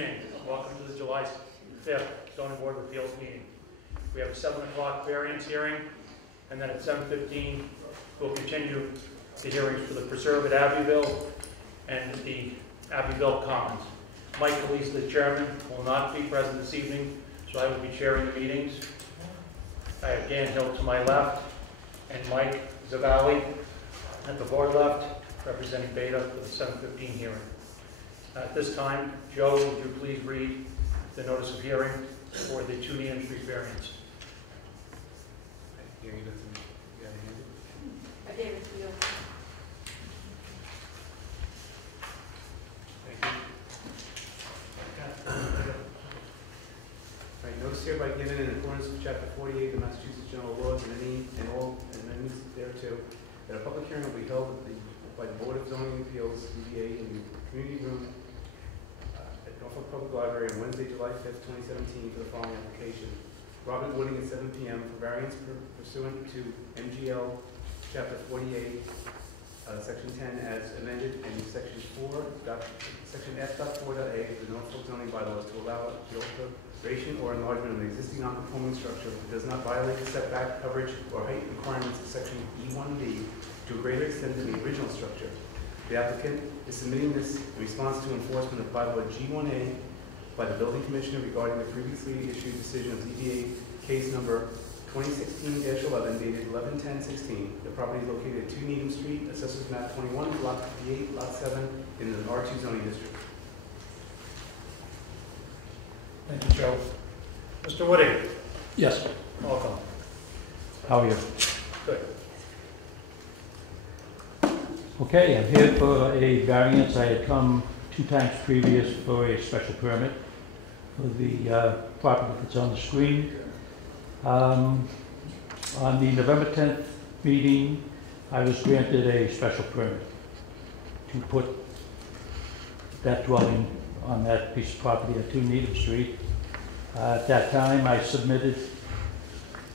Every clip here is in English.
evening. Welcome to the July 5th Zoning Board of Appeals meeting. We have a 7 o'clock variance hearing, and then at 7:15 we'll continue the hearings for the Preserve at Abbeville and the Abbeville Commons. Mike Elise, the chairman, will not be present this evening, so I will be chairing the meetings. I have Dan Hill to my left and Mike Zavalli at the far left, representing Beta for the 7:15 hearing. At this time, Joe, would you please read the notice of hearing for the 2 Needham Street variance? I gave it to you. Thank you. Right, notice hereby given in accordance with Chapter 48 of the Massachusetts General Laws and any and all amendments thereto, that a public hearing will be held by the Board of Zoning Appeals, ZBA, in the community room at Norfolk Public Library on Wednesday, July 5th, 2017, for the following application. Robert Wooding at 7 p.m. for variance pursuant to MGL Chapter 48, Section 10, as amended, and Section F.4.a of the Norfolk zoning bylaws to allow the alteration or enlargement of an existing non-conforming structure that does not violate the setback, coverage, or height requirements of Section E1B to a greater extent than the original structure. The applicant is submitting this in response to enforcement of bylaw G1A by the Building Commissioner regarding the previously issued decision of ZBA case number 2016-11 dated 11/10/16. The property is located at 2 Needham Street, Assessors Map 21, Block 58, Lot 7, in the R2 zoning district. Thank you, Joe. Mr. Wooding. Yes. Welcome. How are you? Good. Okay, I'm here for a variance. I had come 2 times previous for a special permit for the property that's on the screen. On the November 10th meeting, I was granted a special permit to put that dwelling on that piece of property at 2 Needham Street. At that time, I submitted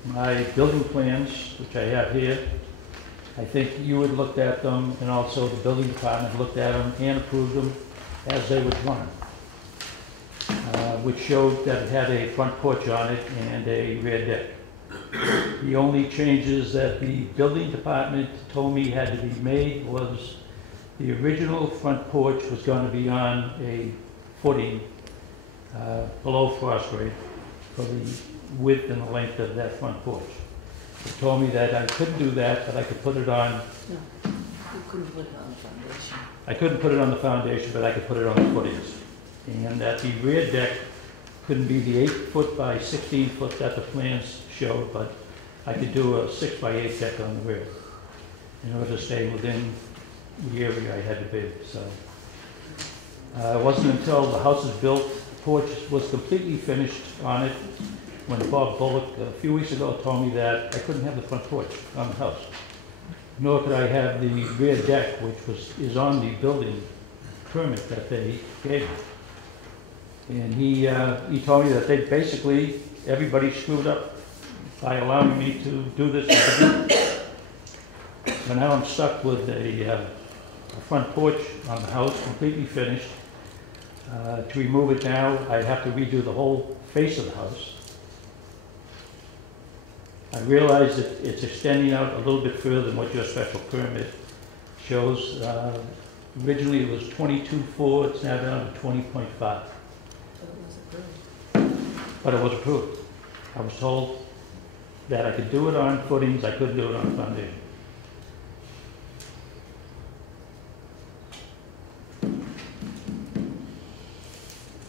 my building plans, which I have here. I think you had looked at them, and also the building department looked at them and approved them as they were drawn, which showed that it had a front porch on it and a rear deck. The only changes that the building department told me had to be made was the original front porch was going to be on a footing below frost grade for the width and the length of that front porch. They told me that I couldn't do that, but I could put it on. No, you couldn't put it on the foundation. I couldn't put it on the foundation, but I could put it on the footings. And that the rear deck couldn't be the 8-foot by 16-foot that the plans showed, but I could do a 6-by-8 deck on the rear in order to stay within the area I had to be. So it wasn't until the house was built, the porch was completely finished on it, when Bob Bullock a few weeks ago told me that I couldn't have the front porch on the house, nor could I have the rear deck, which is on the building permit that they gave me. And he told me that they basically, everybody screwed up by allowing me to do this. So now I'm stuck with a front porch on the house, completely finished. To remove it now, I'd have to redo the whole face of the house. I realize that it's extending out a little bit further than what your special permit shows. Originally it was 22.4, it's now down to 20.5. But it was approved. I was told that I could do it on footings, I couldn't do it on foundation.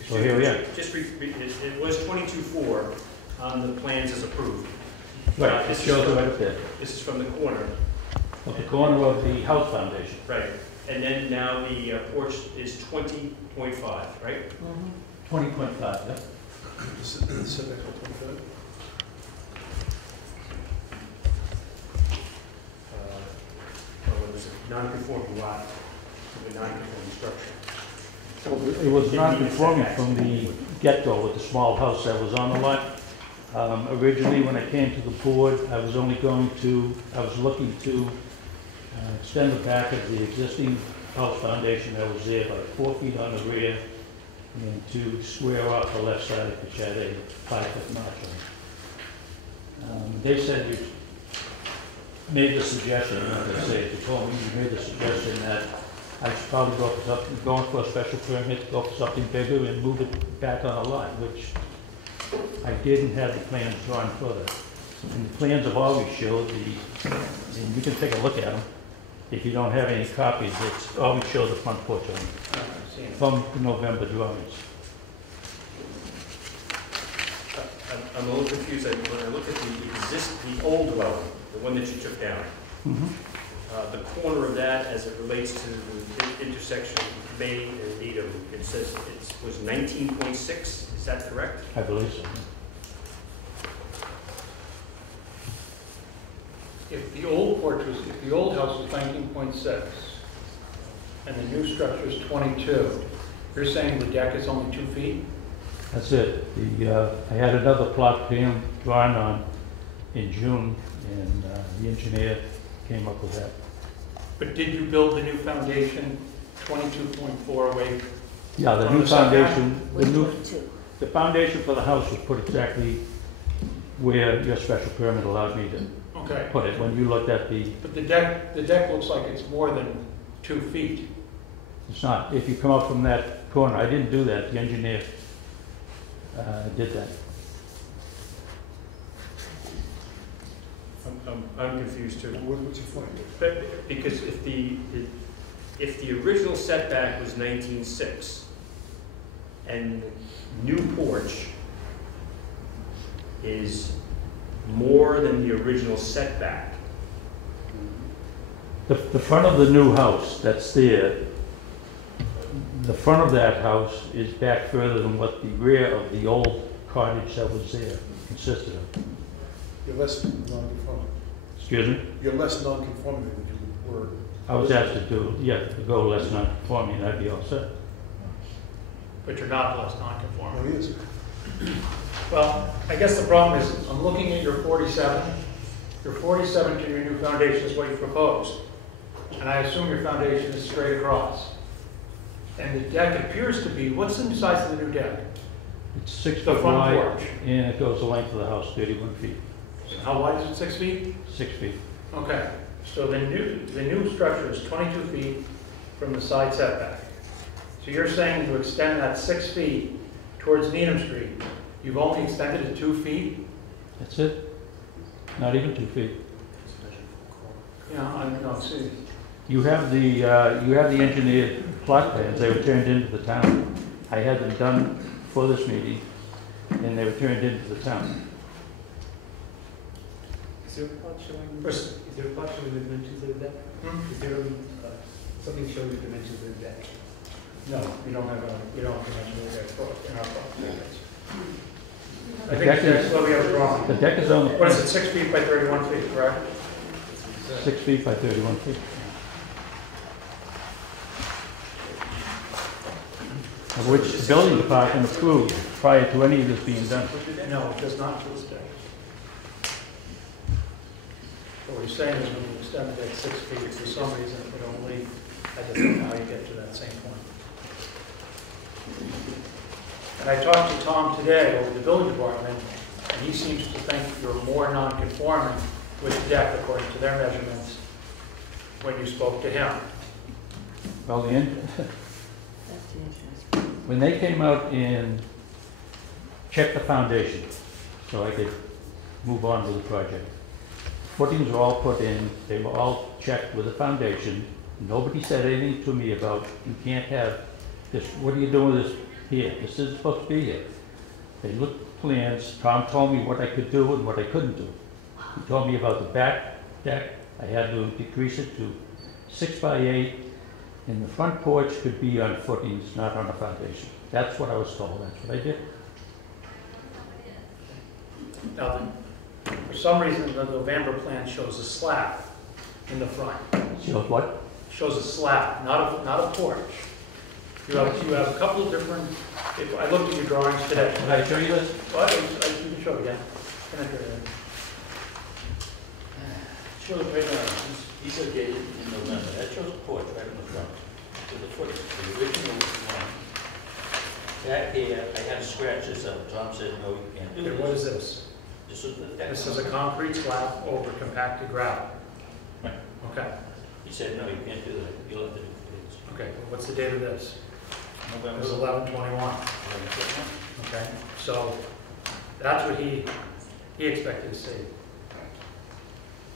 So here we are. Just it was 22.4 on the plans as approved. Right, it shows it right up there. This is from the corner. Of the corner of the house foundation. Right. And then now the porch is 20.5, right? 20.5, yeah. It was a non-conforming lot, a non-conforming structure. It was non-conforming from the get-go with the small house that was on the lot. Originally, when I came to the board, I was looking to extend the back of the existing house foundation that was there by 4 feet on the rear and to square off the left side, which had a 5-foot margin. They said you made the suggestion, I'm not gonna say it, you told me you made the suggestion that I should probably go for something, going for a special permit, go for something bigger and move it back on the line, which I didn't have the plans drawn for that. And the plans have always showed the, and you can take a look at them. If you don't have any copies, it's always show the front porch on them, from the November drawings. I'm a little confused. When I look at the old dwelling, the one that you took down, the corner of that as it relates to the intersection of Main and Needham, it says it was 19.6, is that correct? I believe so. If the old porch was, if the old house was 19.6 and the new structure is 22, you're saying the deck is only 2 feet? That's it. I had another plot plan drawn on in June, and the engineer came up with that. But did you build the new foundation 22.4 away? Yeah, the From new the setback? foundation, the foundation for the house was put exactly where your special permit allowed me to Okay. put it. When you looked at But the deck looks like it's more than 2 feet. it's not, if you come up from that corner, I didn't do that, the engineer did that. I'm confused too. What's your point? Because if the original setback was 19.6 and the new porch is more than the original setback, The front of the new house that's there, the front of that house is back further than what the rear of the old cottage that was there consisted of. You're less non-conforming. Excuse me? You're less non-conforming than you were. I was asked to do, yeah, to go less non-conforming, and I'd be all set. But you're not less No, non-conforming. he is. Well, I guess the problem is, I'm looking at your 47. Your 47 to your new foundation is what you proposed. And I assume your foundation is straight across. And the deck appears to be, what's the size of the new deck? It's 6 The foot front wide, porch. and it goes the length of the house, 31 feet, How wide is it, 6 feet? 6 feet. Okay, so the new structure is 22 feet from the side setback. So you're saying to extend that 6 feet towards Needham Street, you've only extended it 2 feet? That's it? Not even 2 feet. Yeah, I don't see. You have the engineered plot plans, they were turned into the town. I had them done for this meeting, and they were turned into the town. Is there a plot showing, Chris. is there a plot showing the dimensions of the deck? Is there something showing the dimensions of the deck? No, you don't have to mention the deck in our plans. I The think deck that's is- what we have drawn. The deck is on What is the, it, 6 feet by 31 feet, correct? 6 feet by 31 feet. Of which the building department approved prior to any of this being done. No, it does not to this day. So what he's saying is when you extend it at 6 feet, for some reason it would only, I just don't know how you get to that same point. And I talked to Tom today over the building department, and he seems to think you're more non-conforming with the deck according to their measurements when you spoke to him. Well, That's the entrance. when they came out and checked the foundation, so I could move on with the project. Footings were all put in, they were all checked with the foundation. Nobody said anything to me about, you can't have this, what are you doing with this here? This is supposed to be here. They looked at the plans, Tom told me what I could do and what I couldn't do. He told me about the back deck, I had to decrease it to 6 by 8, and the front porch could be on footings, not on a foundation. That's what I was told, that's what I did. Now, for some reason, the November plan shows a slab in the front. Shows what? Shows a slab, not a porch. You have a couple of different, I looked at your drawings today. Did I show you this? Well, you can show it again. Can I show it again? Shows right now, these are dated in November, that shows a porch right in the front, to the foot, the original one. Back here, I had to scratch this up. Tom said, no, you can't do Okay, what this. is this? This is the deck. This is a concrete slab over compacted gravel. Right. Okay, He said, no, you can't do that. You'll have to do this. okay, well, what's the date of this? November. It was 11/21. Okay, so that's what he expected to see.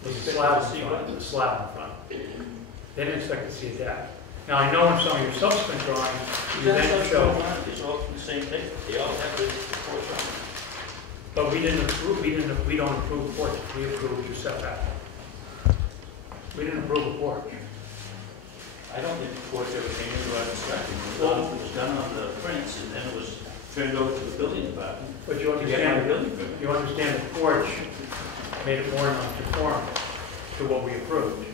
The slab in front, the slab in front. They didn't expect to see a deck. Now, I know in some of your subsequent drawings, you then show, It's all from the same thing. They all have the porch on it. but we don't approve porches, we approve your setback. We didn't approve a porch. I don't think the porch ever came into our construction. It was done on the prints, and then it was turned over to the building department. But you To get my understand, building permit. you understand the porch made it more non-conforming to what we approved.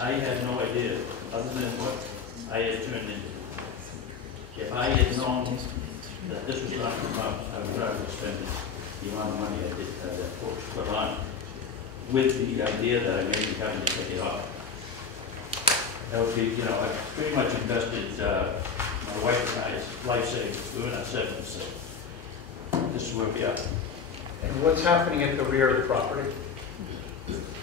I had no idea, other than what I had turned into. If I had known that this was not from us, I would not have spent the amount of money I did to have that porch put on, with the idea that I may be having to take it off. That would be, you know, I pretty much invested, my wife and I's life savings. We were in our 70s, so this is where we are. And what's happening at the rear of the property?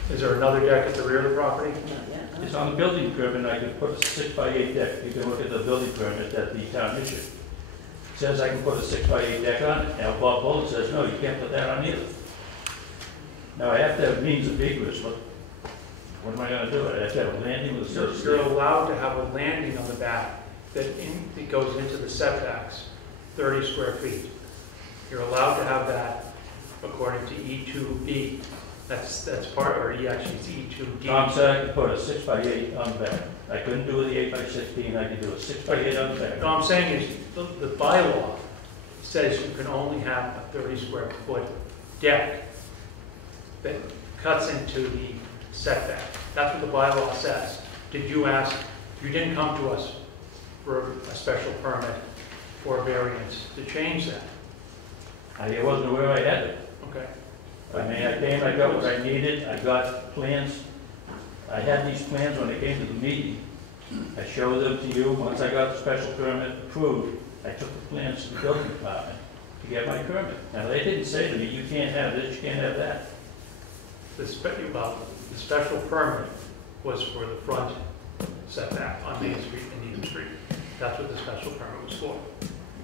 Is there another deck at the rear of the property? Not yet, no. It's on the building permit, I could put a 6x8 deck. You can look at the building permit that the town issued. It says I can put a 6x8 deck on it. Now Bob Bullock says, no, you can't put that on either. Now I have to have means of egress, but what am I gonna do? I have to have a landing with a certain You're step. allowed to have a landing on the back that goes into the setbacks, 30 square feet. You're allowed to have that according to E2B. That's part, or actually it's E2D. Tom said I could put a 6x8 on the back. I couldn't do the 8x16, I could do a 6x8 on the back. No, I'm saying is, the bylaw says you can only have a 30 square foot deck that cuts into the setback. That's what the bylaw says. Did you ask, you didn't come to us for a special permit or variance to change that? I wasn't aware I had it. Okay. I mean, I came, I got what I needed, I got plans. I had these plans when I came to the meeting. I showed them to you. Once I got the special permit approved, I took the plans to the building department to get my permit. Now, they didn't say to me, you can't have this, you can't have that. The special permit was for the front setback on Main Street and Needham Street. That's what the special permit was for.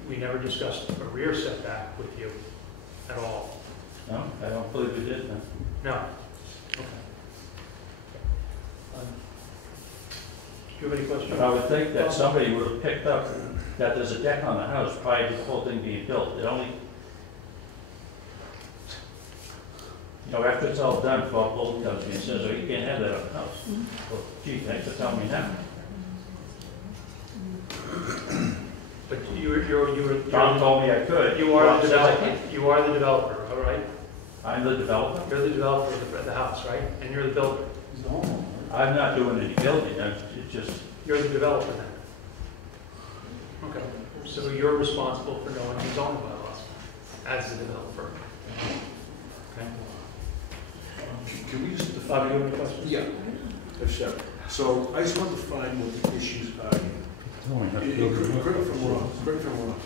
We never discussed a rear setback with you at all. No, I don't believe we did, no. No. Okay. Do you have any questions? But I would think that somebody would have picked up that there's a deck on the house prior to the whole thing being built. It only, you know, after it's all done, Bob Bolton comes to me and says, oh, you can't have that on the house. Well, gee, thanks for telling me now. But Tom told me I could. you are Bob the says I developer. can't. You are the developer, all right? I'm the developer. You're the developer of the house, right? And you're the builder. No, I'm not doing any building. It's just, You're the developer then. Okay. So you're responsible for knowing the zoning bylaws as the developer. Okay. Can we just Bob, define? you have any questions? Yeah, sure. So I just want to define what the issues are here. Correct me if I'm wrong, correct me if I'm wrong.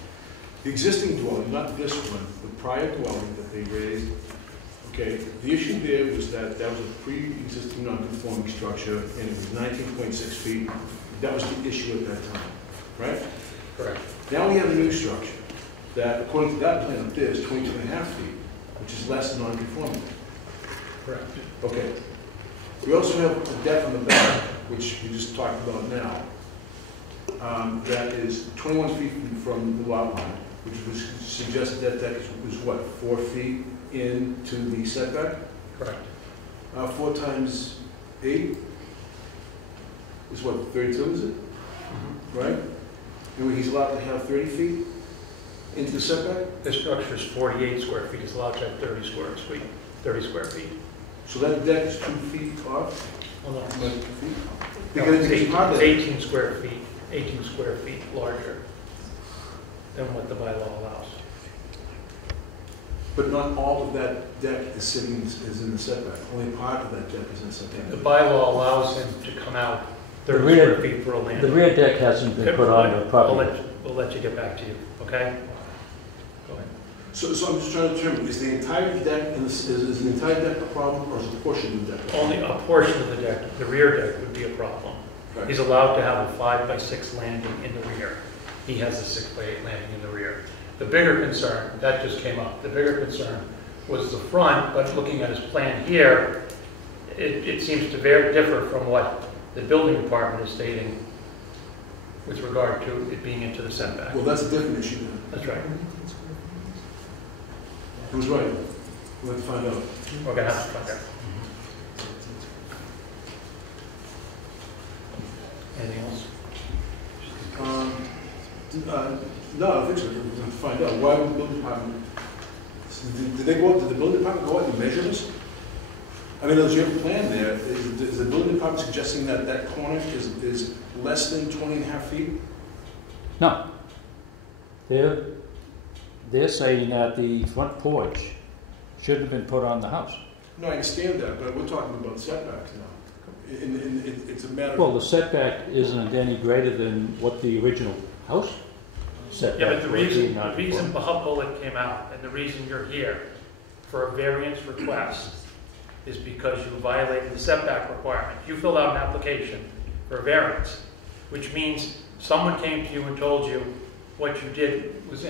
The existing dwelling, not this one, the prior dwelling that they raised, okay, the issue there was that that was a pre-existing non-conforming structure and it was 19.6 feet. That was the issue at that time, right? Correct. Now we have a new structure that, according to that plan up there, is 22.5 feet, which is less than non-conforming. Correct. Okay. We also have a deck on the back, which we just talked about now, that is 21 feet from the lot line, which was suggested that deck was what, 4 feet into the setback? Correct. 4 times 8 is what, 32, is it? Right? And he's allowed to have 30 feet into the setback? This structure is 48 square feet. It's allowed to have 30 square feet. 30 square feet. So that deck is 2 feet off? Hold on. 2 feet? No, Because it's it's part of 18 square feet. 18 square feet larger than what the bylaw allows. But not all of that deck is in the setback. Only part of that deck is in the The setback. bylaw allows him to come out The 30 rear- square feet for a the landing. rear deck hasn't been put on the property. we'll let you get back to you, okay? Go ahead. So I'm just trying to determine, is the entire deck, is the entire deck a problem, or is it a portion of the deck? Only a portion of the deck, the rear deck would be a problem. Right. He's allowed to have a 5x6 landing in the rear. He has a 6x8 landing in the rear. The bigger concern, that just came up, the bigger concern was the front, but looking at his plan here, it seems to very differ from what the building department is stating with regard to it being into the setback. Well, that's a different issue then. That's right. Who's right? We'll have to find out. We're gonna have to find out. Anything else? No, I think so. We're going to find out. Why would the building department, did the building department go out and measure this? I mean, there's your plan there. Is the building department suggesting that that corner is less than 20 and a half feet? No. They're saying that the front porch shouldn't have been put on the house. No, I understand that, but we're talking about setbacks now. It's a matter Well, of... the setback isn't any greater than what the original house setback. Yeah, but the was being reason non-conforming. Bullet came out, and the reason you're here for a variance request is because you violated the setback requirement. You filled out an application for a variance, which means someone came to you and told you what you did was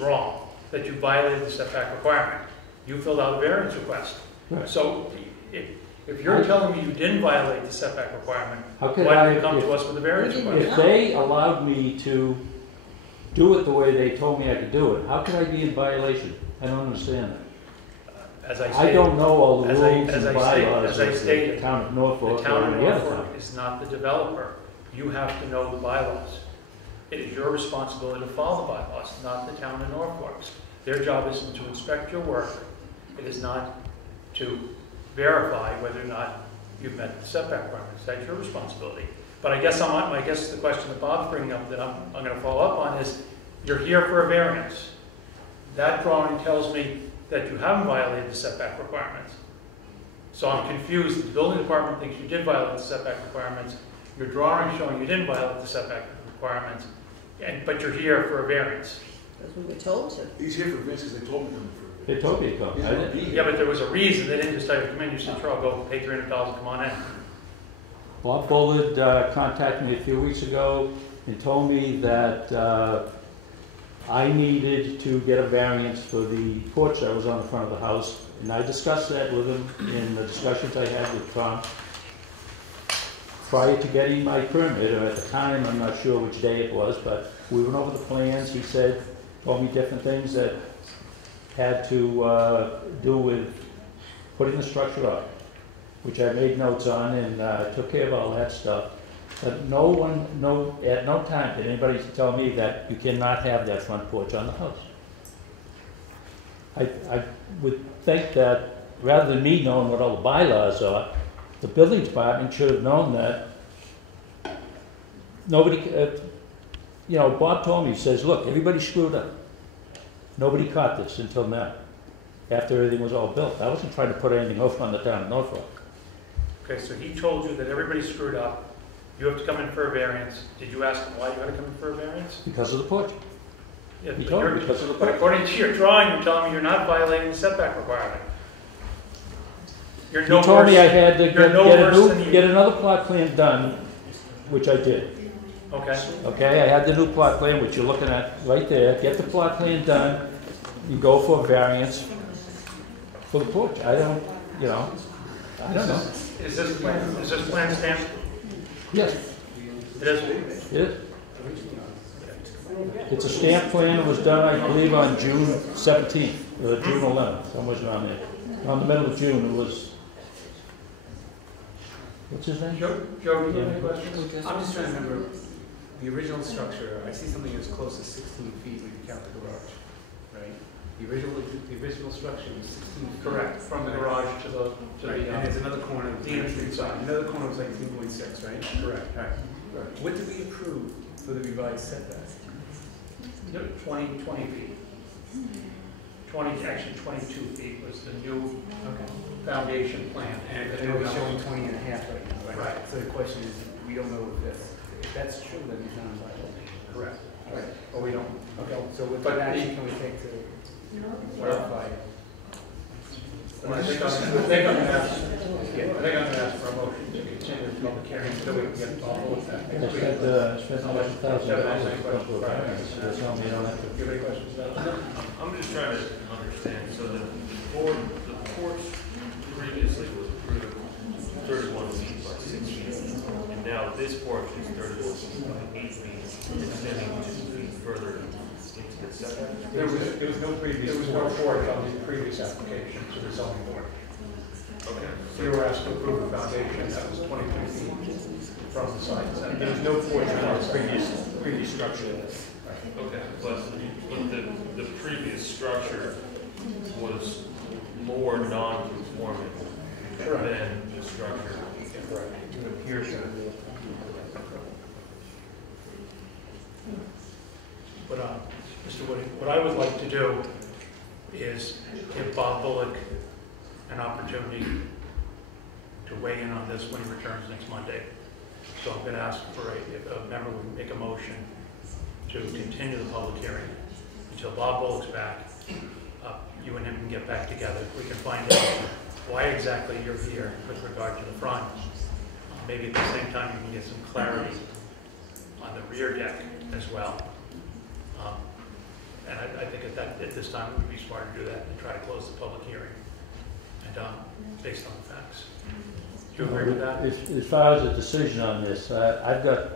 wrong, that you violated the setback requirement. You filled out a variance request. Right. So if you're telling me you didn't violate the setback requirement, How could why I, did you come if- to us with a variance We didn't request? If they allowed me to do it the way they told me I could do it, how could I be in violation? I don't understand that. As I I stated, don't know all the as rules I and stated- bylaws as I of the stated, town of the Norfolk or town of any other Norfolk town. is not the developer. You have to know the bylaws. It is your responsibility to follow the bylaws, not the town of Norfolk's. Their job isn't to inspect your work. It is not to verify whether or not you've met the setback requirements. That's your responsibility. But I guess the question that Bob's bringing up that I'm going to follow up on is, you're here for a variance. That drawing tells me that you haven't violated the setback requirements. So I'm confused. The building department thinks you did violate the setback requirements. Your drawing showing you didn't violate the setback requirements, but you're here for a variance. Because we were told to. He's here for a variance because they told him to come for a variance. They told me to come. He's I not didn't. be Yeah, here. but there was a reason. They didn't just tell you to come in. You said, sure, I'll go pay $300, come on in. Bob Bullard contacted me a few weeks ago and told me that I needed to get a variance for the porch that was on the front of the house. And I discussed that with him in the discussions I had with Tom prior to getting my permit, or at the time, I'm not sure which day it was, but we went over the plans. He said, told me different things that had to do with putting the structure up, which I made notes on and took care of all that stuff. But at no time did anybody tell me that you cannot have that front porch on the house. I would think that rather than me knowing what all the bylaws are, the building department should have known that nobody, Bob told me, he says, look, everybody screwed up. Nobody caught this until now, after everything was all built. I wasn't trying to put anything over on the town of Norfolk. Okay, so he told you that everybody screwed up. You have to come in for a variance. Did you ask him why you had to come in for a variance? Because of the porch. Yeah, He but told me you're- because of the But porch. according to your drawing, you're telling me you're not violating the setback requirement. You're He no told me I worse. had to You're no worse than you. get another plot plan done, which I did. Okay, Okay, I had the new plot plan, which you're looking at right there. Get the plot plan done, you go for a variance for the porch. I don't know. is this plan stamped? Yes, It is? it is. It's a stamp plan. It was done, I believe, on June 17th, or June 11th, somewhere around there. On the middle of June, it was, what's his name? Joe, do you have any questions? I'm just trying to remember, the original structure, I see something as close as 16 feet when you count the garage, right? The original structure was 16 feet. Correct, from the garage to the, Right, and there's another corner. the entry side. Another corner was like 2.6, right? Correct. All right. What did we approve for the revised setback? 20 feet. 22 feet was the new Okay. foundation plan. And it was showing 20 and a half right now, right? Right. So the question is, we don't know if that's true, then it's not a violation. Correct. Or we don't. Okay, so what But action can we take to clarify? I think I'm gonna ask, for a motion to continue the public hearing until we can get all of that. I spent $11,000 for a variance, so tell me you don't have to. Do you have any questions about that? I'm just trying to understand, so the porch previously was approved 31 feet by 6 feet, and now this porch is 31 feet by 8 feet, extending 2 feet further into the setback? There was no porch on the previous application to the zoning board. Okay. You were asked to approve the foundation, that was 22 feet from the side. There was no porch on the previous structure. Okay, but the previous structure was more non-conforming than the structure. Correct. It appears to. But, Mr. Woody, what I would like to do is give Bob Bullock an opportunity to weigh in on this when he returns next Monday. So I'm going to ask for if a member would make a motion to continue the public hearing until Bob Bullock's back. You and him can get back together. We can find out why exactly you're here with regard to the front. Maybe at the same time you can get some clarity on the rear deck as well. And I think at this time it would be smart to do that and try to close the public hearing and based on the facts. Do you agree with that? As far as a decision on this, I've got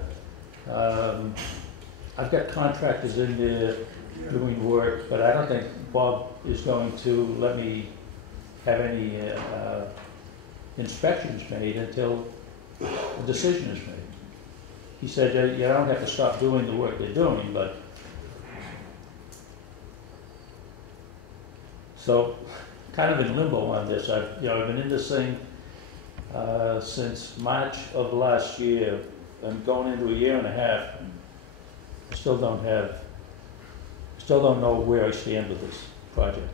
contractors in there doing work, but I don't think Bob is going to let me have any inspections made until a decision is made. He said, yeah, I don't have to stop doing the work they're doing, but so kind of in limbo on this. I've been in this thing since March of last year. I'm going into a year and a half. Still don't know where I stand with this project.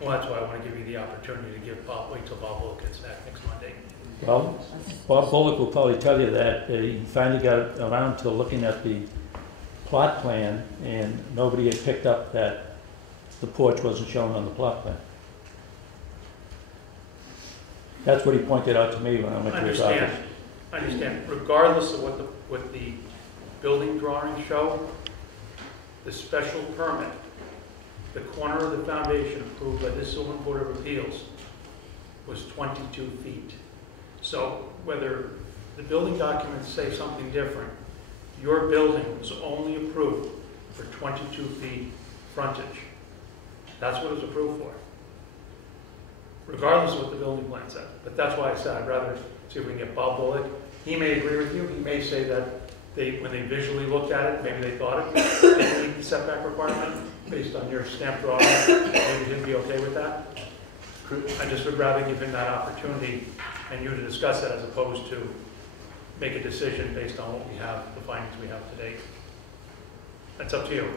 Well, that's why I want to give you the opportunity to wait till Bob Bullock gets back next Monday. Well, Bob Bullock will probably tell you that he finally got around to looking at the plot plan, and nobody had picked up that the porch wasn't shown on the plot plan. That's what he pointed out to me when I went to his office. I understand. Regardless of what the building drawings show, the special permit, the corner of the foundation approved by the zoning board of appeals was 22 feet. So whether the building documents say something different, your building was only approved for 22 feet frontage. That's what it was approved for, regardless of what the building plan said. But that's why I said I'd rather see if we can get Bob Bullock. He may agree with you. He may say that when they visually looked at it, maybe they thought it didn't meet the setback requirement based on your stamp drawing. Maybe he'd be okay with that. I just would rather give him that opportunity and you to discuss it as opposed to make a decision based on what we have, the findings we have today. That's up to you.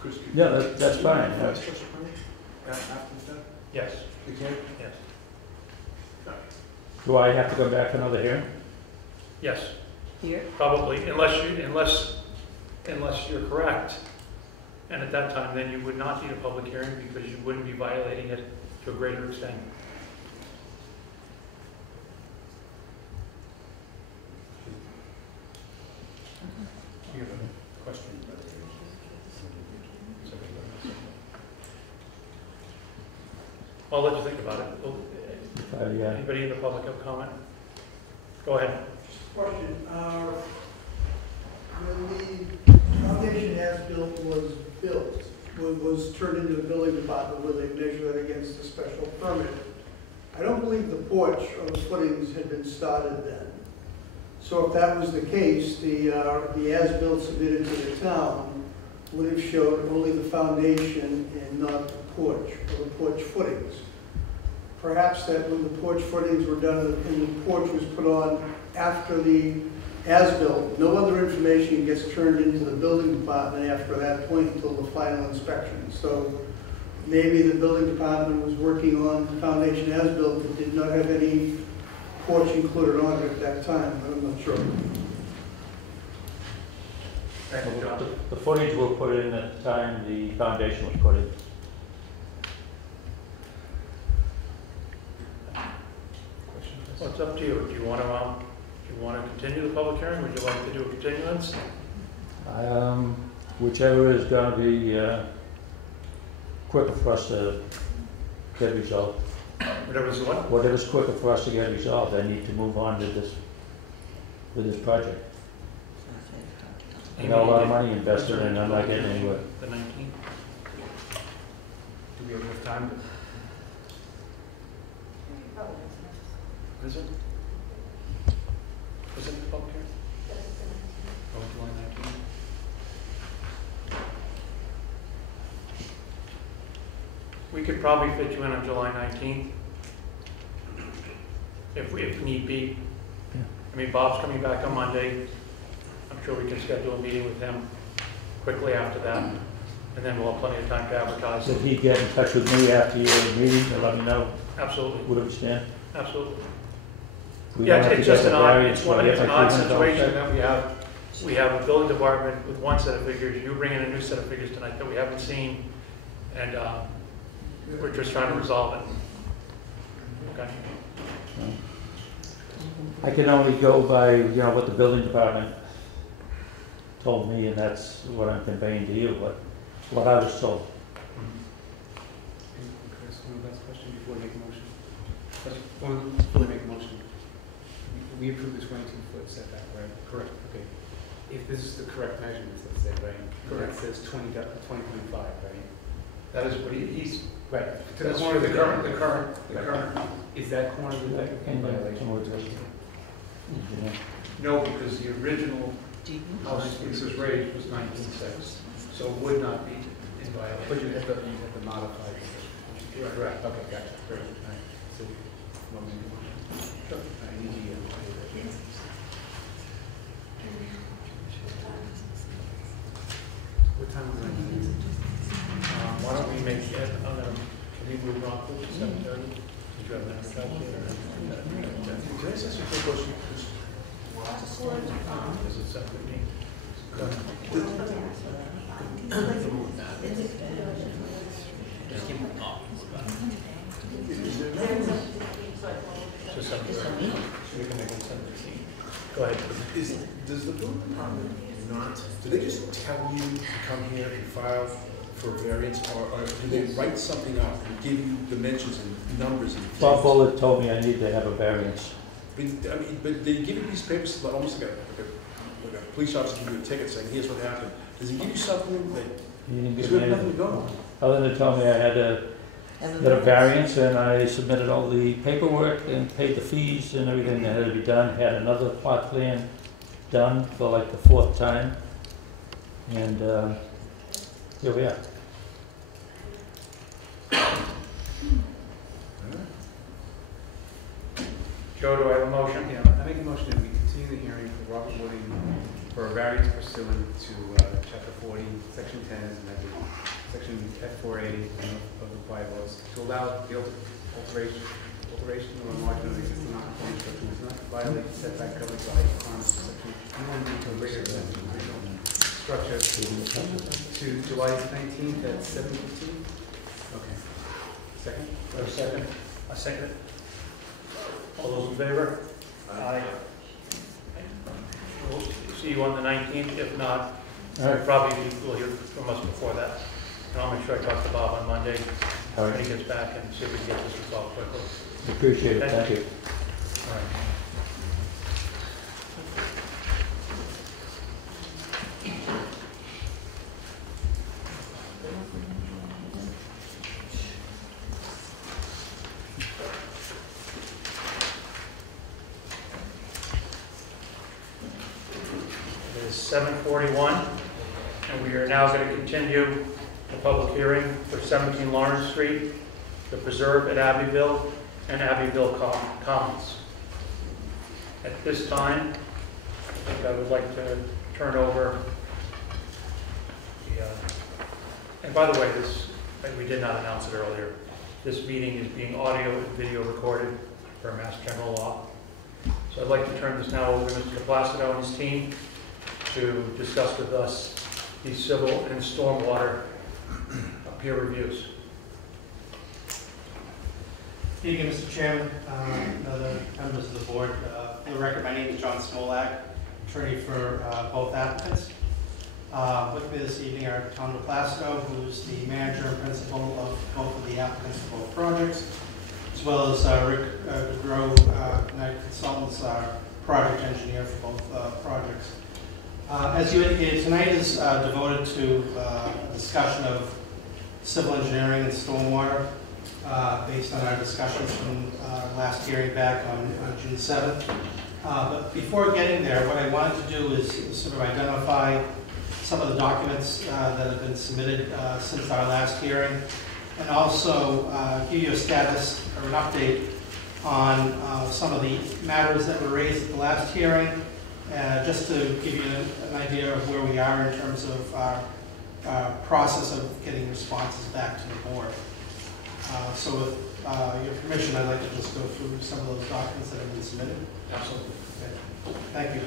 Chris, Yeah, that's fine. After that? Yes. You can? Yes. Do I have to go back for another hearing? Yes. Here? Probably, unless you're correct. And at that time, then you would not need a public hearing because you wouldn't be violating it to a greater extent. You have a question? I'll let you think about it. Anybody in the public have a comment? Go ahead. Question, when the foundation as-built was built, was turned into the building department where they measure that against the special permit, I don't believe the porch or the footings had been started then. So if that was the case, the as-built submitted to the town would have showed only the foundation and not the porch or the porch footings. Perhaps that when the porch footings were done and the porch was put on after the as-built, no other information gets turned into the building department after that point until the final inspection. So maybe the building department was working on the foundation as-built that did not have any porch included on it at that time. I'm not sure. Thank you, John. The footings were put in at the time the foundation was put in. Well, it's up to you. Do you want to continue the public hearing? Would you like to do a continuance? Whichever is gonna be quicker for us to get resolved. Whatever's what? Whatever's quicker for us to get resolved, I need to move on to this, with this project. I got a lot of money invested and I'm not getting anywhere. The 19th? Do we have enough time to? Is it? Is it the public hearing? Oh, July 19th. We could probably fit you in on July 19th. If need be. Yeah. I mean, Bob's coming back on Monday. I'm sure we can schedule a meeting with him quickly after that. And then we'll have plenty of time to advertise. Did he get in touch with me after your meeting to let me know Absolutely, where we stand? absolutely. We Yeah, don't have it's to just get an the odd, variance it's one, for it's an like odd $300 situation check. that we have a building department with one set of figures, you bring in a new set of figures tonight that we haven't seen, and, we're just trying to resolve it. Okay? I can only go by, what the building department told me, and that's what I'm conveying to you, what I was told. Chris, one last question before we make a motion. Before we make a motion, we approved the 22-foot setback, right? Correct. Okay. If this is the correct measurements, let's say, right? Correct. It says 20.5, right? That is what he's, Right. To the that's corner of the the current, current. Is that corner of the deck in violation? no, because the original house this was raised was 19.6, so it would not be in violation. But you have to modify it. Correct. Okay, gotcha. Great. All right. So, want me to make a motion? Sure. I need you. What time is it? Why don't we make it, can we move on to 7:30? Did you have an advertisement? Can I ask you a quick question? Is it 7:15? So 7:30. We can make it 7:15. Go ahead. Does the building department not, do they just tell you to come here and file for variance, or do they write something up and give you dimensions and numbers and? Bob Bullitt told me I need to have a variance. But they give you these papers, almost like a police officer give you a ticket saying, here's what happened. Does he give you something that, He didn't because give we me have nothing to anything. go on? Other than tell me I had to get a variance, and I submitted all the paperwork and paid the fees and everything that had to be done. Had another plot plan done for like the 4th time. And here we are. Joe, do I have a motion? Yeah, I make a motion that we continue the hearing for Robert Wooding for a variance pursuant to Chapter 40, Section 10, as amended, Section F4A of the bylaws, to allow the alteration or enlargement of the existing non-conforming structure does not violate setback coverage or height requirements of Section E1 to a greater than the original structure to July 19th at 7:15. Okay. Second? A second? A second. All those in favor? Aye. We'll see you on the 19th. If not, All right. probably will hear from us before that. And I'll make sure I talk to Bob on Monday All when right. he gets back and see if we can get this resolved quickly. Appreciate it. Thank you. All right. It is 7:41, and we are now going to continue the public hearing for 17 Lawrence Street, the preserve at Abbeville, and Abbeville Commons. At this time, I think I would like to turn over the, and by the way, we did not announce it earlier, this meeting is being audio and video recorded for Mass General Law. So I'd like to turn this now over to Mr. Placido and his team to discuss with us the civil and stormwater peer reviews. Good evening, Mr. Chairman, other members of the board. For the record, my name is John Smolak, attorney for both applicants. With me this evening are Tom DePlasko, who's the manager and principal of both of the applicants for both projects, as well as Rick DeGrow, United Consultants, our project engineer for both projects. As you indicated, tonight is devoted to a discussion of civil engineering and stormwater based on our discussions from last hearing back on June 7th. But before getting there, what I wanted to do is sort of identify some of the documents that have been submitted since our last hearing, and also give you a status or an update on some of the matters that were raised at the last hearing, just to give you an idea of where we are in terms of our process of getting responses back to the board. So with your permission, I'd like to just go through some of those documents that have been submitted. Absolutely. Okay. Thank you.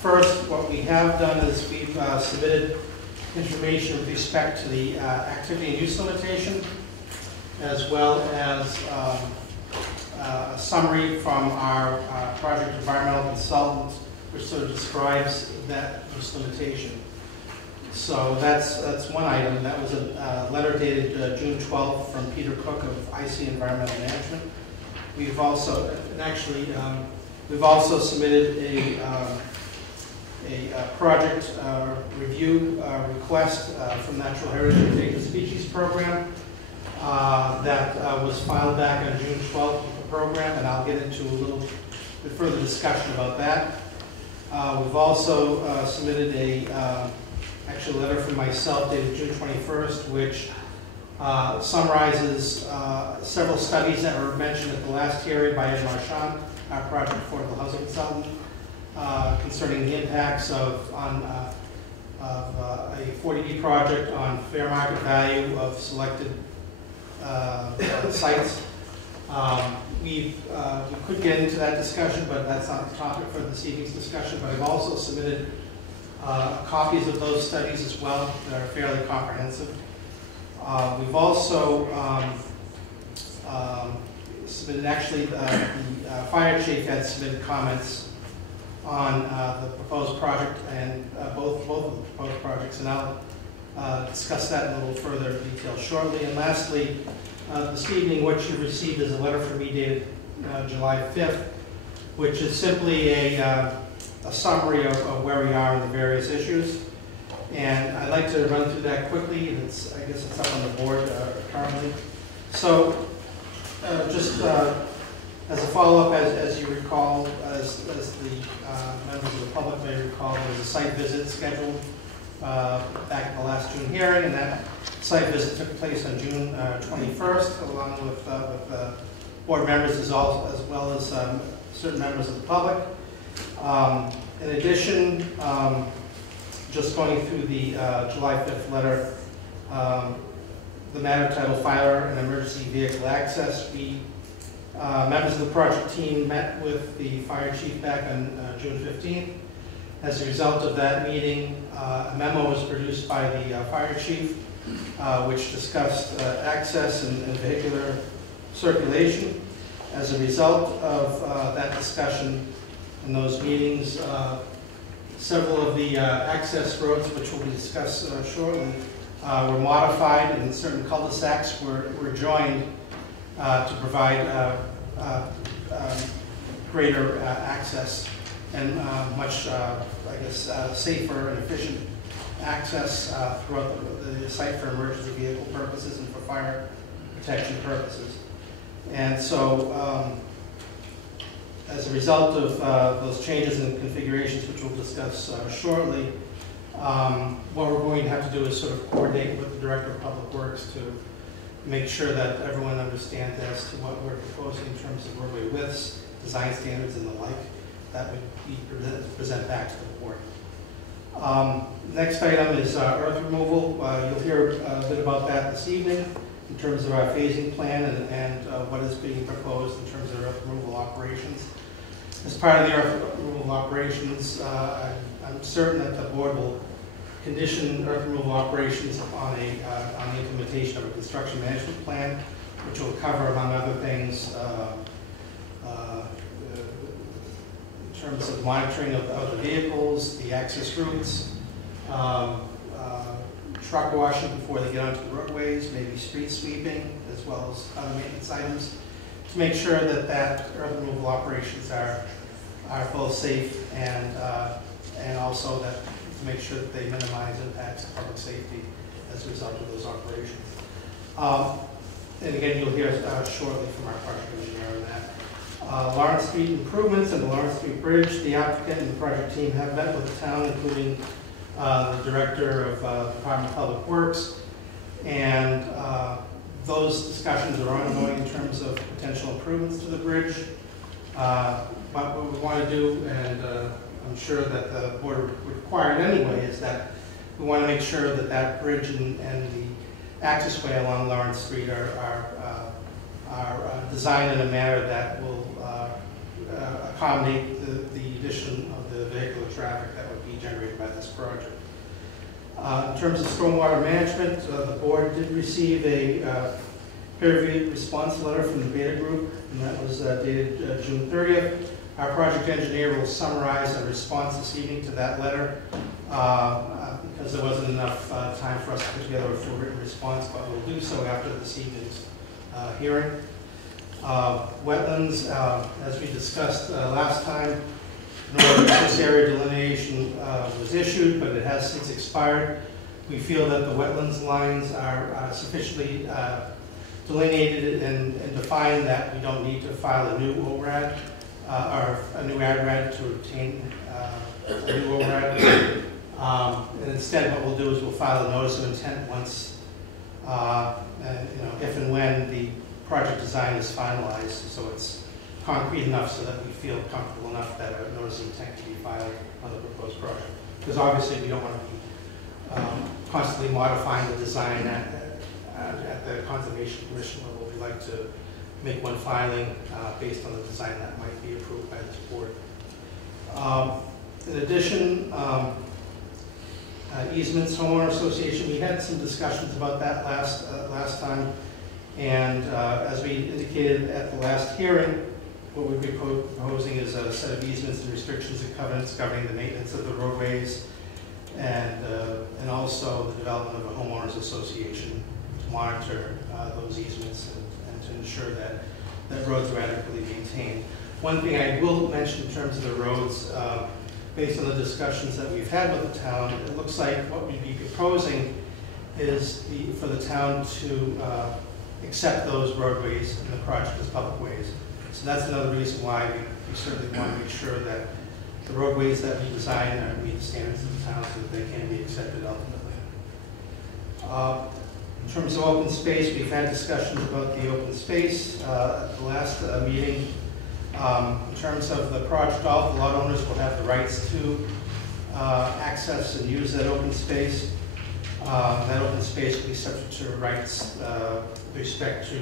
First, what we have done is we've submitted information with respect to the activity and use limitation, as well as a summary from our project environmental consultant, which sort of describes that use limitation. So that's one item. That was a letter dated June 12th from Peter Cook of IC Environmental Management. We've also, we've also submitted a project review request from Natural Heritage Endangered Species Program that was filed back on June 12th with the program, and I'll get into a little bit further discussion about that. We've also submitted a letter from myself dated June 21st, which summarizes several studies that were mentioned at the last hearing by Ed Marchand, our project affordable housing consultant, concerning the impacts of a 40B project on fair market value of selected sites. We could get into that discussion, but that's not the topic for this evening's discussion. But I've also submitted copies of those studies as well that are fairly comprehensive. We've also submitted, actually, the fire chief had submitted comments on the proposed project and both of the proposed projects, and I'll discuss that in a little further detail shortly. And lastly, this evening, what you received is a letter from me dated July 5th, which is simply a summary of where we are in the various issues. And I'd like to run through that quickly. I guess it's up on the board currently. So just as a follow-up, as you recall, as the members of the public may recall, there was a site visit scheduled back at the last June hearing, and that site visit took place on June 21st, along with board members as well as certain members of the public. In addition, just going through the July 5th letter, the matter titled Fire and Emergency Vehicle Access, we, members of the project team, met with the fire chief back on June 15th. As a result of that meeting, a memo was produced by the fire chief, which discussed access and vehicular circulation. As a result of that discussion in those meetings, several of the access roads, which will be discussed shortly, were modified, and certain cul-de-sacs were joined to provide greater access and much, safer and efficient access throughout the site for emergency vehicle purposes and for fire protection purposes. And so, as a result of those changes in configurations, which we'll discuss shortly, what we're going to have to do is sort of coordinate with the Director of Public Works to make sure that everyone understands as to what we're proposing in terms of roadway widths, design standards, and the like. That would be present back to the board. Next item is earth removal. You'll hear a bit about that this evening in terms of our phasing plan and what is being proposed in terms of earth removal operations. As part of the earth removal operations, I'm certain that the board will condition earth removal operations on the implementation of a construction management plan, which will cover, among other things, in terms of monitoring of the vehicles, the access routes, truck washing before they get onto the roadways, maybe street sweeping, as well as other maintenance items, to make sure that earth removal operations are both safe and also that to make sure that they minimize impacts to public safety as a result of those operations. And again, you'll hear shortly from our project engineer on that. Lawrence Street improvements and the Lawrence Street Bridge, the applicant and the project team have met with the town, including the director of Department of Public Works, and those discussions are ongoing in terms of potential improvements to the bridge. But what we want to do, and I'm sure that the board would require it anyway, is that we want to make sure that that bridge and the accessway along Lawrence Street are designed in a manner that will accommodate the addition of the vehicular traffic that would be generated by this project. In terms of stormwater management, the board did receive a peer-reviewed response letter from the Beta Group, and that was dated June 30th. Our project engineer will summarize a response this evening to that letter because there wasn't enough time for us to put together a full written response, but we'll do so after this evening's hearing. Wetlands, as we discussed last time, no surface area delineation was issued, but it has since expired. We feel that the wetlands lines are sufficiently delineated and defined that we don't need to file a new ORAD or a new ADRAD to obtain a new ORAD. And instead, what we'll do is we'll file a notice of intent once, if and when the project design is finalized, so it's concrete enough so that we feel comfortable enough that a notice of intent can be filed on the proposed project. Because obviously we don't want to be constantly modifying the design at the Conservation Commission level. We like to make one filing based on the design that might be approved by this board. In addition, easements, homeowner association, we had some discussions about that last time. And as we indicated at the last hearing, what we'd be proposing is a set of easements and restrictions and covenants governing the maintenance of the roadways and also the development of a homeowners association to monitor those easements and to ensure that roads are adequately maintained. One thing I will mention in terms of the roads, based on the discussions that we've had with the town, it looks like what we'd be proposing is for the town to accept those roadways in the project as public ways. So that's another reason why we certainly want to make sure that the roadways that we design meet the standards of the town so that they can be accepted ultimately. In terms of open space, we've had discussions about the open space at the last meeting. In terms of the project, all the lot owners will have the rights to access and use that open space. That open space will be subject to rights with respect to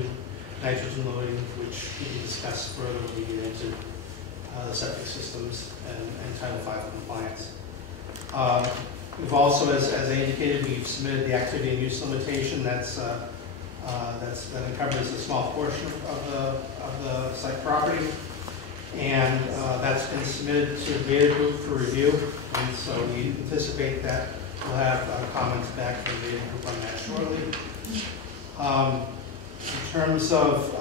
nitrogen loading, which we can discuss further when we get into the septic systems and Title V compliance. We've also, as I indicated, we've submitted the activity and use limitation that covers a small portion of the site property. And that's been submitted to the Beta Group for review. And so we anticipate that we'll have comments back from the Beta Group on that shortly. In terms of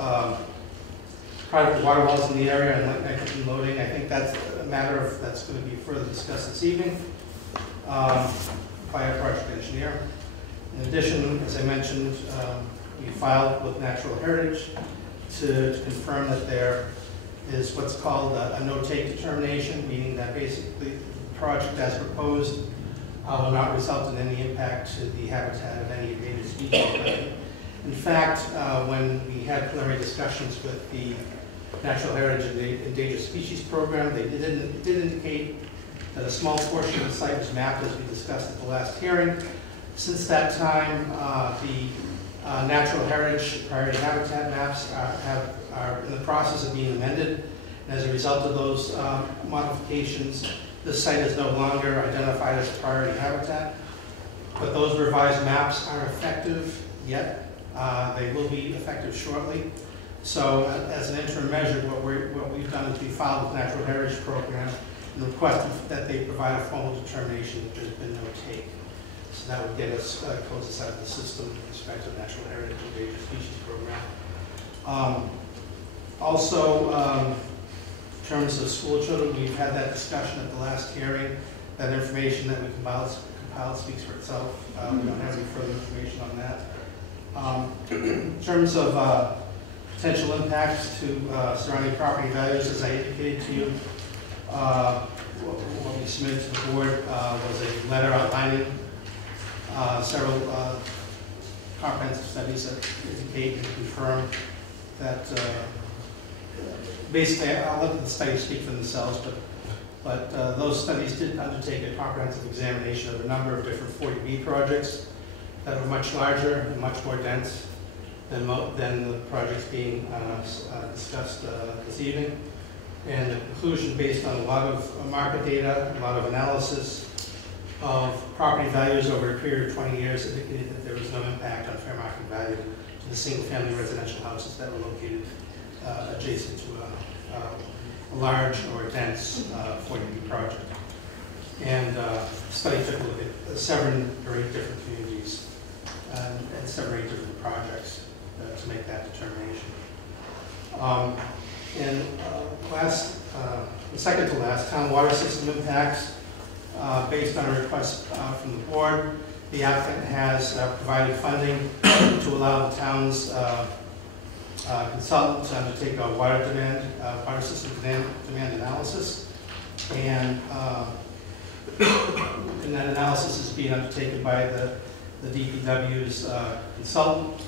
private water wells in the area and nitrogen loading, I think that's a matter that's going to be further discussed this evening by our project engineer. In addition, as I mentioned, we filed with Natural Heritage to confirm that there is what's called a no-take determination, meaning that basically the project as proposed will not result in any impact to the habitat of any endangered species. In fact, when we had preliminary discussions with the Natural Heritage and the Endangered Species Program, they did indicate that a small portion of the site was mapped as we discussed at the last hearing. Since that time, the Natural Heritage priority habitat maps are in the process of being amended, And as a result of those modifications, the site is no longer identified as a priority habitat. But those revised maps aren't effective yet. They will be effective shortly. So as an interim measure, what we've done is we filed with Natural Heritage Program and requested that they provide a formal determination that there's been no take. So that would get us, close us out of the system with respect to the Natural Heritage Endangered Species Program. Also, in terms of school children, we've had that discussion at the last hearing. That information that we compiled speaks for itself. We don't have any further information on that. In terms of potential impacts to surrounding property values, as I indicated to you, what we submitted to the board was a letter outlining several comprehensive studies that indicate and confirm that basically, I'll let the studies speak for themselves, but those studies did undertake a comprehensive examination of a number of different 40B projects that are much larger and much more dense than the projects being discussed this evening. And the conclusion, based on a lot of market data, a lot of analysis of property values over a period of 20 years, indicated that there was no impact on fair market value to the single-family residential houses that were located adjacent to a large or dense 40B project. And the study took a look at 7 or 8 different communities and 7 or 8 different projects to make that determination. And the second to last, town water system impacts. Based on a request from the board, the applicant has provided funding to allow the town's consultant to undertake a water system demand analysis. And that analysis is being undertaken by the DPW's consultant,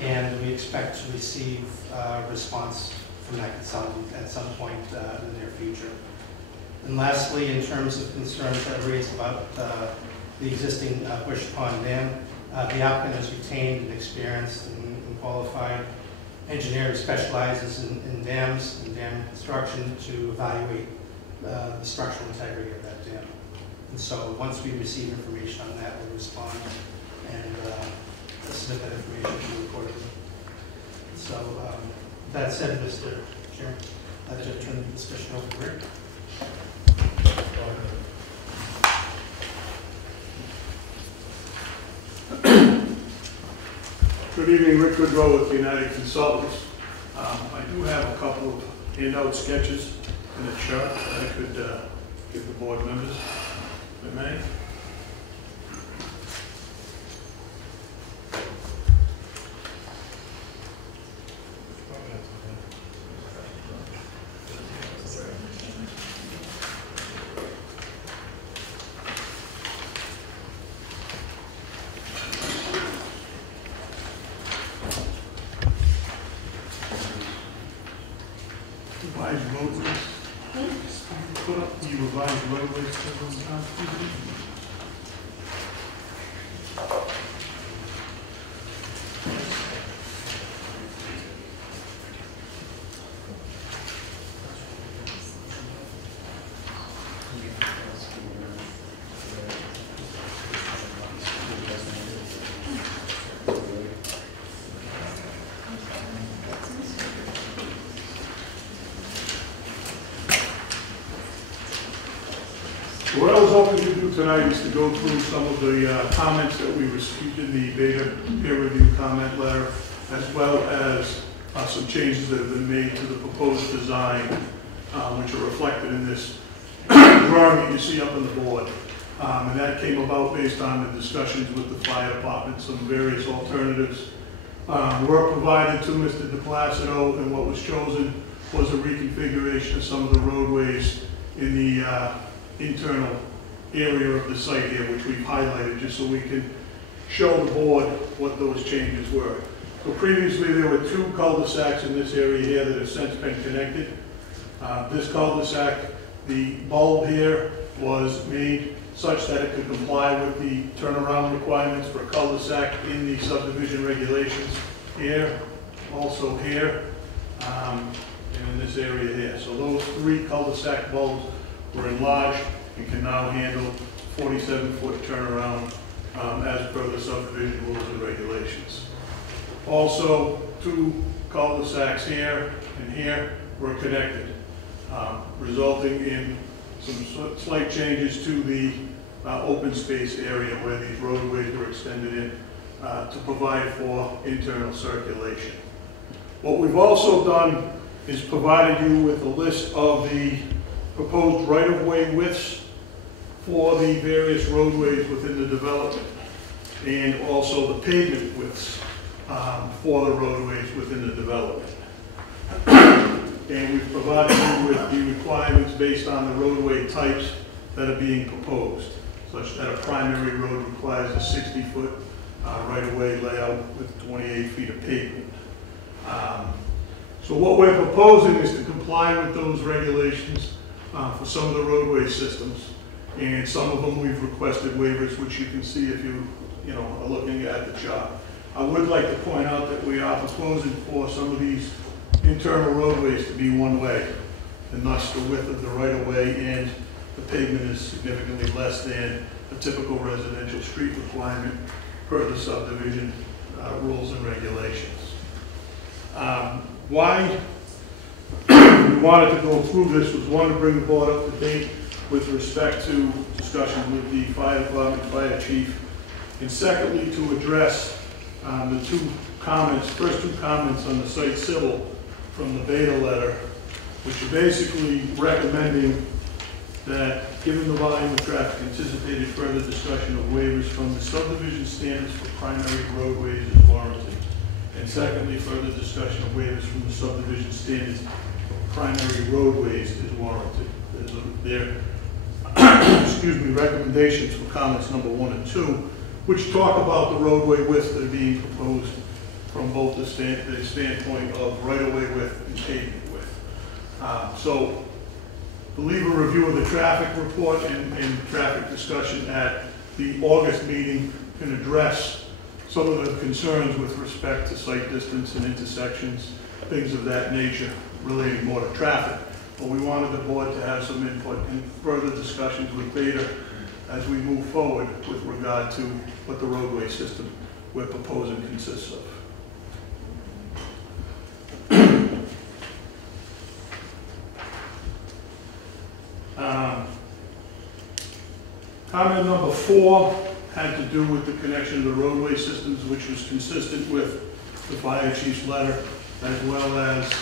and we expect to receive a response from that consultant at some point in the near future. And lastly, in terms of concerns that were raised about the existing Bush Pond Dam, the applicant has retained an experienced and qualified engineer who specializes in dams and dam construction to evaluate the structural integrity of that dam. And so once we receive information on that, we'll respond and submit that information to you accordingly. So that said, Mr. Chairman, I'd like to turn the discussion over to Rick. Good evening, Rick Goodrow with the United Consultants. I do have a couple of handout sketches and a chart that I could give the board members, if I may. Revised roadways. Put up the revised roadways. What I was hoping to do tonight is to go through some of the comments that we received in the beta peer review comment letter, as well as some changes that have been made to the proposed design, which are reflected in this drawing that you see up on the board. And that came about based on the discussions with the fire department, some various alternatives were provided to Mr. DePlacido, and what was chosen was a reconfiguration of some of the roadways in the internal area of the site here, which we've highlighted just so we can show the board what those changes were. So previously there were 2 cul-de-sacs in this area here that have since been connected. This cul-de-sac, the bulb here was made such that it could comply with the turnaround requirements for a cul-de-sac in the subdivision regulations here, also here. and in this area here. So those 3 cul-de-sac bulbs were enlarged and can now handle 47-foot turnaround as per the subdivision rules and regulations. Also, 2 cul-de-sacs here and here were connected, resulting in some slight changes to the open space area where these roadways were extended in to provide for internal circulation. What we've also done is provided you with a list of the proposed right-of-way widths for the various roadways within the development, and also the pavement widths for the roadways within the development. And we've provided you with the requirements based on the roadway types that are being proposed, such that a primary road requires a 60-foot right-of-way layout with 28 feet of pavement. So what we're proposing is to comply with those regulations for some of the roadway systems, and some of them we've requested waivers, which you can see if you are looking at the chart. I would like to point out that we are proposing for some of these internal roadways to be one-way, and thus the width of the right-of-way and the pavement is significantly less than a typical residential street requirement per the subdivision rules and regulations. Why we wanted to go through this was, one, to bring the board up to date with respect to discussion with the fire department, fire chief, and secondly, to address the first two comments on the site civil from the beta letter, which are basically recommending that, given the volume of traffic anticipated, further discussion of waivers from the subdivision standards for primary roadways is warranted. And secondly, further discussion of waivers from the subdivision standards for primary roadways is warranted. Their recommendations for comments number 1 and 2, which talk about the roadway widths that are being proposed from both the standpoint of right-of-way width and pavement width. So, we'll leave a review of the traffic report and traffic discussion at the August meeting can address some of the concerns with respect to site distance and intersections, things of that nature relating more to traffic. But we wanted the board to have some input and further discussions with Beta as we move forward with regard to what the roadway system we're proposing consists of. Comment number 4 had to do with the connection of the roadway systems, which was consistent with the fire chief's letter, as well as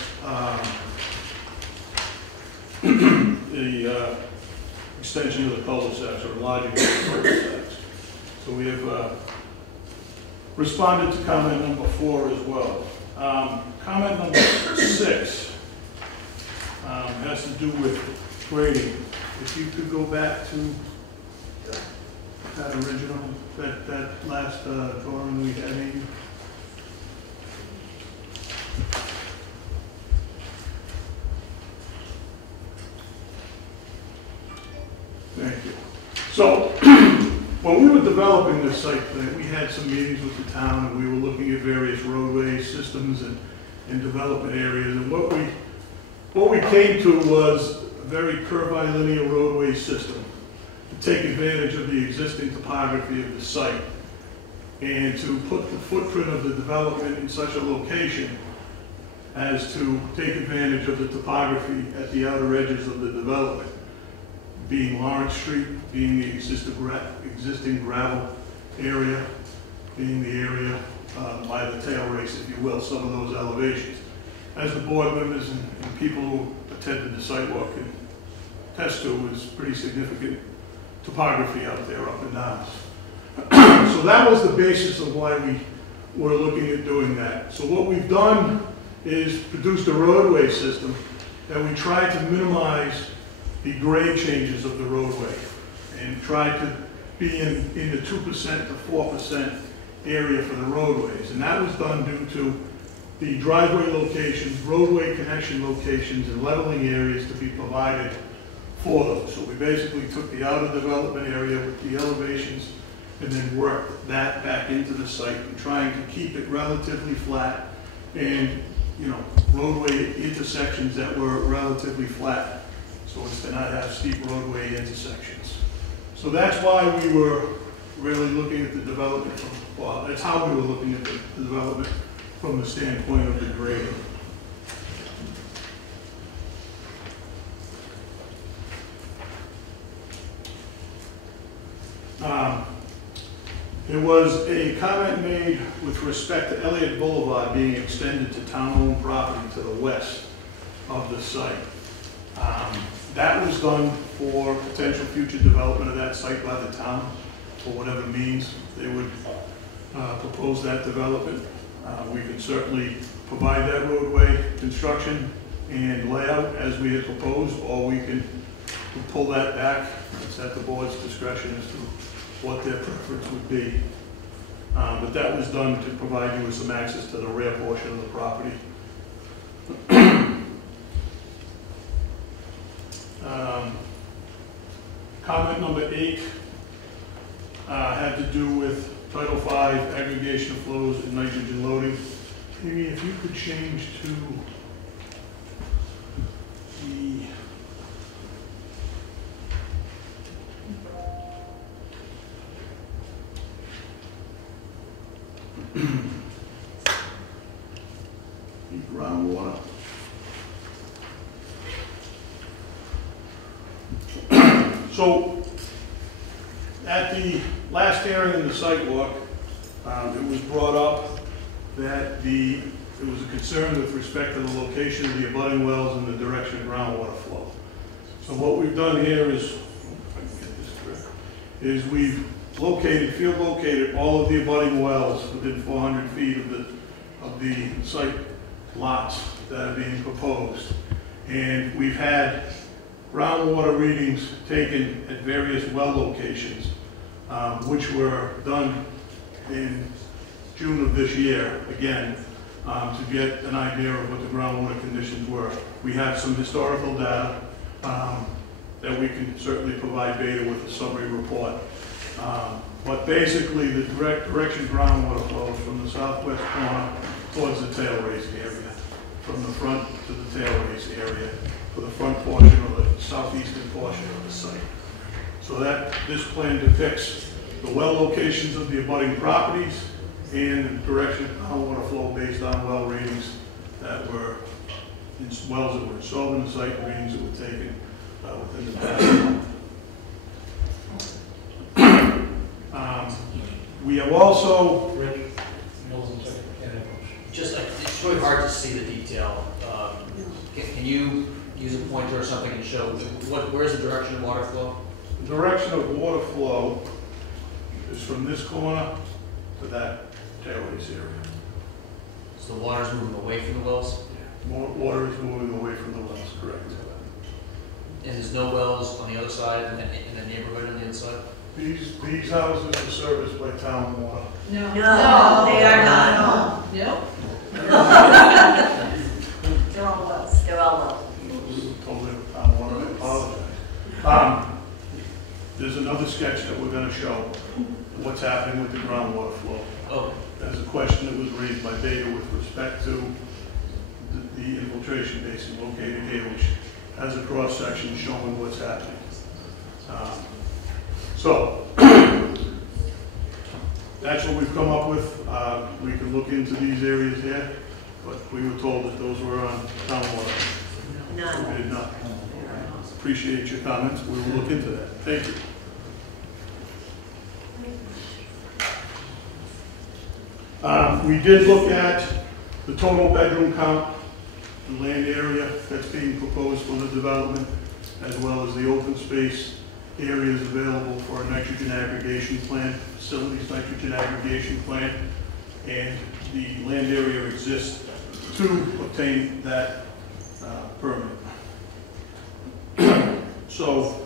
the extension of the cul-de-sacs, or enlarging of the cul-de-sacs. So we have responded to comment number 4 as well. Comment number 6 has to do with grading. If you could go back to that original, that last drawing we had in. Thank you. So, when we were developing this site plan, we had some meetings with the town, and we were looking at various roadway systems and development areas. And what we came to was a very curvilinear roadway system to take advantage of the existing topography of the site and to put the footprint of the development in such a location as to take advantage of the topography at the outer edges of the development, being Lawrence Street, being the existing gravel area, being the area by the tail race, if you will, some of those elevations. As the board members and people who attended the site walk can attest to, is pretty significant topography out there, up and down. So that was the basis of why we were looking at doing that. So what we've done is produced a roadway system that we tried to minimize the grade changes of the roadway and tried to be in the 2% to 4% area for the roadways. And that was done due to the driveway locations, roadway connection locations, and leveling areas to be provided for those. So we basically took the outer development area with the elevations and then worked that back into the site and trying to keep it relatively flat and roadway intersections that were relatively flat, so as to not have steep roadway intersections. So that's why we were really looking at the development well, that's how we were looking at the development from the standpoint of the grade. There was a comment made with respect to Elliott Boulevard being extended to town-owned property to the west of the site. That was done for potential future development of that site by the town, for whatever means they would propose that development. We could certainly provide that roadway construction and layout as we had proposed, or we can pull that back. It's at the board's discretion as to what their preference would be. But that was done to provide you with some access to the rear portion of the property. Comment number 8 had to do with Title V aggregation of flows and nitrogen loading. Amy, if you could change to the groundwater. So, at the last hearing in the site walk, it was brought up that there was a concern with respect to the location of the abutting wells and the direction of groundwater flow. So what we've done here is, if I can get this correct, is we've field located all of the abutting wells within 400 feet of the site lots that are being proposed. And we've had groundwater readings taken at various well locations, which were done in June of this year, again, to get an idea of what the groundwater conditions were. We have some historical data that we can certainly provide Beta with a summary report. But basically, the direction groundwater flows from the southwest corner towards the tail race area, from the front to the tail race area, for the front portion or the southeastern portion of the site. So this plan depicts the well locations of the abutting properties and the direction of groundwater flow based on well readings that were, wells that were installed in the site, readings that were taken within the past month. We have also, Just, it's really hard to see the detail. Can you use a pointer or something and show, where's the direction of water flow? the direction of water flow is from this corner to that tailways area. So the water's moving away from the wells? Water is moving away from the wells, correct. And there's no wells on the other side, in the neighborhood on the other side? These houses are serviced by town water. No. No, they are not. No? They're all wells. They're all wells. Totally with town water, I apologize. There's another sketch that we're going to show what's happening with the groundwater flow. Oh. There's a question that was raised by Beta with respect to the infiltration basin located here, which has a cross section showing what's happening. So that's what we've come up with. We can look into these areas here, but we were told that those were on town water. None. We did not. Appreciate your comments. We will look into that. Thank you. We did look at the total bedroom count, the land area that's being proposed for the development, as well as the open space areas available for a nitrogen aggregation plant, facilities nitrogen aggregation plant, and the land area exists to obtain that permit. So,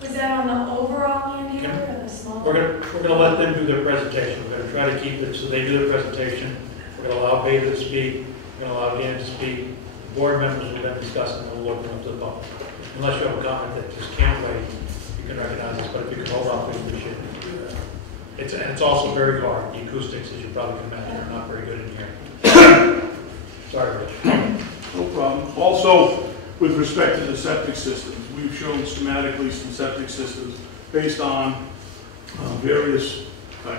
Was that on the overall land area or the small? We're gonna let them do their presentation. We're gonna try to keep it so they do their presentation. We're gonna allow Beta to speak. We're gonna allow Dan to speak. The board members will then discuss and we'll open up to the public. Unless you have a comment that just can't wait, you can recognize this, but if you can hold on, please appreciate it. it's also very dark. The acoustics, as you probably can imagine, are not very good in here. Sorry, Rich. No problem. Also, with respect to the septic systems, we've shown schematically some septic systems based on various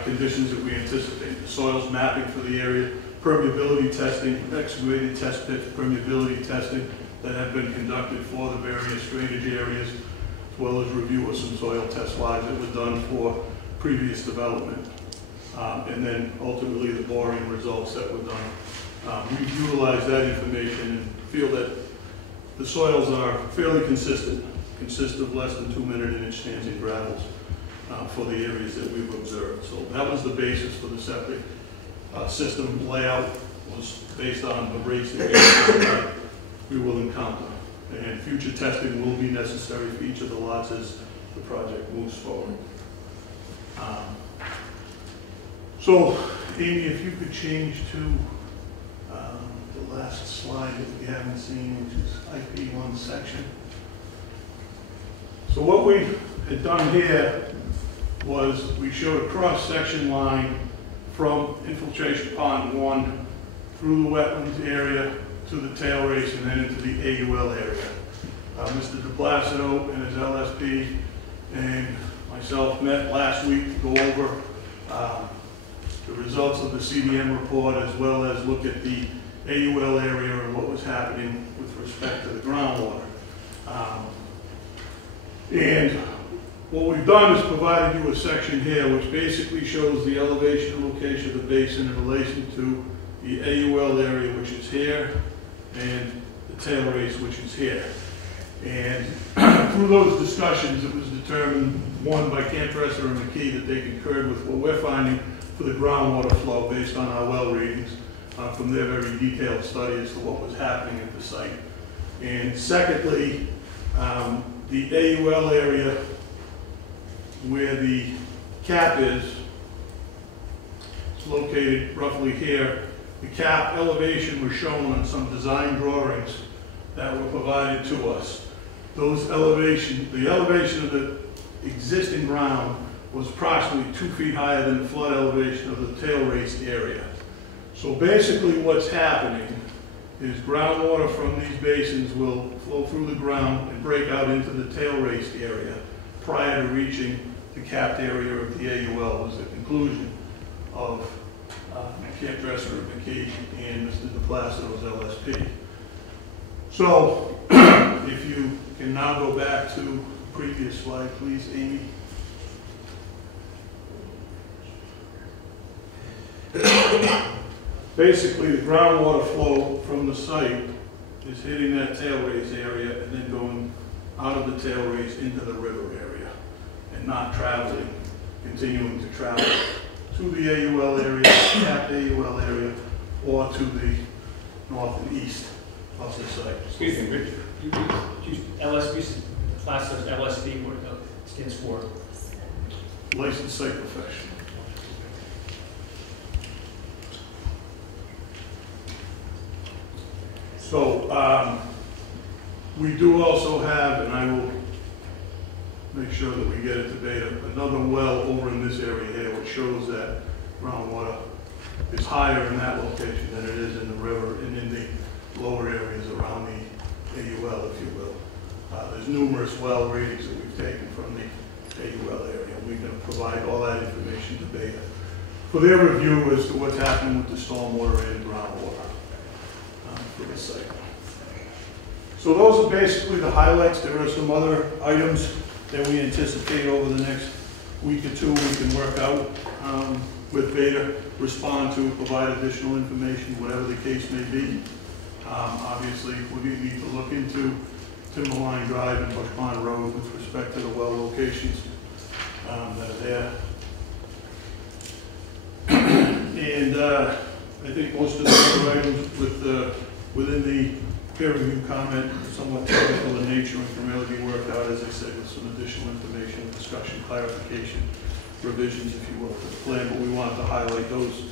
conditions that we anticipate. The soils mapping for the area, permeability testing, excavated test pits, permeability testing that have been conducted for the various drainage areas, as well as review of some soil test lives that were done for previous development. And then ultimately the boring results that were done. We've utilized that information and feel that the soils are fairly consistent, consist of less than 2 minute inch standing gravels for the areas that we've observed. So that was the basis for the septic system layout, was based on the rates that we will encounter. And future testing will be necessary for each of the lots as the project moves forward. So, Amy, if you could change to the last slide that we haven't seen, which is IP1 section. So what we had done here was we showed a cross-section line from infiltration pond 1 through the wetlands area to the tail race and then into the AUL area. Mr. DePlacido and his LSP and myself met last week to go over the results of the CDM report, as well as look at the AUL area and what was happening with respect to the groundwater. And what we've done is provided you a section here which basically shows the elevation and location of the basin in relation to the AUL area, which is here, and the tail race, which is here. And through those discussions, it was determined, one, by Camp Dresser and McKee, that they concurred with what we're finding for the groundwater flow based on our well readings from their very detailed study as to what was happening at the site. And secondly, the AUL area where the cap is located roughly here. The cap elevation was shown on some design drawings that were provided to us. Those elevation, the elevation of the existing ground was approximately 2 feet higher than the flood elevation of the tail race area. So basically what's happening is groundwater from these basins will flow through the ground and break out into the tail race area prior to reaching the capped area of the AUL, was the conclusion of Camp Dresser of McKee and Mr. DePlacido's LSP. So if you can now go back to the previous slide, please, Amy. Basically, the groundwater flow from the site is hitting that tail race area and then going out of the tail race into the river area and not traveling, continuing to travel to the AUL area, capped AUL area, or to the north and east of the site. Excuse me, Richard. LSP, class of LSP, what stands for? Licensed site professional. So we do also have, and I will make sure that we get it to beta, another well over in this area here, which shows that groundwater is higher in that location than it is in the river and in the lower areas around the AUL, if you will. There's numerous well readings that we've taken from the AUL area. We're going to provide all that information to beta for their review as to what's happening with the stormwater and groundwater for the site. So those are basically the highlights. There are some other items that we anticipate over the next week or two we can work out with beta, respond to, provide additional information, whatever the case may be. Obviously, we need to look into Timberline Drive and Bush Pond Road with respect to the well locations that are there. And I think most of the other items within the peer review comment are somewhat technical in nature and can really be worked out, as I said, with some additional information, discussion, clarification, revisions, if you will, to the plan. But we wanted to highlight those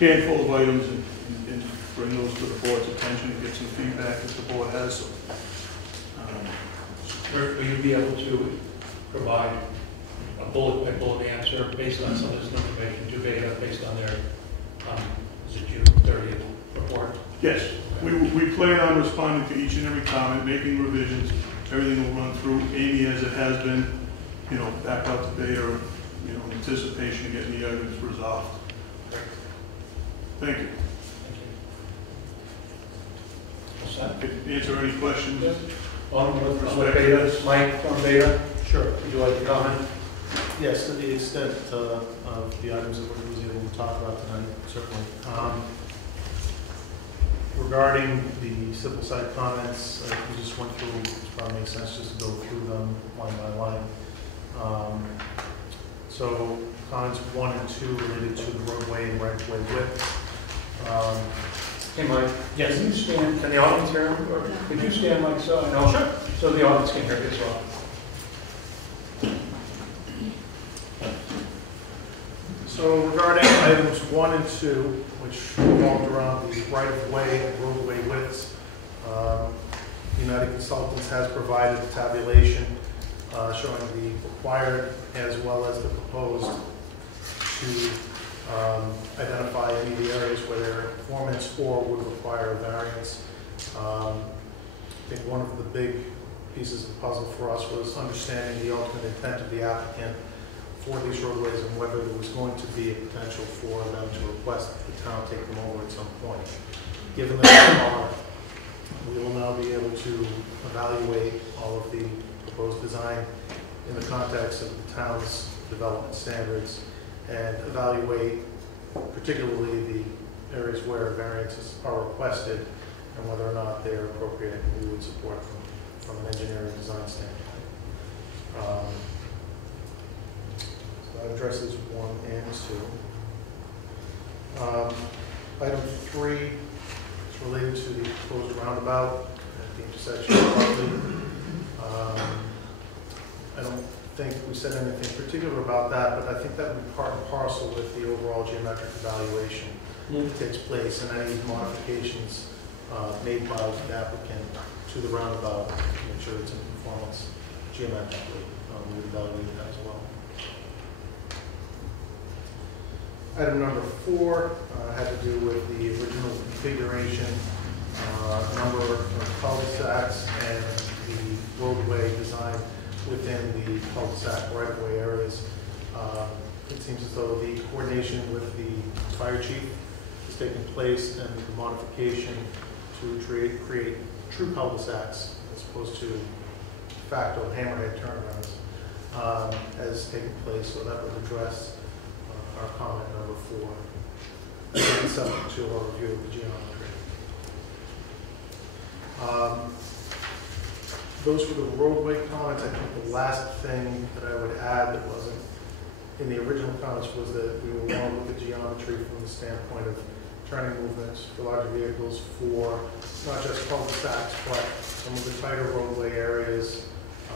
handful of items and bring those to the board's attention and get some feedback that the board has. So, Will you be able to provide a bullet answer based on some of this information to Beta, based on their, is it June 30th report? Yes, we plan on responding to each and every comment, making revisions. Everything will run through Amy as it has been, back out to Beta, in anticipation of getting the items resolved. Thank you. Could answer any questions? With Beta, Mike from Beta? Sure. Would you like to comment? Yes, to the extent of the items that we was able to talk about tonight, certainly. Regarding the civil side comments, we just went through, it probably makes sense just to go through them line by line. So comments 1 and 2 related to the roadway and right-of-way width. Hey, Mike. Yes. Can you stand, can the audience hear him? Or could you stand, Mike, so I know? Sure. So the audience can hear you as well. So regarding items 1 and 2, which revolved around the right-of-way and roadway widths, United Consultants has provided a tabulation showing the required as well as the proposed to identify any of the areas where their performance or would require a variance. I think one of the big pieces of the puzzle for us was understanding the ultimate intent of the applicant for these roadways and whether there was going to be a potential for them to request that the town take them over at some point. Given that they are, we will now be able to evaluate all of the proposed design in the context of the town's development standards and evaluate particularly the areas where variances are requested and whether or not they're appropriate and we would support them from an engineering design standpoint. So that addresses 1 and 2. Item 3 is related to the proposed roundabout at the intersection of Hartley. I don't think we said anything particular about that, but I think that would be part and parcel with the overall geometric evaluation that takes place and any modifications made by the applicant to the roundabout to make sure it's in conformance geometrically. We would evaluate that as well. Item number 4 had to do with the original configuration, number of cul-de-sacs, and the roadway design within the cul-de-sac right-of-way areas. It seems as though the coordination with the fire chief has taken place and the modification to create true cul-de-sacs as opposed to de facto hammerhead turnarounds has taken place, so that would address our comment number 4, again, subject to our review of the geometry. Those were the roadway comments. I think the last thing that I would add that wasn't in the original comments was that we will want to look at geometry from the standpoint of turning movements for larger vehicles for not just cul-de-sacs, but some of the tighter roadway areas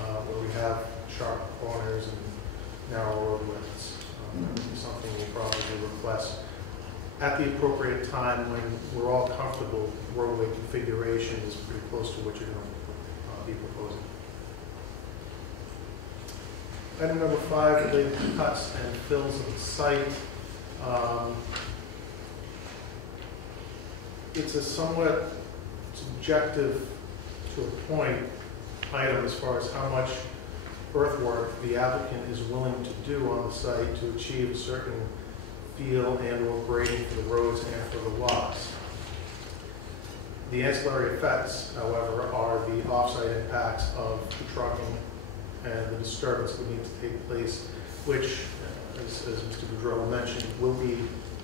where we have sharp corners and narrow road widths. Something we'll probably request at the appropriate time when we're all comfortable roadway configuration is pretty close to what you're going to be proposing. Item number 5 related to cuts and fills of the site. It's a somewhat subjective to a point item as far as how much earthwork the applicant is willing to do on the site to achieve a certain feel and or grading for the roads and for the lots. The ancillary effects, however, are the off-site impacts of the trucking and the disturbance that needs to take place, which, as Mr. Boudreau mentioned, will be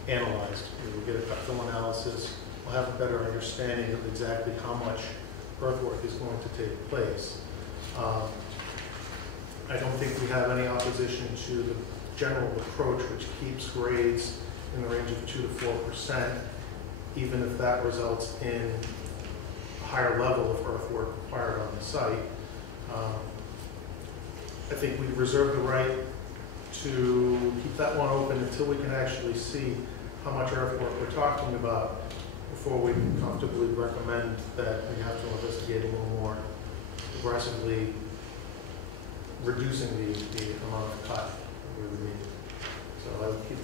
analyzed. We will get a fill analysis. We'll have a better understanding of exactly how much earthwork is going to take place. I don't think we have any opposition to the general approach, which keeps grades in the range of 2 to 4%, even if that results in a higher level of earthwork required on the site. I think we reserve the right to keep that one open until we can actually see how much earthwork we're talking about before we can comfortably recommend that we have to investigate a little more aggressively reducing the amount of cut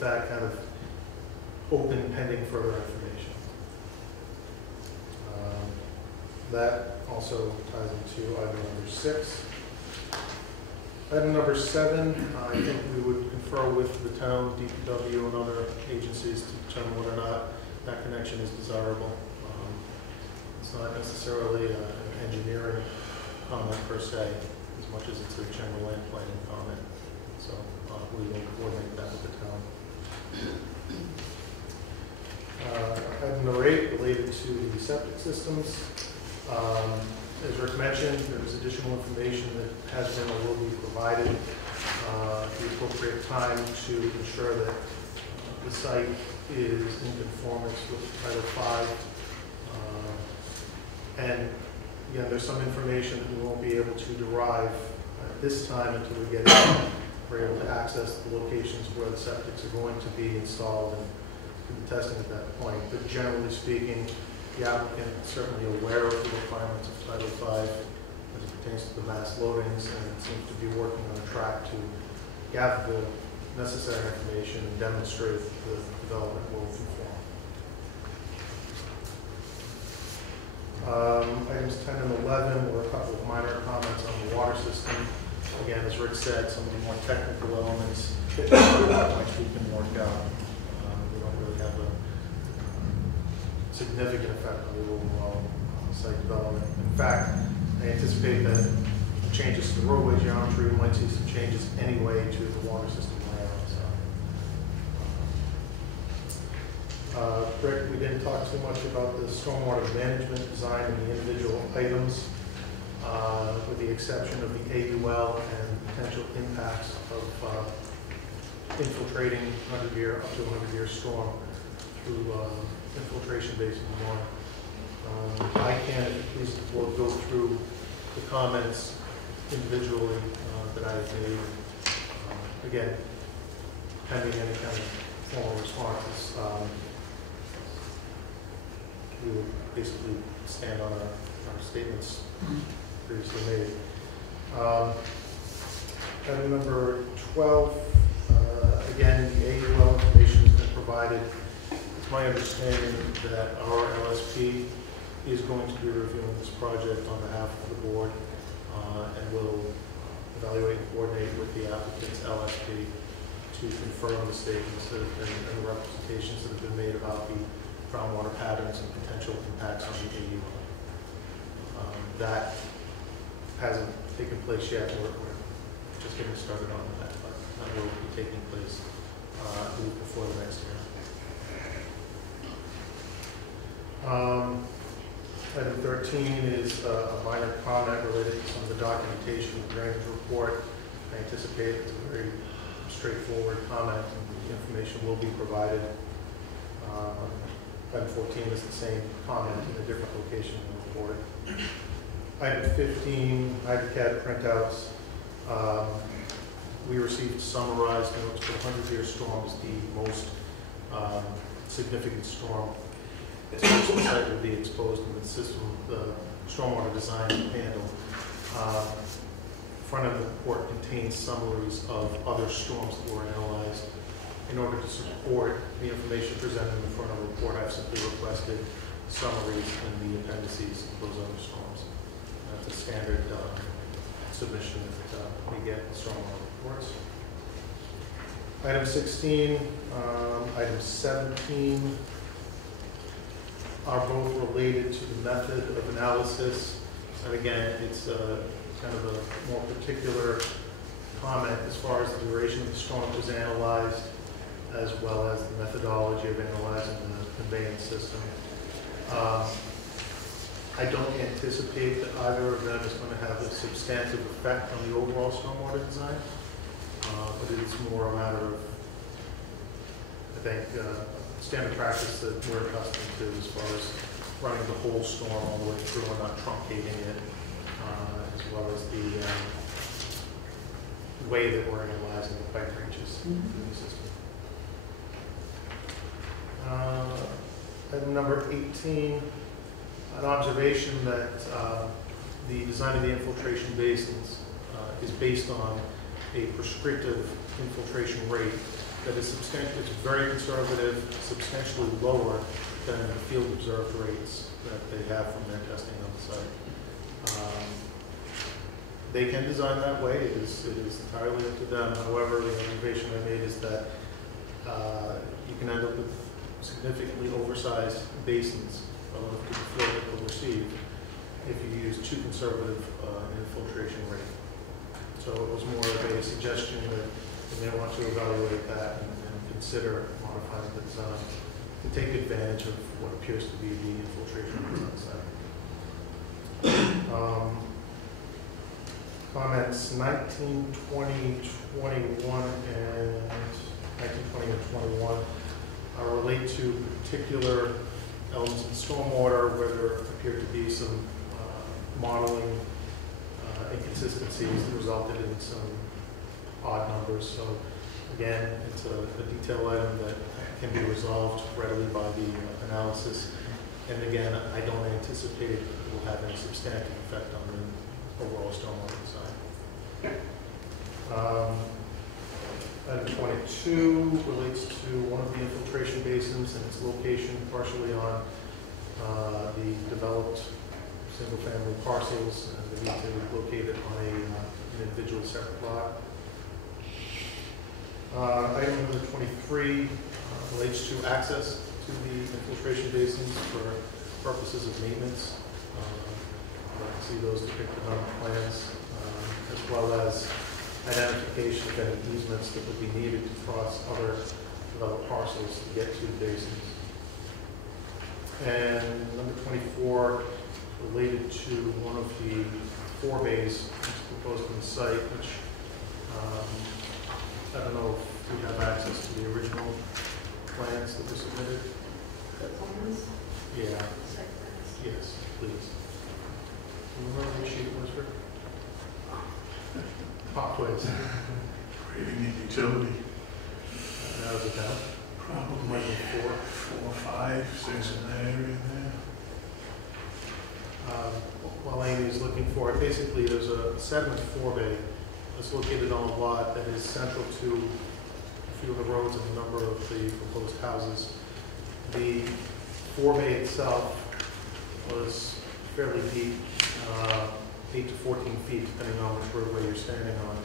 that kind of open pending further information. That also ties into item number 6. Item number 7, I think we would confer with the town, DPW, and other agencies to determine whether or not that connection is desirable. It's not necessarily an engineering comment per se, as much as it's a general land planning comment. So we will coordinate that with the town. Item number 8, related to the septic systems. As Rick mentioned, there is additional information that has been or will be provided at the appropriate time to ensure that the site is in conformance with Title V. And again, there's some information that we won't be able to derive at this time until we get in. We're able to access the locations where the septics are going to be installed and do the testing at that point. But generally speaking, the applicant is certainly aware of the requirements of Title V as it pertains to the mass loadings, and it seems to be working on a track to gather the necessary information and demonstrate the development will conform. Items 10 and 11 were a couple of minor comments on the water system. Again, as Rick said, some of the more technical elements which we can work out. We don't really have a significant effect on the overall site development. In fact, I anticipate that changes to the roadway geometry, we might see some changes anyway to the water system layout. Rick, we didn't talk too much about the stormwater management design and the individual items, with the exception of the AUL and potential impacts of infiltrating 100-year, up to 100-year storm through infiltration basin water. I can, if you please, the board, go through the comments individually that I've made. Again, pending any kind of formal responses, we will basically stand on our statements previously made. Item number 12, again, the AUL information has been provided. It's my understanding that our LSP is going to be reviewing this project on behalf of the board and will evaluate and coordinate with the applicant's LSP to confirm the statements that have been, and the representations that have been made about the groundwater patterns and potential impacts on the AUL. That hasn't taken place yet. We're just getting started on that, but that will be taking place before the next hearing. Item 13 is a minor comment related to some of the documentation of the drainage report. I anticipate it's a very straightforward comment, and the information will be provided. Item 14 is the same comment in a different location in the report. Item 15, HydroCAD printouts. We received summarized notes for the 100-year storm is the most significant storm. The site will be exposed in the system, the stormwater design handle. Front of the report contains summaries of other storms that were analyzed. In order to support the information presented in the front of the report, I've simply requested summaries in the appendices of those other storms. That's a standard submission that we get in stormwater reports. Item 16, item 17 are both related to the method of analysis. And again, it's kind of a more particular comment as far as the duration of the storm was analyzed, as well as the methodology of analyzing the conveyance system. I don't anticipate that either of them is going to have a substantive effect on the overall stormwater design, but it's more a matter of, I think, standard practice that we're accustomed to as far as running the whole storm all the way through and not truncating it, as well as the way that we're analyzing the pipe ranges in the system. Item number 18, an observation that the design of the infiltration basins is based on a prescriptive infiltration rate that is substantial, it's very conservative, substantially lower than the field observed rates that they have from their testing on the site. They can design that way, it is entirely up to them. However, the observation I made is that you can end up with significantly oversized basins relative to the flow that will receive if you use too conservative an infiltration rate. So it was more of a suggestion that you may want to evaluate that and consider modifying the design to take advantage of what appears to be the infiltration rates on the site. Comments 19, 20, 21, and 19, 20, and 21 relate to particular elements of the stormwater where there appear to be some modeling inconsistencies that resulted in some odd numbers. So again, it's a detail item that can be resolved readily by the analysis. And again, I don't anticipate it will have any substantive effect on the overall stormwater design. Item 22 relates to one of the infiltration basins and its location partially on the developed single-family parcels, and they need to be located on an individual separate lot. Item number 23 relates to access to the infiltration basins for purposes of maintenance. You can see those depicted on the plans, as well as identification of any easements that would be needed to cross other developed parcels to get to the basins. And number 24 related to one of the forebays proposed on the site, which I don't know if we have access to the original plans that were submitted. Yeah. Yes, please. Remember which sheet was for? Pop quiz. Creating the utility. That was it down? Probably 4, 5, 6 in that area there. While Amy is looking for it, basically there's a sediment forebay that's located on a lot that is central to a few of the roads and a number of the proposed houses. The forebay itself was fairly deep, 8 to 14 feet, depending on which roadway you're standing on.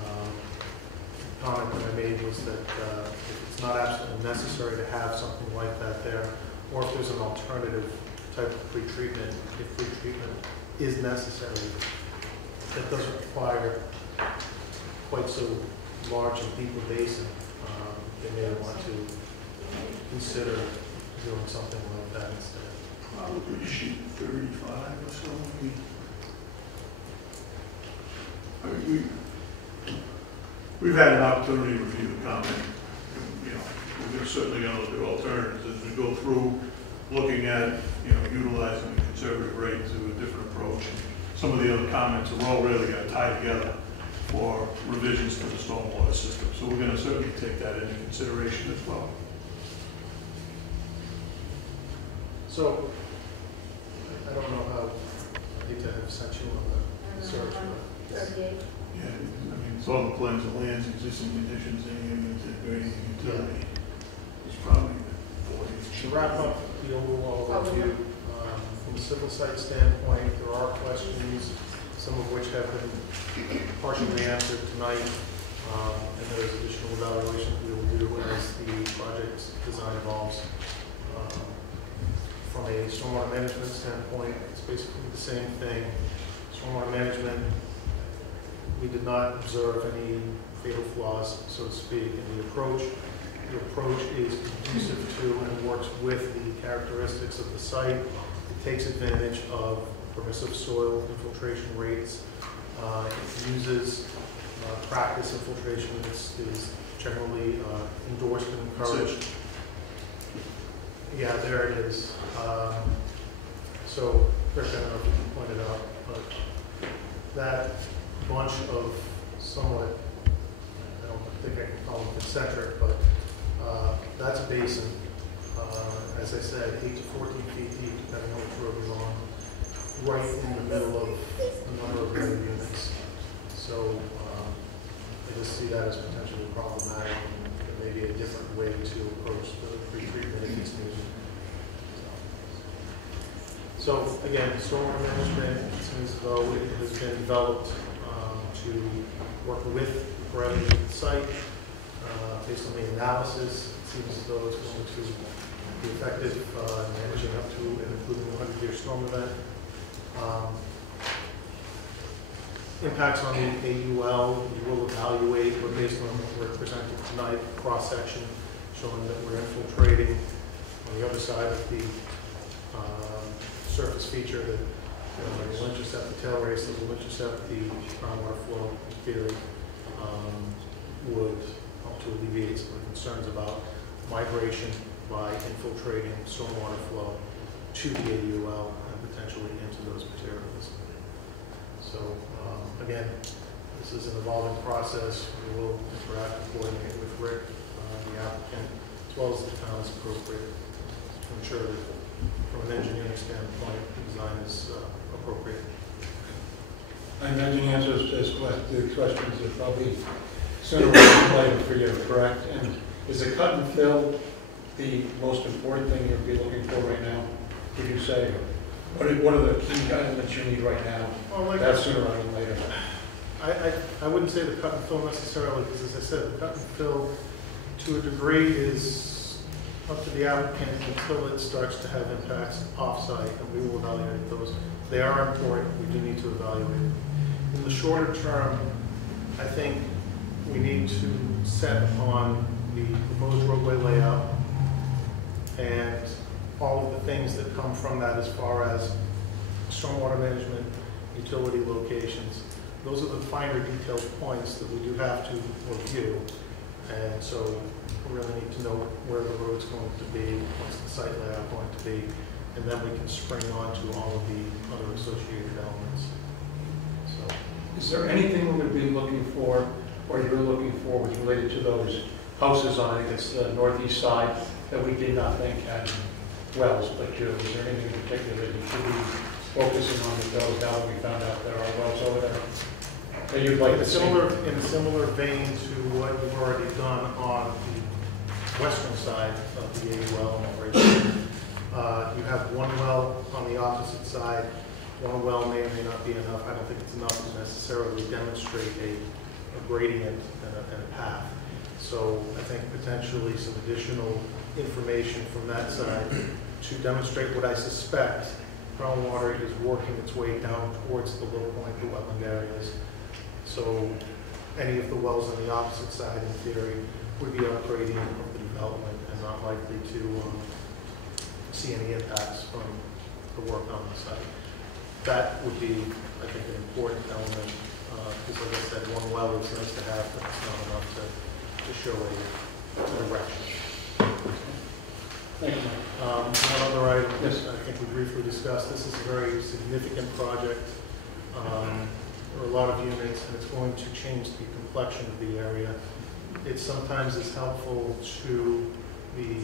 The comment that I made was that if it's not absolutely necessary to have something like that there, or if there's an alternative type of pretreatment, if pretreatment is necessary, that doesn't require quite so large and deep a basin, they may want to consider doing something like that instead. Probably sheet 35 or so. We've had an opportunity to review the comment. You know, we're certainly going to look at alternatives as we go through, looking at, utilizing the conservative rate to a different approach. Some of the other comments are all really going to tie together for revisions to the stormwater system. So we're going to certainly take that into consideration as well. So, I don't know how, I hate to have sent you on the search, but 38. Yeah, I mean, it's all the plans of lands, existing conditions, any grading utility. It's probably 40. to wrap up the overall review, from a civil site standpoint, there are questions, some of which have been partially answered tonight, and there's additional evaluation we will do as the project design evolves. From a stormwater management standpoint, it's basically the same thing. Stormwater management, we did not observe any fatal flaws, so to speak, in the approach. The approach is conducive to and works with the characteristics of the site. It takes advantage of permissive soil infiltration rates. It uses practice infiltration that is generally endorsed and encouraged. Yeah, there it is. So, Rick, I don't know if you can point it out, but that bunch of somewhat, I don't think I can call them concentric, but that's a basin, as I said, 8 to 14 feet deep, depending on which road you're on, right in the middle of a number of other units. So I just see that as potentially problematic. So again, stormwater management, it seems as though it has been developed to work with the parameters of the site. Based on the analysis, it seems as though it's going to be effective managing up to and including the 100-year storm event. Impacts on the AUL, we will evaluate, but based on what we're presenting tonight, cross-section showing that we're infiltrating on the other side of the surface feature that will intercept the tail race, that will intercept the groundwater flow in theory, would help to alleviate some of the concerns about migration by infiltrating stormwater flow to the AUL and potentially into those materials. So again, this is an evolving process. We will interact and coordinate with Rick, the applicant, as well as the town as appropriate to ensure that from an engineering standpoint, the design is appropriate. I imagine answers to the questions are probably sooner or later for you, correct? And is the cut and fill the most important thing you'll be looking for right now? Would you say? What are the key elements you need right now? Well, That's sooner rather than later. I wouldn't say the cut and fill necessarily, because as I said, the cut and fill to a degree is up to the applicant until it starts to have impacts off-site, and we will evaluate those. They are important, we do need to evaluate. In the shorter term, I think we need to set upon the proposed roadway layout and all of the things that come from that as far as stormwater management, utility locations. Those are the finer detailed points that we do have to review. And so we really need to know where the road's going to be, what's the site layout going to be, and then we can spring on to all of the other associated elements. So, Is there anything we're going to be looking for, or you're looking for, was related to those houses on, I guess, the northeast side that we did not think had wells, but is there anything in particular that you should be focusing on with those now that we found out there are wells over there that you'd like to see? in a similar vein to what you've already done on the western side of the AUL operation, you have one well on the opposite side. One well may or may not be enough. I don't think it's enough to necessarily demonstrate a gradient and a path. So I think potentially some additional information from that side to demonstrate what I suspect groundwater is working its way down towards the low point, the wetland areas. So any of the wells on the opposite side, in theory, would be up gradient of the development and not likely to see any impacts from the work on the site. That would be, I think, an important element because, like I said, one well is nice to have, but it's not enough to show a direction. Thank you. One other item, yes, I think we briefly discussed, this is a very significant project. There are a lot of units, and it's going to change the complexion of the area. It sometimes is helpful to the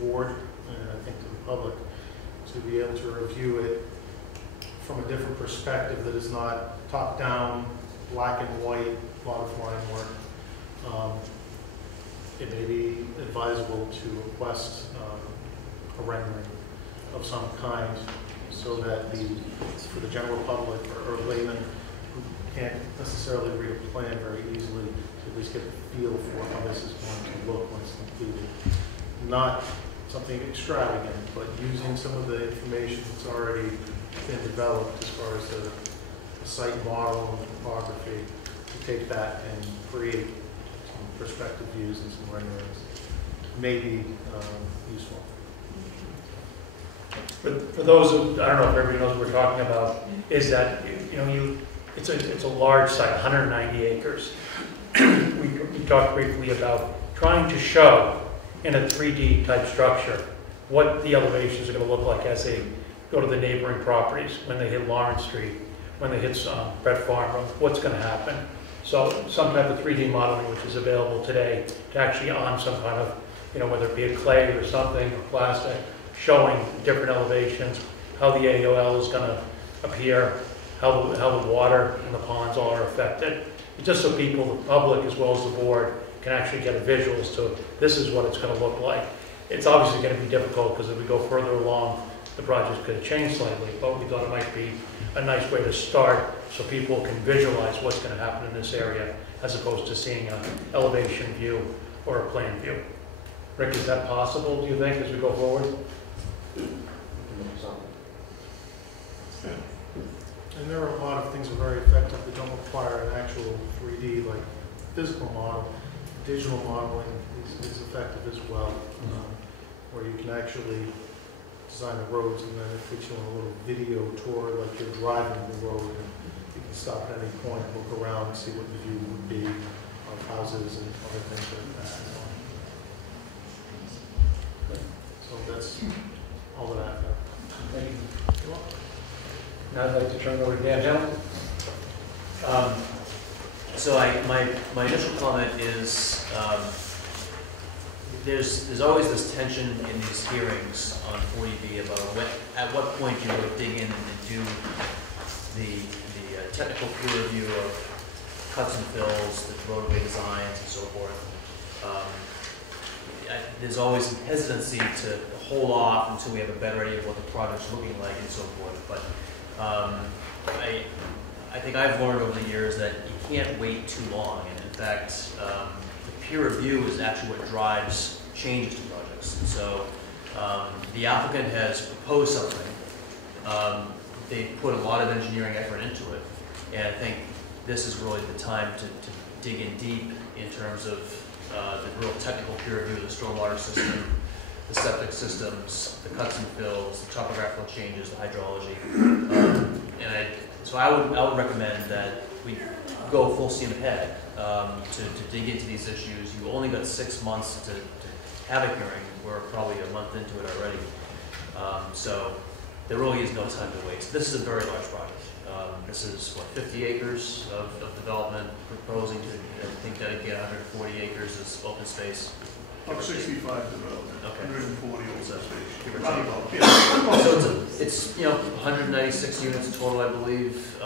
board, and I think to the public, to be able to review it from a different perspective that is not top-down, black and white, a lot of line work. It may be advisable to request a rendering of some kind so that for the general public or layman who can't necessarily read a plan very easily, to at least get a feel for how this is going to look when it's completed. Not something extravagant, but using some of the information that's already been developed as far as the site model and the topography, to take that and create some perspective views and some renderings may be useful. For those who, I don't know if everybody knows what we're talking about, is that, it's a large site, 190 acres. We talked briefly about trying to show in a 3D type structure what the elevations are going to look like as they go to the neighboring properties, when they hit Lawrence Street, when they hit Brett Farm Road, what's going to happen. So some type of 3D modeling which is available today to actually on some kind of, whether it be a clay or something, or plastic, showing different elevations, how the AOL is going to appear, how the water and the ponds all are affected. Just so people, the public as well as the board, can actually get a visuals to this is what it's going to look like. It's obviously going to be difficult because as we go further along the project could change slightly, but we thought it might be a nice way to start so people can visualize what's going to happen in this area as opposed to seeing an elevation view or a plan view. Rick, is that possible, do you think, as we go forward? And there are a lot of things that are very effective that don't require an actual 3D, like physical model. Digital modeling is effective as well, where you can actually design the roads and then it takes you on a little video tour, like you're driving the road and you can stop at any point, look around and see what the view would be of houses and other things like that. So that's all that I have. Thank you. Now I'd like to turn it over to Dan Hill. So my initial comment is, there's always this tension in these hearings on 40B about at what point you would dig in and do the technical peer review of cuts and fills, the roadway designs and so forth. There's always some hesitancy to hold off until we have a better idea of what the project's looking like and so forth. But I think I've learned over the years that you can't wait too long. And in fact, the peer review is actually what drives changes to projects. And so the applicant has proposed something. They put a lot of engineering effort into it. And I think this is really the time to dig in deep in terms of the real technical peer review of the stormwater system, the septic systems, the cuts and fills, the topographical changes, the hydrology. So I would recommend that we go full steam ahead to dig into these issues. You only got 6 months to have a hearing. We're probably a month into it already. So there really is no time to waste. This is a very large project. This is, what, 50 acres of development, proposing to, I think, dedicate 140 acres as open space. Up 65 development, Okay. 140 open So, space. give or take. Roundabout, yeah. So it's 196 units total, I believe.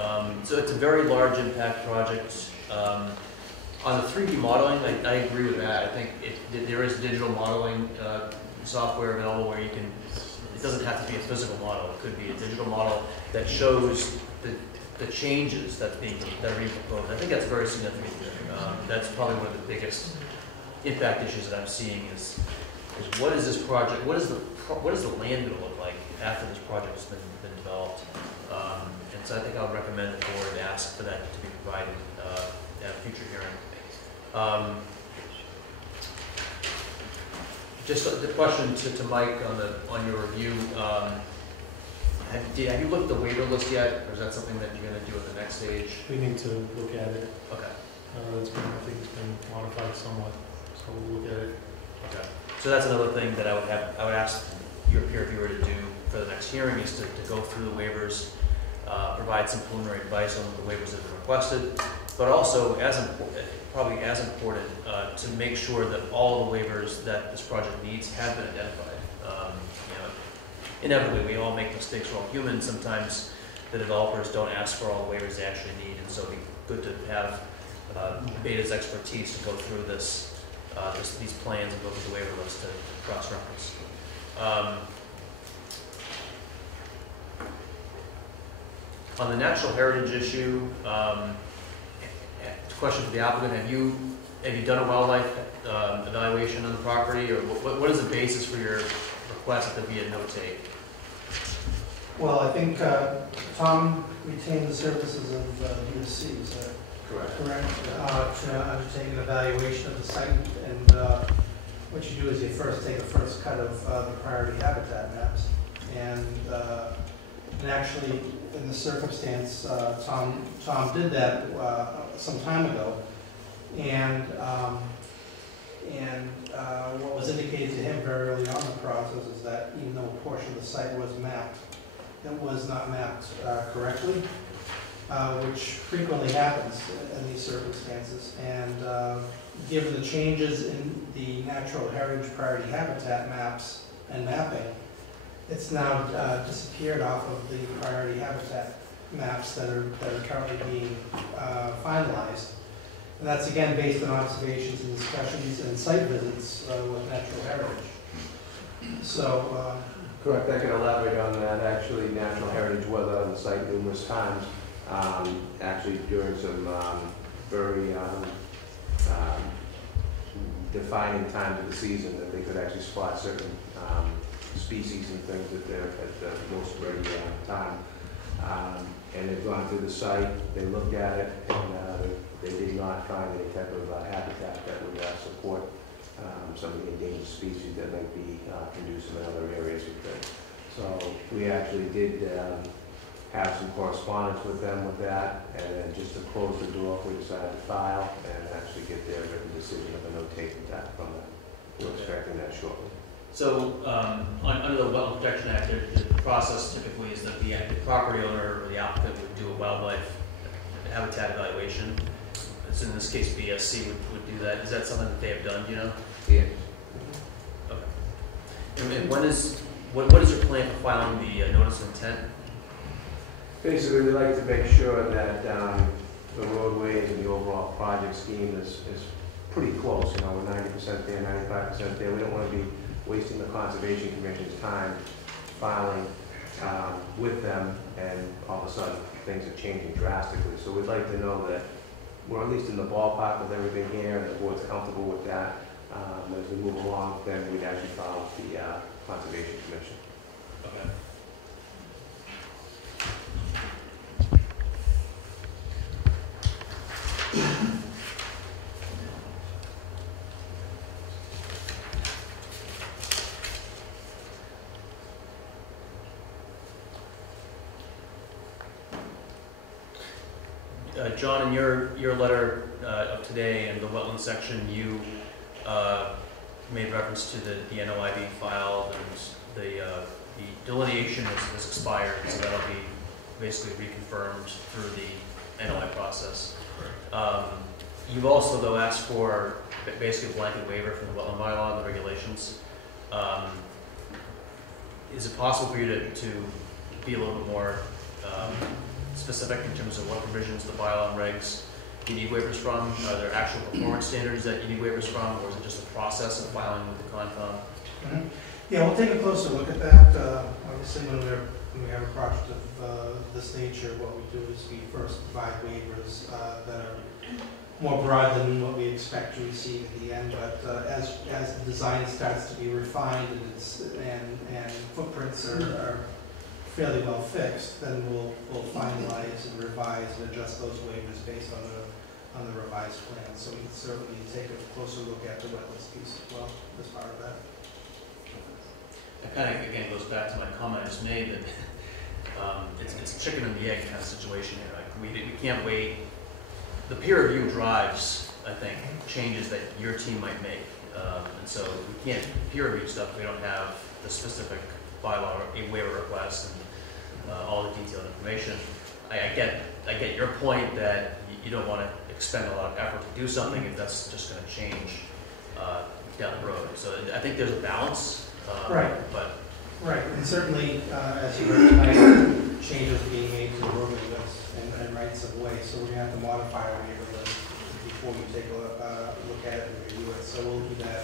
So it's a very large impact project. On the 3D modeling, I agree with that. I think there is digital modeling software available where you can, it doesn't have to be a physical model. It could be a digital model that shows the changes that are being proposed. I think that's very significant. That's probably one of the biggest impact issues that I'm seeing is what is this project, what is the land going to look like after this project has been developed? And so I think I would recommend the board ask for that to be provided at a future hearing. Just the question to Mike on your review. Have you looked at the waiver list yet, or is that something that you're going to do at the next stage? We need to look at it. Okay. I think it's been modified somewhat, so we'll look at it. Okay. So that's another thing that I would ask your peer reviewer to do for the next hearing is to go through the waivers, provide some preliminary advice on the waivers that have been requested, but also probably as important, to make sure that all the waivers that this project needs have been identified. Inevitably, we all make mistakes. We're all human. Sometimes the developers don't ask for all the waivers they actually need, and so it'd be good to have Beta's expertise to go through these plans and go through the waiver list to cross-reference. On the natural heritage issue, question for the applicant: have you done a wildlife evaluation on the property, or what is the basis for your request that there be a no take? Well, I think Tom retained the services of USC, is that correct? To undertake an evaluation of the site, and what you do is you first take a first cut of the priority habitat maps, and actually, in the circumstance, Tom did that some time ago, and what was indicated to him very early on in the process is that even though a portion of the site was mapped, it was not mapped correctly, which frequently happens in these circumstances. And given the changes in the natural heritage priority habitat maps and mapping, it's now disappeared off of the priority habitat maps that are currently being finalized. And that's again based on observations and discussions and site visits with natural heritage. So Correct, I can elaborate on that. Actually, Natural Heritage was on the site numerous times, actually during some very defining times of the season that they could actually spot certain species and things at the most ready time. And they've gone through the site, they looked at it, and they did not find any type of habitat that would support some of the endangered species that might be conducive in other areas of things. So we actually did have some correspondence with them with that, and then just to close the door, we decided to file and actually get their written decision of a no taking that from them. We're expecting that shortly. So, under the Wetland Protection Act, the process typically is that the property owner or the applicant would do a wildlife habitat evaluation. So in this case, BSC would do that. Is that something that they have done, do you know? Yeah. Okay. And what is your plan for filing the notice of intent? Basically, we like to make sure that the roadways and the overall project scheme is pretty close. You know, we're 90% there, 95% there. We don't want to be wasting the Conservation Commission's time filing with them, and all of a sudden things are changing drastically. So we'd like to know that we're at least in the ballpark with everything here, and the board's comfortable with that. As we move along, then we'd actually file with the Conservation Commission. Okay. John, in your letter of today in the wetland section, you made reference to the NOI being filed, and the delineation has expired, so that'll be basically reconfirmed through the NOI process. You've also, though, asked for basically a blanket waiver from the wetland bylaw and the regulations. Is it possible for you to be a little bit more specific in terms of what provisions the bylaw and regs you need waivers from? Are there actual performance standards that you need waivers from, or is it just the process of filing with the Concom? Mm-hmm. Yeah, we'll take a closer look at that. Obviously, when we have a project of this nature, what we do is we first provide waivers that are more broad than what we expect to receive at the end. But as the design starts to be refined and footprints are fairly well fixed, then we'll finalize and revise and adjust those waivers based on the revised plan. So we can certainly take a closer look at the wetlands piece as well as part of that. It kind of, again, goes back to my comment I just made that it's a chicken and the egg kind of situation here. Like we can't wait. The peer review drives, I think, changes that your team might make. And so we can't peer review stuff if we don't have the specific bylaw or a waiver request and all the detailed information. I get your point that you don't want to expend a lot of effort to do something if that's just going to change down the road. So I think there's a balance. Right. But right, and certainly, as you heard tonight, changes being made to the roadway lists and rights of way. So we're going to have to modify our waiver list before you take a look at it and review it. So we'll do that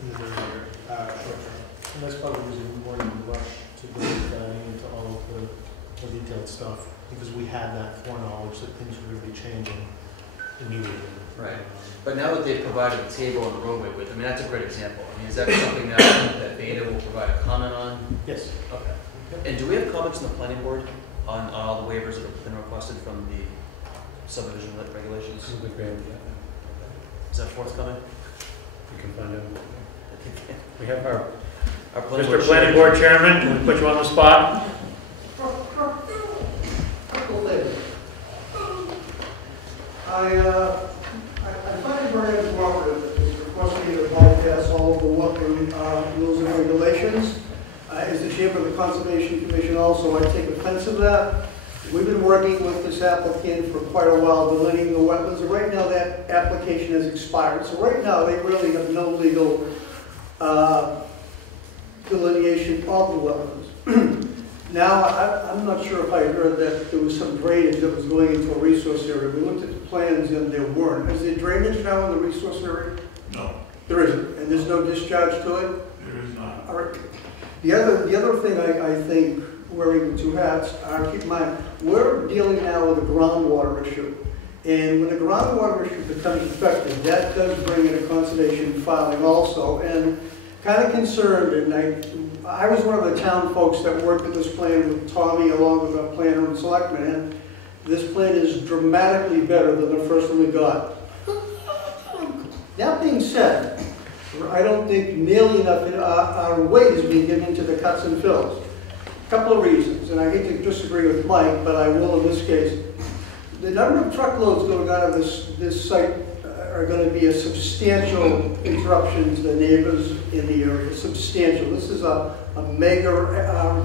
in the very near short term. And that's probably the reason we weren't in a rush to go into all of the detailed stuff, because we had that foreknowledge that things were going to be changing immediately. Right. But now that they've provided a table on the roadway width, I mean, that's a great example. I mean, is that something that Beta will provide a comment on? Yes. Okay. Yep. And do we have comments from the planning board on all the waivers that have been requested from the subdivision regulations? Is that forthcoming? You can find out. We have our planning Mr. Planning Board Chairman, can we put you on the spot? I find it very informative that it's requesting you to bypass all of the wetland rules and regulations. As the chairman of the Conservation Commission also, I take offense of that. We've been working with this applicant for quite a while delineating the wetlands, and right now that application has expired. So right now they really have no legal delineation of the wetlands. Now, I'm not sure if I heard that there was some drainage that was going into a resource area. We looked at the plans and there weren't. Is there drainage now in the resource area? No, There isn't, and there's no discharge to it? there is not. All right. The other thing I think, wearing the two hats, keep in mind, we're dealing now with a groundwater issue. And when the groundwater issue becomes effective, that does bring in a conservation filing also. And kind of concerned, and I was one of the town folks that worked at this plan with Tommy along with our planner and selectman, and this plan is dramatically better than the first one we got. That being said, I don't think nearly enough our weight is being given to the cuts and fills. A couple of reasons, and I hate to disagree with Mike, but I will in this case. The number of truckloads going out of this site are going to be a substantial interruption to the neighbors in the area. Substantial. This is a mega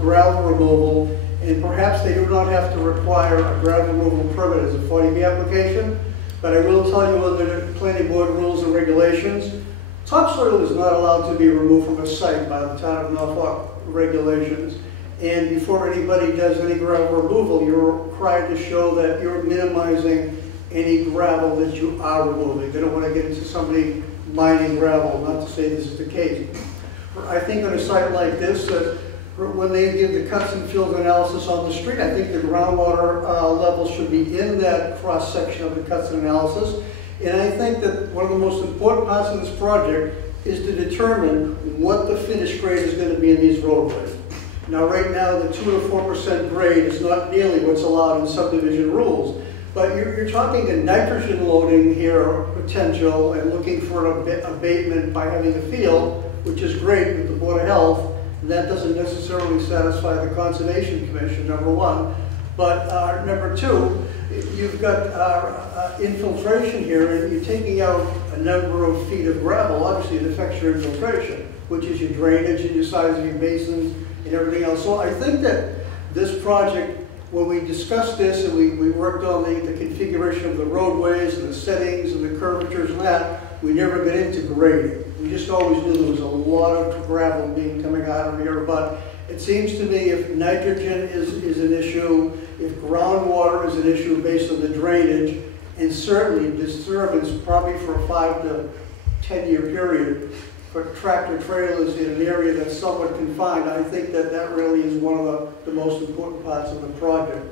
gravel removal, and perhaps they do not have to require a gravel removal permit as a 40B application, but I will tell you under the planning board rules and regulations, topsoil is not allowed to be removed from a site by the town of Norfolk regulations. And before anybody does any gravel removal, you're required to show that you're minimizing any gravel that you are removing. They don't want to get into somebody mining gravel, not to say this is the case. I think on a site like this, that when they give the cuts and fills analysis on the street, I think the groundwater level should be in that cross-section of the cuts and analysis. And I think that one of the most important parts of this project is to determine what the finished grade is going to be in these roadways. Now, right now, the 2 to 4% grade is not nearly what's allowed in subdivision rules, but you're talking a nitrogen loading here potential and looking for an abatement by having a field, which is great with the Board of Health. And that doesn't necessarily satisfy the Conservation Commission, number one. But number two, you've got infiltration here, and you're taking out a number of feet of gravel. Obviously, it affects your infiltration, which is your drainage and your size of your basins and everything else. So I think that this project, when we discussed this and we worked on the configuration of the roadways and the settings and the curvatures and that, we never got into grading. We just always knew there was a lot of gravel being coming out of here. But it seems to me if nitrogen is an issue, if groundwater is an issue based on the drainage, and certainly disturbance probably for a 5 to 10 year period, for tractor trailers in an area that's somewhat confined, I think that that really is one of the most important parts of the project.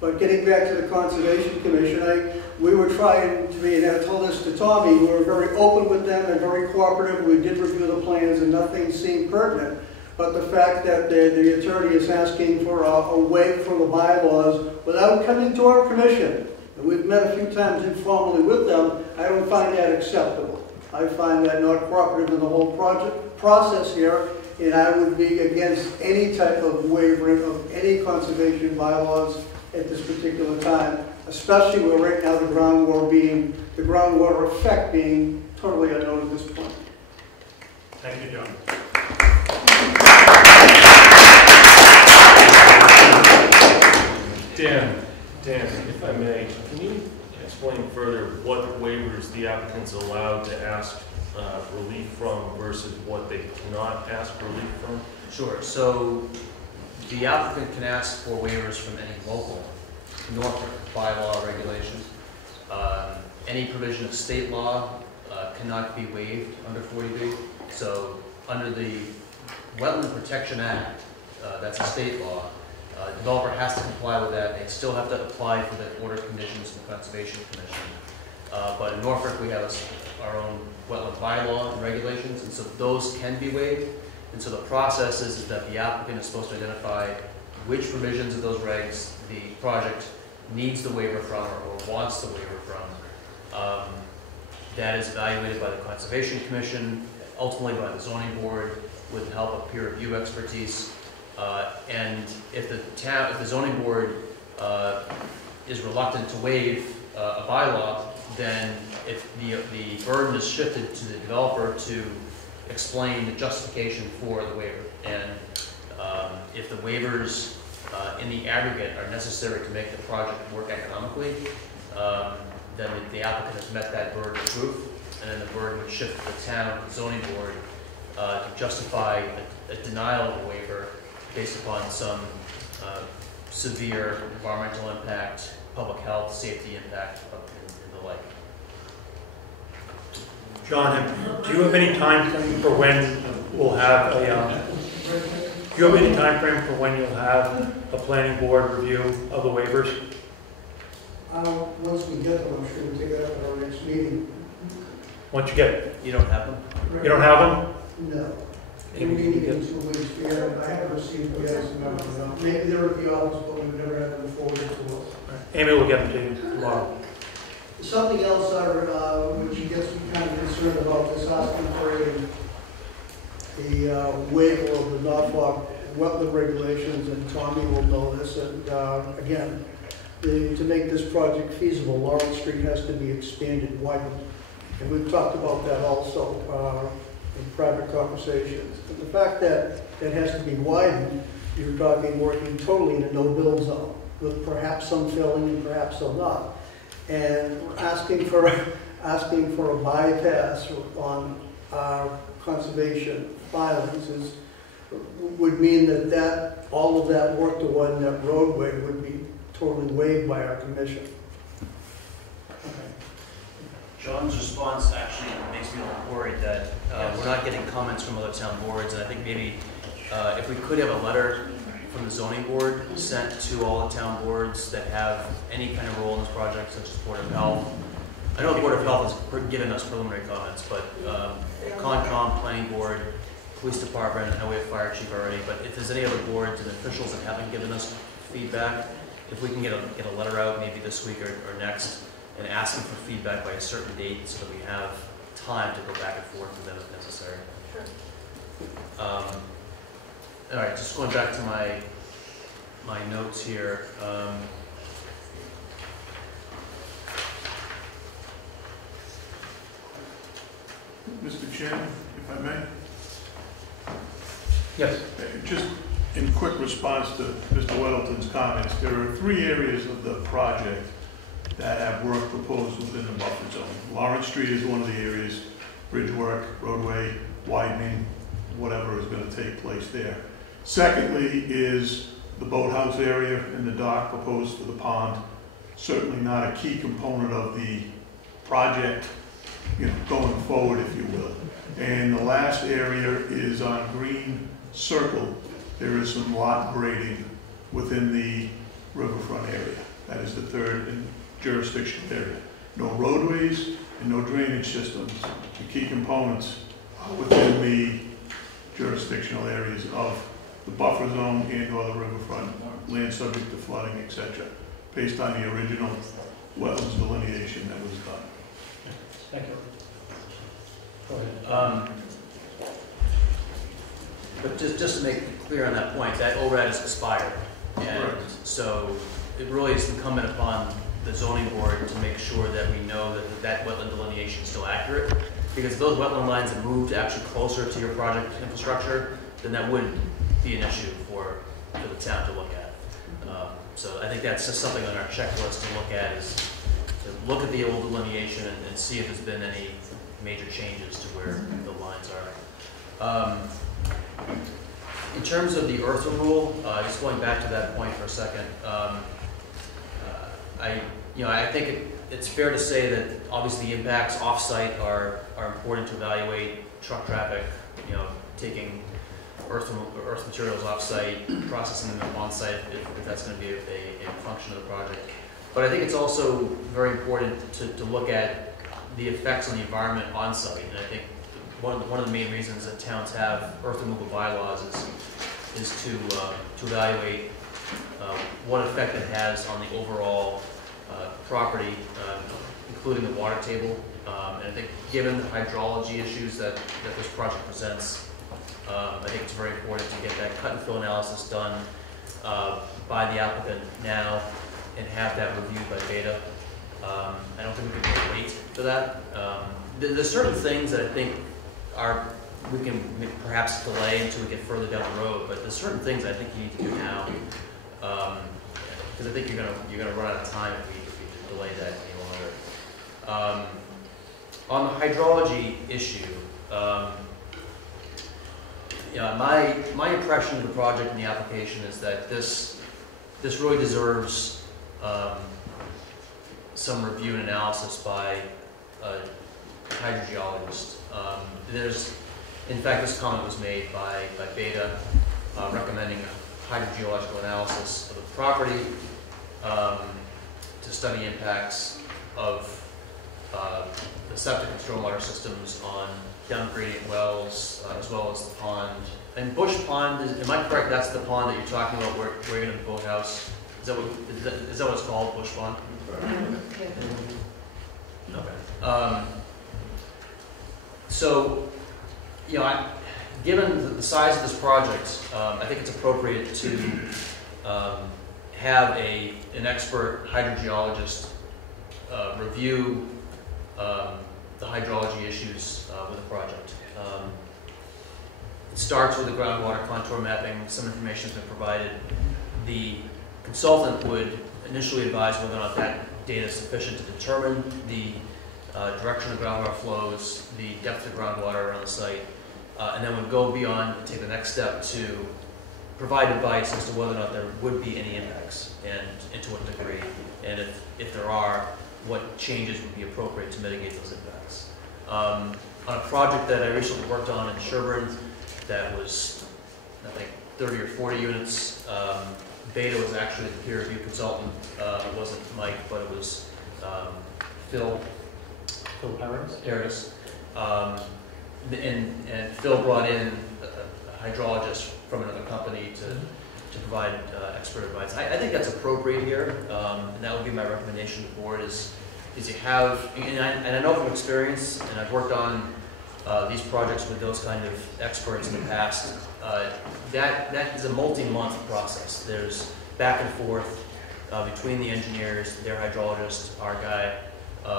But getting back to the Conservation Commission, we were trying to be, and I told this to Tommy, we were very open with them and very cooperative. We did review the plans and nothing seemed pertinent. But the fact that the attorney is asking for a waiver from the bylaws without coming to our commission, and we've met a few times informally with them, I don't find that acceptable. I find that not cooperative in the whole process here, and I would be against any type of wavering of any conservation bylaws at this particular time, especially where right now the groundwater effect being totally unknown at this point. Thank you, John. Dan, if I may, can you explain further what waivers the applicant's allowed to ask relief from versus what they cannot ask relief from? Sure. So the applicant can ask for waivers from any local Norfolk bylaw regulations. Any provision of state law cannot be waived under 40B. So under the Wetland Protection Act, that's a state law, the developer has to comply with that. They still have to apply for the order of conditions in the Conservation Commission. But in Norfolk, we have our own wetland bylaw and regulations, and so those can be waived. And so the process is that the applicant is supposed to identify which provisions of those regs the project needs the waiver from or wants the waiver from. That is evaluated by the Conservation Commission, ultimately by the Zoning Board, with the help of peer review expertise. And if the Zoning Board is reluctant to waive a bylaw, then if the burden is shifted to the developer to explain the justification for the waiver. And if the waivers in the aggregate are necessary to make the project work economically, then the applicant has met that burden of proof, and then the burden would shift to the town, the zoning board, to justify a denial of a waiver based upon some severe environmental impact, public health, safety impact, and the like. John, do you have any time frame for when we'll have a Do you have any time frame for when you'll have a planning board review of the waivers? Once we get them, I'm sure we'll take it up at our next meeting. Once you get, You don't have them? you don't have them? No. We're meeting in 2 weeks. I haven't received yet. Maybe they're at the office, but we've never had them forwarded to us. Amy will get them to you tomorrow. Something else, which gets me kind of concerned about this, asking for a waiver of the Norfolk wetland regulations, and Tommy will know this, and again, to make this project feasible, Lawrence Street has to be expanded, widened. And we've talked about that also in private conversations. But the fact that it has to be widened, you're talking working totally in a no-build zone, with perhaps some filling and perhaps some not. And asking for a bypass on our conservation filings would mean that all of that work to widen that roadway would be totally waived by our commission. John's response actually makes me a little worried that we're not getting comments from other town boards, and I think maybe if we could have a letter from the zoning board sent to all the town boards that have any kind of role in this project, such as Board of Health. I know the Board of Health has given us preliminary comments, but Concom, Planning Board, Police Department, I know we have Fire Chief already, but if there's any other boards and officials that haven't given us feedback, if we can get a letter out maybe this week or next, and asking for feedback by a certain date so that we have time to go back and forth with them if necessary. Sure. All right, just going back to my notes here. Mr. Chairman, if I may? Yes. Just in quick response to Mr. Weddleton's comments, there are 3 areas of the project that have work proposed within the buffer zone. Lawrence Street is one of the areas, bridge work, roadway, widening, whatever is going to take place there. Secondly is the boathouse area and the dock proposed for the pond. Certainly not a key component of the project, going forward, if you will. And the last area is on Green Circle. There is some lot grading within the riverfront area. That is the third jurisdictional area. No roadways and no drainage systems, the key components within the jurisdictional areas of the buffer zone and or the riverfront, land subject to flooding, etc., based on the original wetlands delineation that was done. Thank you. Go ahead. But just to make it clear on that point, that ORAD is expired. And so it really is incumbent upon the zoning board to make sure that we know that wetland delineation is still accurate. Because if those wetland lines have moved actually closer to your project infrastructure, then that would be an issue for the town to look at. So I think that's just something on our checklist to look at, is to look at the old delineation and see if there's been any major changes to where the lines are. In terms of the earth removal, just going back to that point for a second, I think it's fair to say that obviously the impacts off-site are important to evaluate truck traffic, taking earth materials off-site, processing them on-site if that's going to be a function of the project. But I think it's also very important to look at the effects on the environment on-site, and I think one of the main reasons that towns have earth removal bylaws is to evaluate what effect it has on the overall property, including the water table. And I think given the hydrology issues that this project presents, I think it's very important to get that cut and fill analysis done by the applicant now and have that reviewed by Beta. I don't think we can wait for that. There's certain things that I think we can perhaps delay until we get further down the road, but there's certain things I think you need to do now, because I think you're gonna run out of time if we delay that any longer. On the hydrology issue, my impression of the project and the application is that this really deserves some review and analysis by a hydrogeologist. In fact, this comment was made by Beta recommending a hydrogeological analysis of the property to study impacts of the septic and stormwater systems on down gradient wells, as well as the pond. And Bush Pond, am I correct, that's the pond that you're talking about where you're going to the boathouse? Is that what it's called, Bush Pond? Okay. So, you know, given the size of this project, I think it's appropriate to have an expert hydrogeologist review the hydrology issues with the project. It starts with the groundwater contour mapping. Some information has been provided. The consultant would initially advise whether or not that data is sufficient to determine the direction of groundwater flows, the depth of groundwater around the site, and then would go beyond and take the next step to provide advice as to whether or not there would be any impacts and to what degree, and if there are, what changes would be appropriate to mitigate those impacts. On a project that I recently worked on in Sherburne that was, I think, 30 or 40 units, Beta was actually the peer review consultant. It wasn't Mike, but it was Phil Paradis. And Phil brought in a hydrologist from another company to provide expert advice. I think that's appropriate here, and that would be my recommendation to the board is you have, and I know from experience, and I've worked on these projects with those kind of experts in the past, that is a multi-month process. There's back and forth between the engineers, their hydrologist, our guy.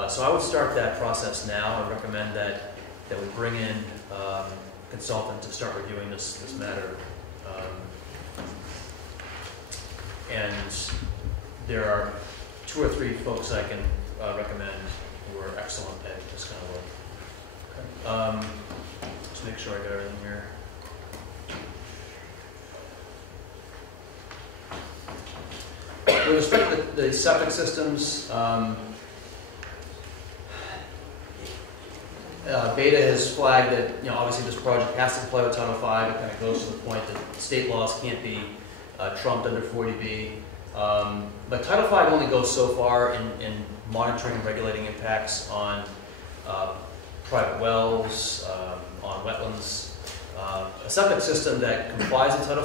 So I would start that process now. I recommend that we bring in a consultant to start reviewing this matter. And there are 2 or 3 folks I can recommend who are excellent at this kind of work. Just make sure I got everything here. With respect to the septic systems, Beta has flagged that, you know, obviously this project has to comply with Title V. It kind of goes to the point that state laws can't be trumped under 40B. But Title V only goes so far in monitoring and regulating impacts on private wells, on wetlands. A septic system that complies with Title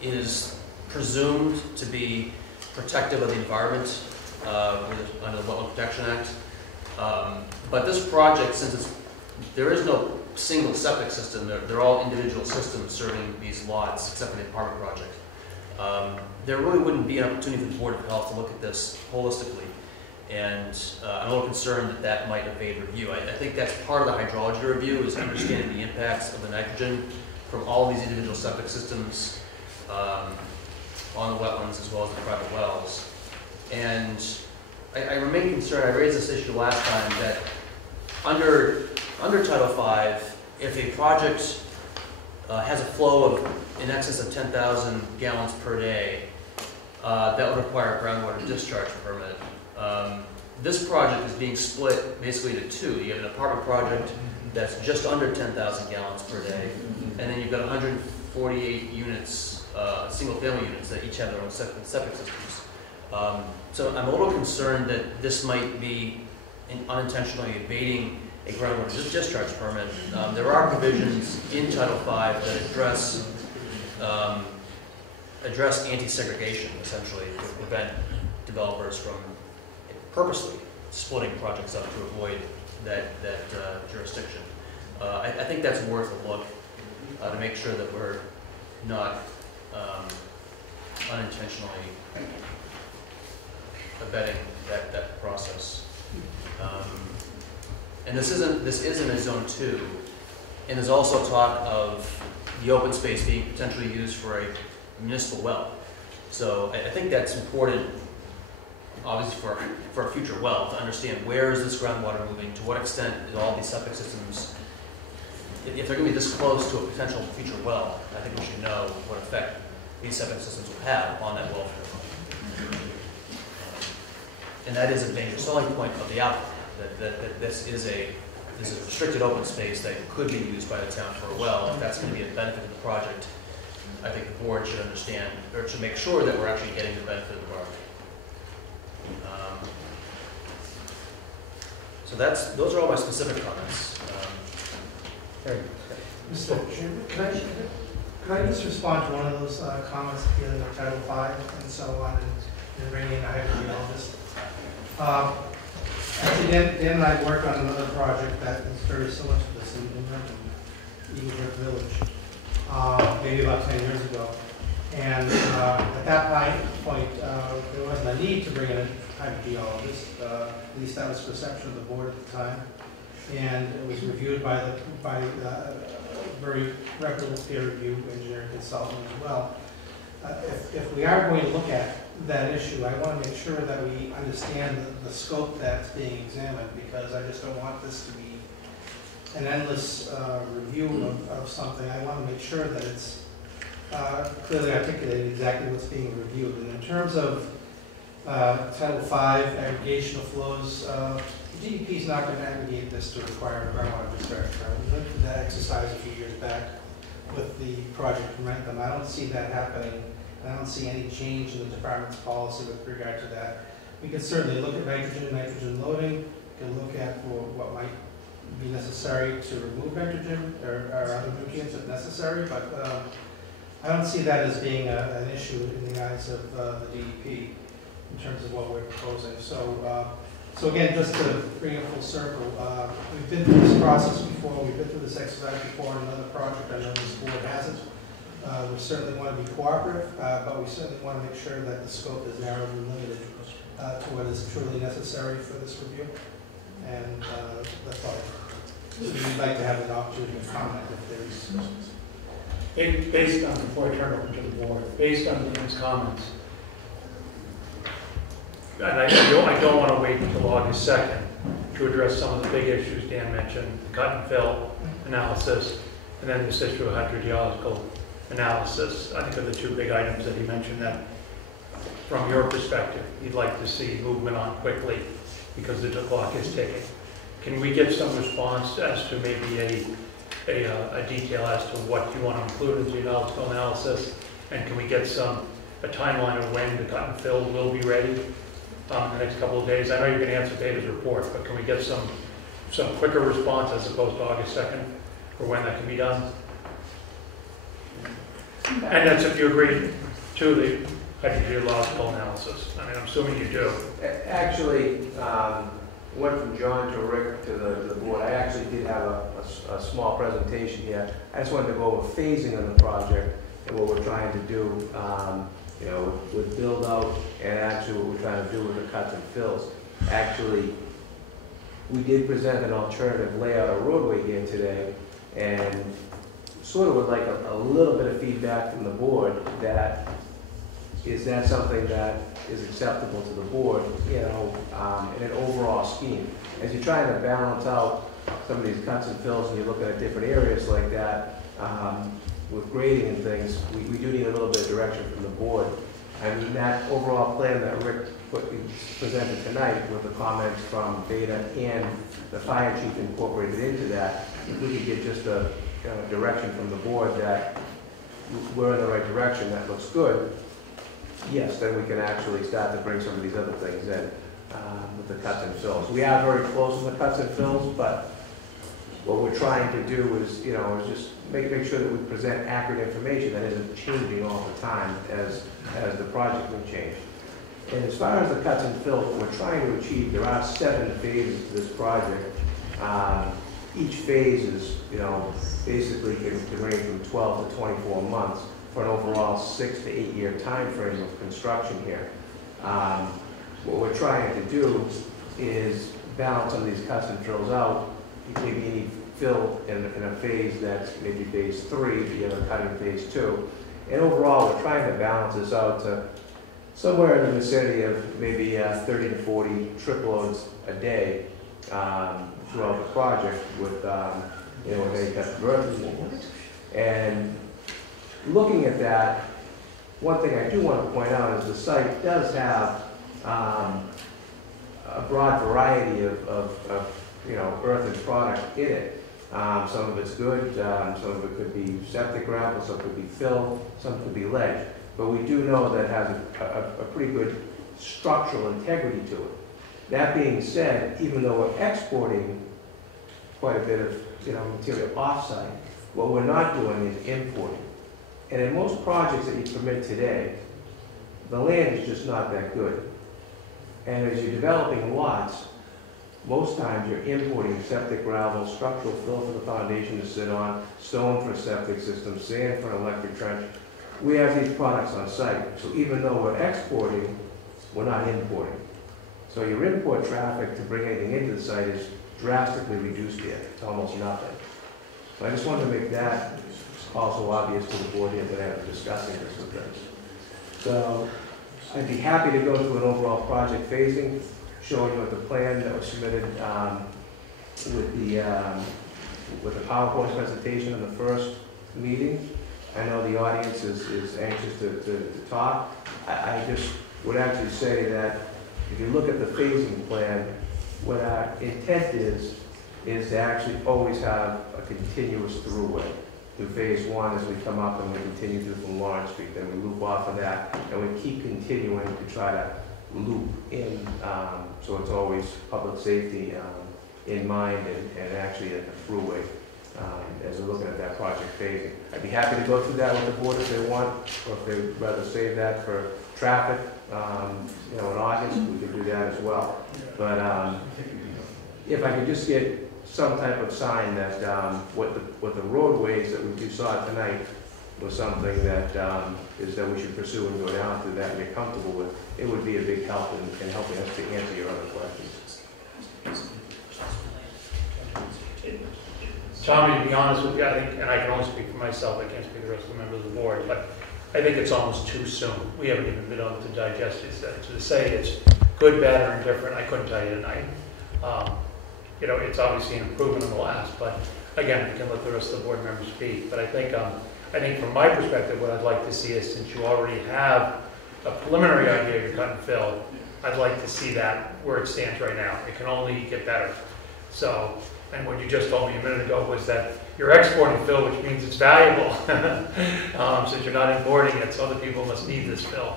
V is presumed to be protective of the environment under the Wetland Protection Act. But this project, since there is no single septic system, they're all individual systems serving these lots, except for the apartment project. There really wouldn't be an opportunity for the Board of Health to look at this holistically, and I'm a little concerned that might evade review. I think that's part of the hydrology review, is understanding the impacts of the nitrogen from all these individual septic systems on the wetlands as well as the private wells. And I remain concerned, I raised this issue last time, that under Title V, if a project has a flow of in excess of 10,000 gallons per day, that would require a groundwater discharge permit. This project is being split basically into 2. You have an apartment project that's just under 10,000 gallons per day, and then you've got 148 units, single-family units that each have their own septic systems. So I'm a little concerned that this might be unintentionally evading a groundwater discharge permit. There are provisions in Title V that address anti-segregation, essentially, to prevent developers from purposely splitting projects up to avoid that jurisdiction. I think that's worth a look to make sure that we're not unintentionally abetting that process. And this isn't a Zone 2, and there's also talk of the open space being potentially used for a municipal well. So I think that's important, obviously, for a future well, to understand where is this groundwater moving, to what extent is all these septic systems, if they're going to be this close to a potential future well, I think we should know what effect these septic systems will have on that well field. And that is a major selling point of the applicant, that this is a restricted open space that could be used by the town for a well. If that's going to be a benefit of the project, I think the board should understand, or should make sure that we're actually getting the benefit of the bargain. So those are all my specific comments. Mr. Chairman, could I just respond to one of those comments dealing with Title V and so on, and bringing in a hydrogeologist? Actually, Dan and I worked on another project that is very similar to this in Eagle River Village, maybe about 10 years ago. And at that point, there wasn't a need to bring in a hydrogeologist. At least that was the perception of the board at the time. And it was reviewed by a very reputable peer review engineering consultant as well. If we are going to look at that issue, I want to make sure that we understand the scope that's being examined, because I just don't want this to be an endless review of something. I want to make sure that it's clearly articulated exactly what's being reviewed. And in terms of Title V, aggregation of flows, DEP is not going to aggregate this to require a groundwater discharge permit. We went through that exercise a few years back with the project Momentum. I don't see that happening, and I don't see any change in the department's policy with regard to that. We can certainly look at nitrogen loading. We can look at what might be necessary to remove nitrogen or other nutrients if necessary, but I don't see that as being an issue in the eyes of the DEP in terms of what we're proposing. So again, just to bring it full circle, we've been through this process before, we've been through this exercise before in another project. I know this board hasn't. We certainly want to be cooperative, but we certainly want to make sure that the scope is narrowed and limited to what is truly necessary for this review. And that's all. We'd like to have an opportunity to comment if there's... Based on, before I turn it over to the board, based on Dan's comments, and I don't want to wait until August 2nd to address some of the big issues Dan mentioned, cut and fill analysis, and then this issue of hydrogeological analysis. I think are the two big items that he mentioned that, from your perspective, you'd like to see movement on quickly because the clock is ticking. Can we get some response as to maybe a detail as to what you want to include in the geological analysis? And can we get a timeline of when the cut and fill will be ready? In the next couple of days. I know you're going to answer David's report, but can we get some quicker response as opposed to August 2nd for when that can be done? And that's if you agree to the hydrogeological analysis. I mean, I'm assuming you do. Actually, went from John to Rick to the board. I actually did have a small presentation here. I just wanted to go over phasing of the project and what we're trying to do. You know, with build out and actually what we're trying to do with the cuts and fills. Actually, we did present an alternative layout of roadway here today, and sort of would like a little bit of feedback from the board that is that something that is acceptable to the board, you know, in an overall scheme. As you're trying to balance out some of these cuts and fills and you're looking at different areas like that, with grading and things, we do need a little bit of direction from the board. I mean, that overall plan that Rick presented tonight with the comments from Beta and the fire chief incorporated into that, if we could get just a direction from the board that we're in the right direction, that looks good, yes, then we can actually start to bring some of these other things in with the cuts and fills. We are very close in the cuts and fills, but what we're trying to do is, you know, is just make sure that we present accurate information that isn't changing all the time as the project will change. And as far as the cuts and fills, what we're trying to achieve, there are 7 phases to this project. Each phase is, you know, basically can range from 12 to 24 months for an overall 6 to 8 year time frame of construction here. What we're trying to do is balance some of these cuts and fills out. Maybe you need fill in a phase that's maybe phase 3, but you have a cut in phase 2. And overall, we're trying to balance this out to somewhere in the vicinity of maybe 30 to 40 trip loads a day throughout the project with, you know, with any type of earth. And looking at that, one thing I do want to point out is the site does have a broad variety of you know, earth and product in it. Some of it's good, some of it could be septic gravel, some could be fill, some could be ledge. But we do know that it has a pretty good structural integrity to it. That being said, even though we're exporting quite a bit of material offsite, what we're not doing is importing. And in most projects that you permit today, the land is just not that good. And as you're developing lots, most times you're importing septic gravel, structural fill for the foundation to sit on, stone for a septic system, sand for an electric trench. We have these products on site, so even though we're exporting, we're not importing. So your import traffic to bring anything into the site is drastically reduced here. It's almost nothing. So I just wanted to make that also obvious to the board here that I'm discussing this with them. So I'd be happy to go through an overall project phasing, showing you what the plan that was submitted with the PowerPoint presentation in the first meeting. I know the audience is anxious to talk. I just would actually say that if you look at the phasing plan, what our intent is to actually always have a continuous throughway through phase one as we come up and we continue through from Lawrence Street. Then we loop off of that and we keep continuing to try to loop in, so it's always public safety in mind and actually a throughway as we're looking at that project phasing. I'd be happy to go through that with the board if they want, or if they'd rather save that for traffic, in August, we could do that as well. But if I could just get some type of sign that what the roadways that we saw tonight was something that is that we should pursue and go down through that and get comfortable with, it would be a big help in helping us to answer your other questions. Tommy, to be honest with you, I think, and I can only speak for myself, I can't speak for the rest of the members of the board, but I think it's almost too soon. We haven't even been able to digest it. To say it's good, bad, or indifferent, I couldn't tell you tonight. It's obviously an improvement on the last, but again, we can let the rest of the board members speak. But I think from my perspective, what I'd like to see is, since you already have a preliminary idea of your cut and fill, I'd like to see that where it stands right now. It can only get better. So, and what you just told me a minute ago was that you're exporting fill, which means it's valuable. Since you're not importing it, so other people must need this fill.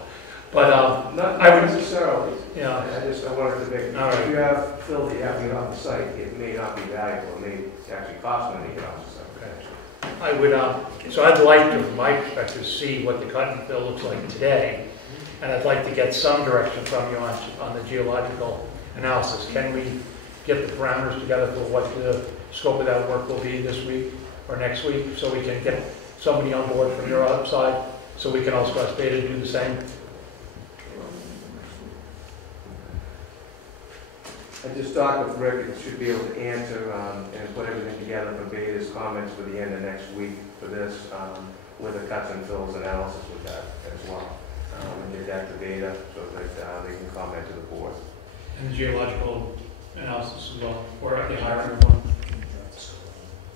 But not I would necessarily. Yeah. I wanted to make. If you have fill that you have to get off the site, it may not be valuable. It may actually cost money to get off the site. Okay. I would. So I'd like to, from my perspective, see what the cut and fill looks like today, and I'd like to get some direction from you on the geological analysis. Can we get the parameters together for what the scope of that work will be this week or next week, so we can get somebody on board from your side, so we can also ask Beta to do the same? I just talked with Rick, and should be able to answer and put everything together for Beta's comments for the end of next week for this, with a cuts and fills analysis with that as well. And get that to Beta so that they can comment to the board. And the geological analysis as well, or are they hiring one?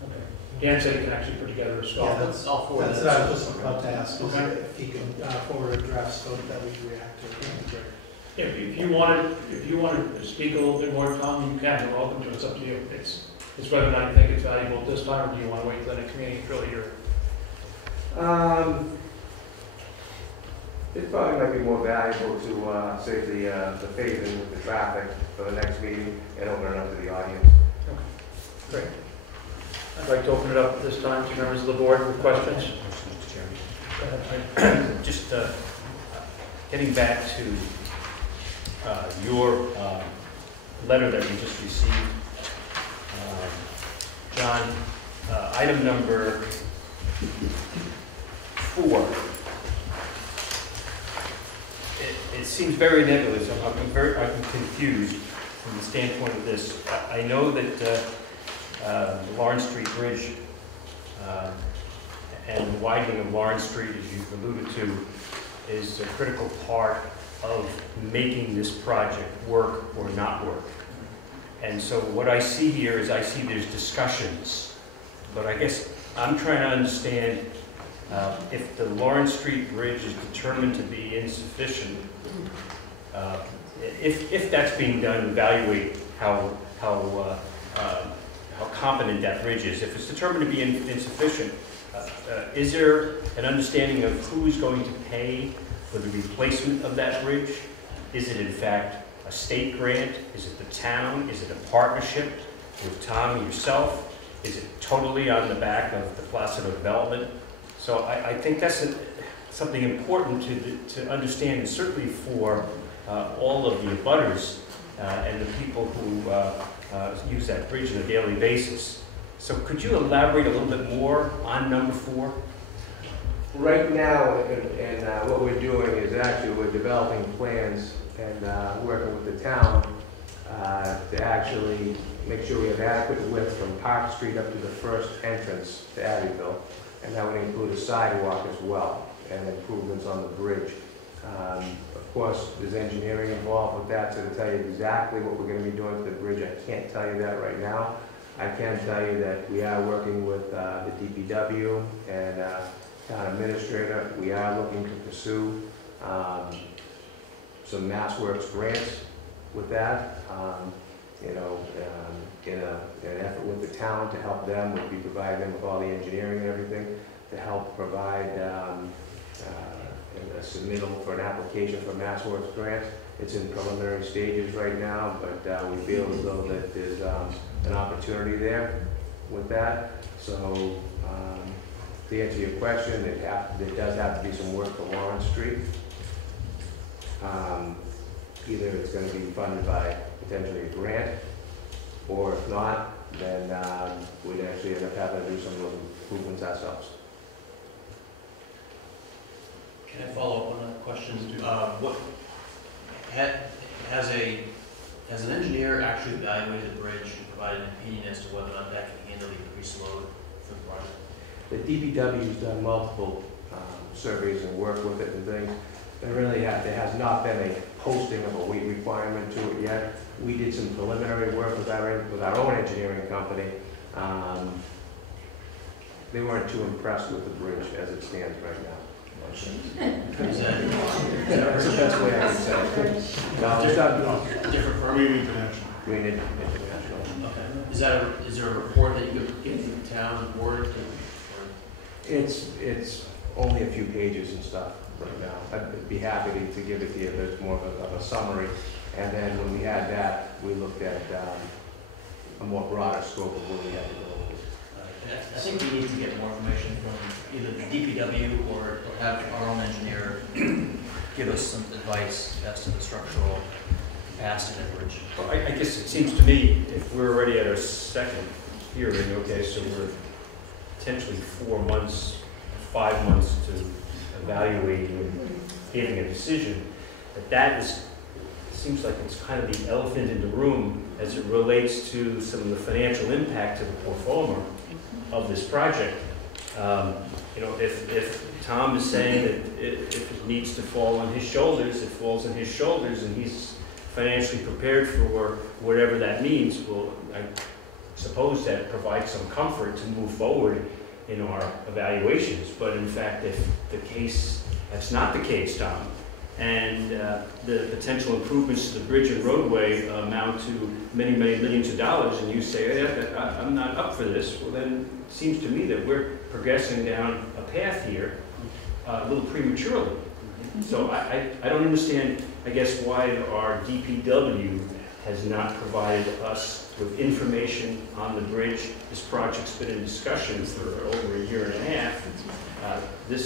Okay. Dan said he can actually put together a scope. Yeah, that's what I was just about to ask, is Okay. if he can forward a draft scope that we can react to. That'd be great. If you wanted to speak a little bit more, Tom, you can. We're open to it. It's up to you. It's whether or not you think it's valuable at this time, or do you want to wait till the next meeting? It's really your. It probably might be more valuable to save the phasing with the traffic for the next meeting and open it up to the audience. Okay. Great. I'd like to open it up at this time to members of the board with questions. Just getting back to your letter that we just received, John, item number 4. It seems very nebulous. I'm confused from the standpoint of this. I know that the Lawrence Street Bridge and the widening of Lawrence Street, as you've alluded to, is a critical part of making this project work or not work. And so what I see here is I see there's discussions, but I guess I'm trying to understand if the Lawrence Street Bridge is determined to be insufficient, if that's being done, evaluate how how competent that bridge is. If it's determined to be insufficient, is there an understanding of who's going to pay for the replacement of that bridge? Is it in fact a state grant? Is it the town? Is it a partnership with Tom and yourself? Is it totally on the back of the Placido development? So I think that's something important to understand, and certainly for all of the abutters and the people who use that bridge on a daily basis. So could you elaborate a little bit more on number 4? Right now, and what we're doing is actually we're developing plans and working with the town to actually make sure we have adequate width from Park Street up to the first entrance to Abbeville, and that would include a sidewalk as well, and improvements on the bridge. Of course, there's engineering involved with that, so to tell you exactly what we're going to be doing to the bridge, I can't tell you that right now. I can tell you that we are working with the DPW and town administrator. We are looking to pursue some MassWorks grants with that. In an effort with the town to help them, we'll be providing them with all the engineering and everything to help provide a submittal for an application for MassWorks grant. It's in preliminary stages right now, but we feel as though that there's an opportunity there with that. So to answer your question, there does have to be some work for Lawrence Street. Either it's going to be funded by potentially a grant, or if not, then we'd actually end up having to do some of those improvements ourselves. Can I follow up on that question? What has an engineer actually evaluated the bridge and provided an opinion as to whether or not that can handle the increased load for the project? The DPW's done multiple surveys and work with it and things. There really there has not been a posting of a weight requirement to it yet. We did some preliminary work with our own engineering company. They weren't too impressed with the bridge as it stands right now. Is that That's the best way I can say it. No, it's not different from Green International. Green International. Okay. Is there a report that you could give to the town board to? It's only a few pages and stuff right now. I'd be happy to give it to you, but it's more of a summary. And then when we had that, we looked at a more broader scope of what we had to go with. I think we need to get more information from either the DPW or have our own engineer give us some advice as to the structural capacity of the bridge. Well, I guess it seems to me, if we're already at our second hearing, okay, so we're potentially 4 months, 5 months to evaluating and giving a decision, that seems like it's kind of the elephant in the room as it relates to some of the financial impact to the portfolio of this project. If Tom is saying that if it needs to fall on his shoulders, it falls on his shoulders, and he's financially prepared for whatever that means, well, I suppose that provides some comfort to move forward in our evaluations. But in fact, if that's not the case, Tom, and the potential improvements to the bridge and roadway amount to many, many millions of dollars, and you say, I'm not up for this, well then it seems to me that we're progressing down a path here a little prematurely. So I don't understand, I guess, why our DPW has not provided us with information on the bridge. This project's been in discussion for over a year and a half. The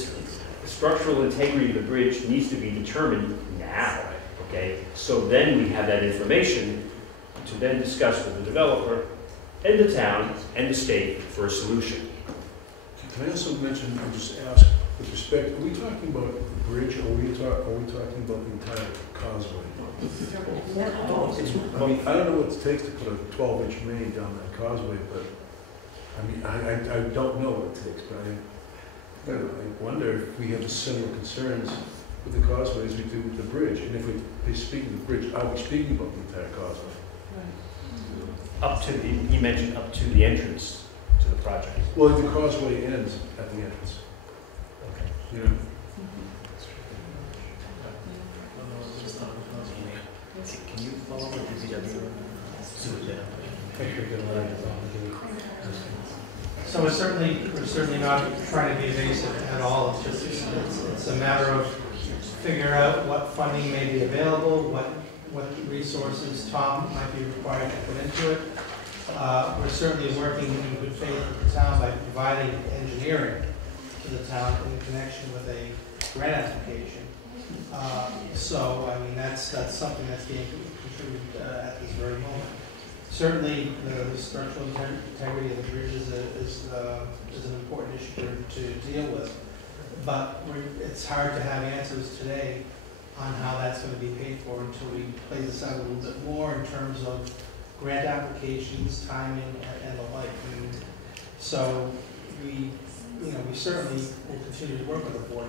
structural integrity of the bridge needs to be determined now, okay? So then we have that information to then discuss with the developer and the town and the state for a solution. Can I also mention, and just ask, with respect, are we talking about the bridge, or are we talking about the entire causeway? I mean, I don't know what it takes to put a 12-inch main down that causeway, but, I mean, I don't know what it takes, but I wonder if we have similar concerns with the causeway as we do with the bridge. And if we speak of the bridge, are we speaking about the entire causeway? He mentioned up to the entrance to the project. Well, the causeway ends at the entrance. Okay. You know? Can you follow up with DPW? So we're certainly not trying to be evasive at all. It's just, it's a matter of figure out what funding may be available, what resources Tom might be required to put into it. We're certainly working in good faith with the town by providing engineering to the town in connection with a grant application. So, I mean, that's something that's being contributed at this very moment. Certainly, the structural integrity of the bridge is an important issue to deal with, but it's hard to have answers today on how that's going to be paid for until we play this out a little bit more in terms of grant applications, timing, and the like. And so we certainly will continue to work with the board.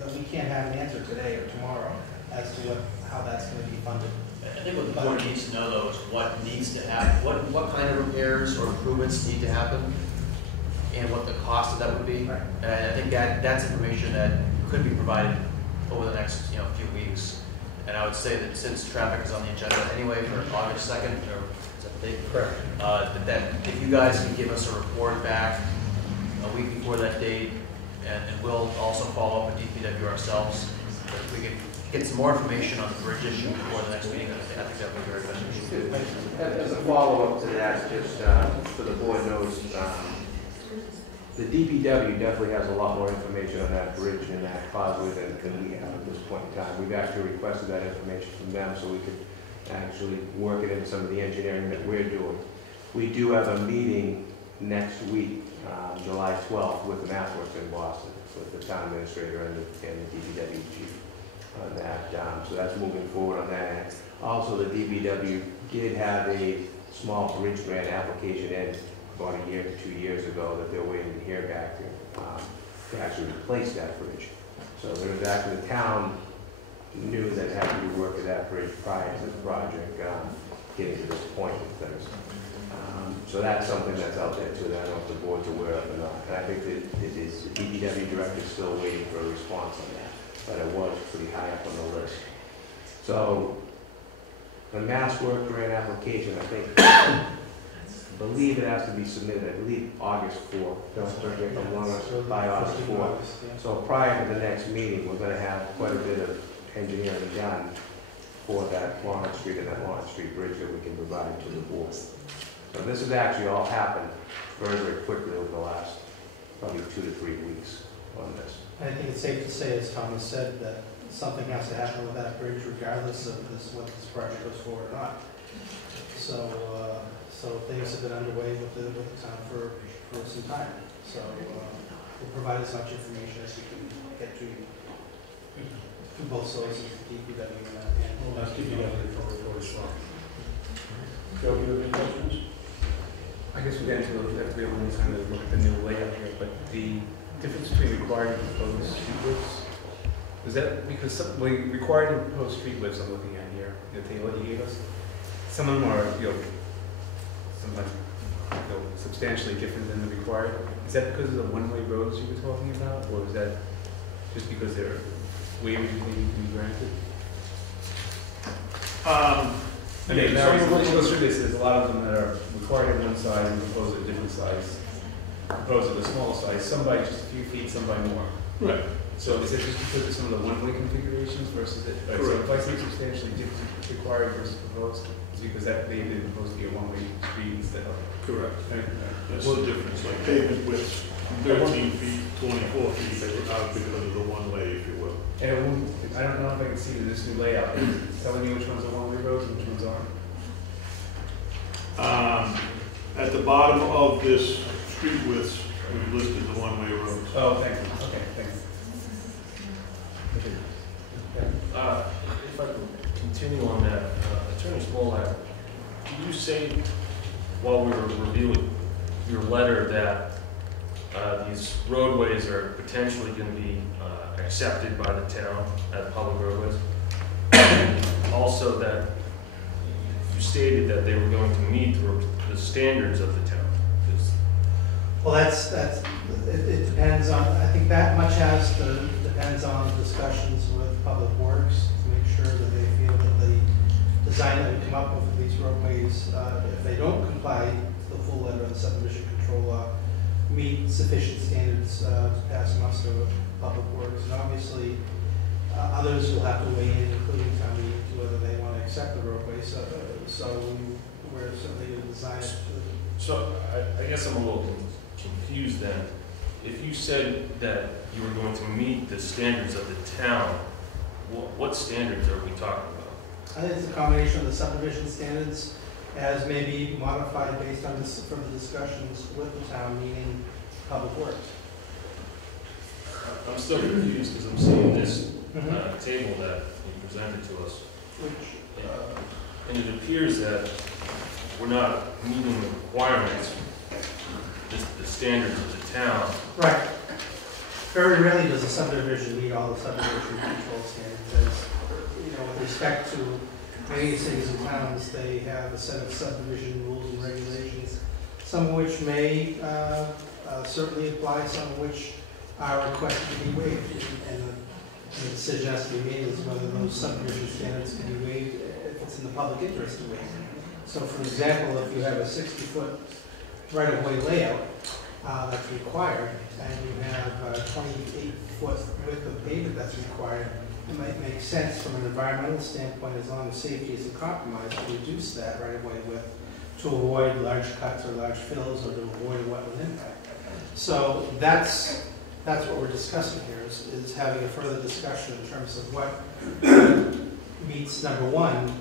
But we can't have an answer today or tomorrow as to how that's going to be funded. I think what the board needs to know, though, is what needs to happen, what kind of repairs or improvements need to happen, and what the cost of that would be. Right. And I think that's information that could be provided over the next few weeks. And I would say that since traffic is on the agenda anyway for August 2nd, or is that the date? Correct. That if you guys can give us a report back a week before that date, and we'll also follow up with DPW ourselves, if we can get some more information on the bridge issue before the next meeting, I think that would be very beneficial. As a follow-up to that, just so the board knows, the DPW definitely has a lot more information on that bridge and that causeway than we have at this point in time. We've actually requested that information from them so we could actually work it into some of the engineering that we're doing. We do have a meeting next week, July 12th, with the MassWorks in Boston, with the town administrator and the DPW chief on that. So that's moving forward on that end. Also, the DPW did have a small bridge grant application in about a year to 2 years ago that they're waiting to hear back to actually replace that bridge. So there was actually, the town knew that had to do work at that bridge prior to the project getting to this point with things. So that's something that's out there too that I don't know if the board's aware of or not. And I think that it is, the DPW director is still waiting for a response on that, but it was pretty high up on the list. So the MassWorks grant application, I believe it has to be submitted, I believe August 4th. Don't correct me if I'm wrong, by August 4th. So prior to the next meeting, we're going to have quite a bit of engineering done for that Walnut Street and that Walnut Street Bridge that we can provide to the board. So this has actually all happened very, very quickly over the last probably 2 to 3 weeks on this. I think it's safe to say, as Thomas said, that something has to happen with that bridge regardless of whether this project goes forward or not. So, so things have been underway with the town for some time. So we'll provide as much information as we can get to both sources, DPW and Let's keep together before we go as well. Joe, do you have any questions? I guess we got into it, we have only time to look at the new layout here, but the difference between required and proposed street widths, is that because required and proposed street widths I'm looking at here, the table you gave us, some of them are, sometimes substantially different than the required. Is that because of the one-way roads you were talking about, or is that just because they're waivers you think can be granted? I mean, let's go through this. There's a lot of them that are required at one side and proposed at different size. Proposed at a smaller size, some by just a few feet, some by more. Right. So is it just because of some of the one-way configurations versus it? Right, so if I say substantially different required versus proposed, it's because that they've been proposed to be a one-way street instead of. Correct. That's the difference, like pavement width, 13 feet, 24 feet, because of the one-way, if you will. And it won't, I don't know if I can see in this new layout, it's telling me which ones are one-way roads and which ones aren't. At the bottom of this street widths, we've listed the one-way roads. Oh, thank you. Okay, thanks. If I could continue on that, Attorney Smolak, did you say while we were reviewing your letter that these roadways are potentially going to be accepted by the town as public roadways? Also that you stated that they were going to meet the standards of the town. well, it depends on, I think that much depends on discussions with Public Works to make sure that they feel that the design that we come up with for these roadways, if they don't comply to the full letter of the subdivision control law, meet sufficient standards to pass muster with public works. And obviously, others will have to weigh in, including town meeting, to whether they want to accept the roadway. So we're certainly going to design it. So I guess I'm a little confused then. If you said that you were going to meet the standards of the town, what standards are we talking about? I think it's a combination of the subdivision standards as maybe modified based on this, from the discussions with the town, meaning public works. I'm still confused because I'm seeing this table that you presented to us. And it appears that we're not meeting the requirements, the standards of the town. Right. Very rarely does a subdivision meet all the subdivision control standards. As, you know, with respect to many cities and towns, they have a set of subdivision rules and regulations, some of which may certainly apply, some of which are requested to be waived. And the decision has to be made as whether those subdivision standards can be waived if it's in the public interest to waive. So, for example, if you have a 60-foot right-of-way layout that's required, and you have a 28-foot width of pavement that's required, it might make sense from an environmental standpoint, as long as safety isn't compromised, to reduce that right-of-way width to avoid large cuts or large fills or to avoid a wetland impact. So that's what we're discussing here, is having a further discussion in terms of what meets, number one,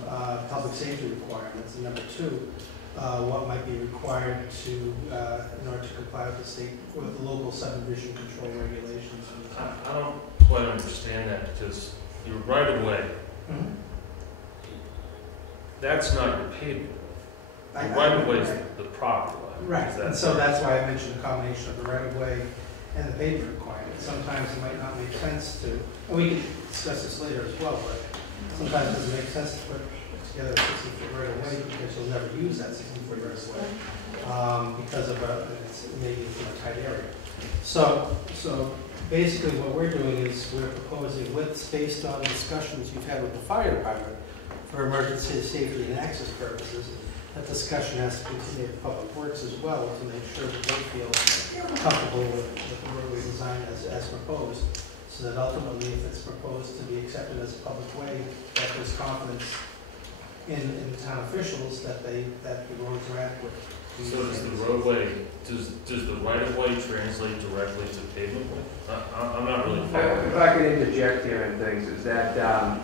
public safety requirements, and number two, what might be required to, in order to comply with the state, with the local subdivision control regulations. I don't quite understand that, because your right of way, that's not your pavement. The right of way is the property line. Right, and so that's why I mentioned a combination of the right of way and the pavement requirement. Sometimes it might not make sense to, and we can discuss this later as well, but sometimes it doesn't make sense to put together a 60-foot right of way because you'll never use that 60-foot right of way because of it's maybe in a tight area. So basically what we're doing is we're proposing widths based on discussions you've had with the fire department for emergency safety and access purposes. That discussion has to continue with public works as well to make sure that they feel comfortable with the roadway design as proposed, so that ultimately if it's proposed to be accepted as a public way, that there's confidence in the town officials that the roads are adequate. So does the roadway, does the right of way translate directly to pavement width? I'm not really following. If I could interject here and things, is that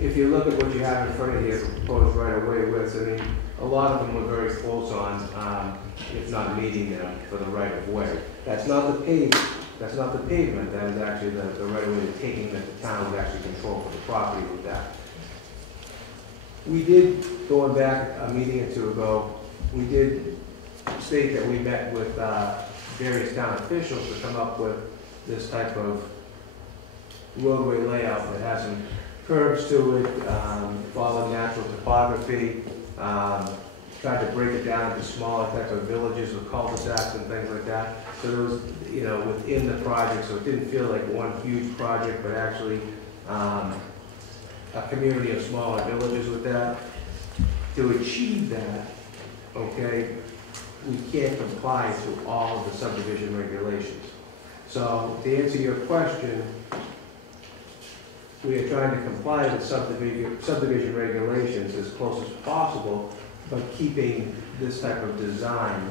if you look at what you have in front of you, proposed right of way widths, I mean, a lot of them were very close on, if not meeting them for the right of way. That's not the pavement. That's not the pavement. That is actually the right of way taking that the town would actually control for the property with that. We did, going back a meeting or two ago, we did state that we met with various town officials to come up with this type of roadway layout that has some curves to it, follow natural topography, tried to break it down into smaller types of villages with cul-de-sacs and things like that. So there was, you know, within the project, so it didn't feel like one huge project, but actually a community of smaller villages with that. To achieve that, okay, we can't comply to all of the subdivision regulations. So to answer your question, we are trying to comply with subdivision regulations as close as possible, but keeping this type of design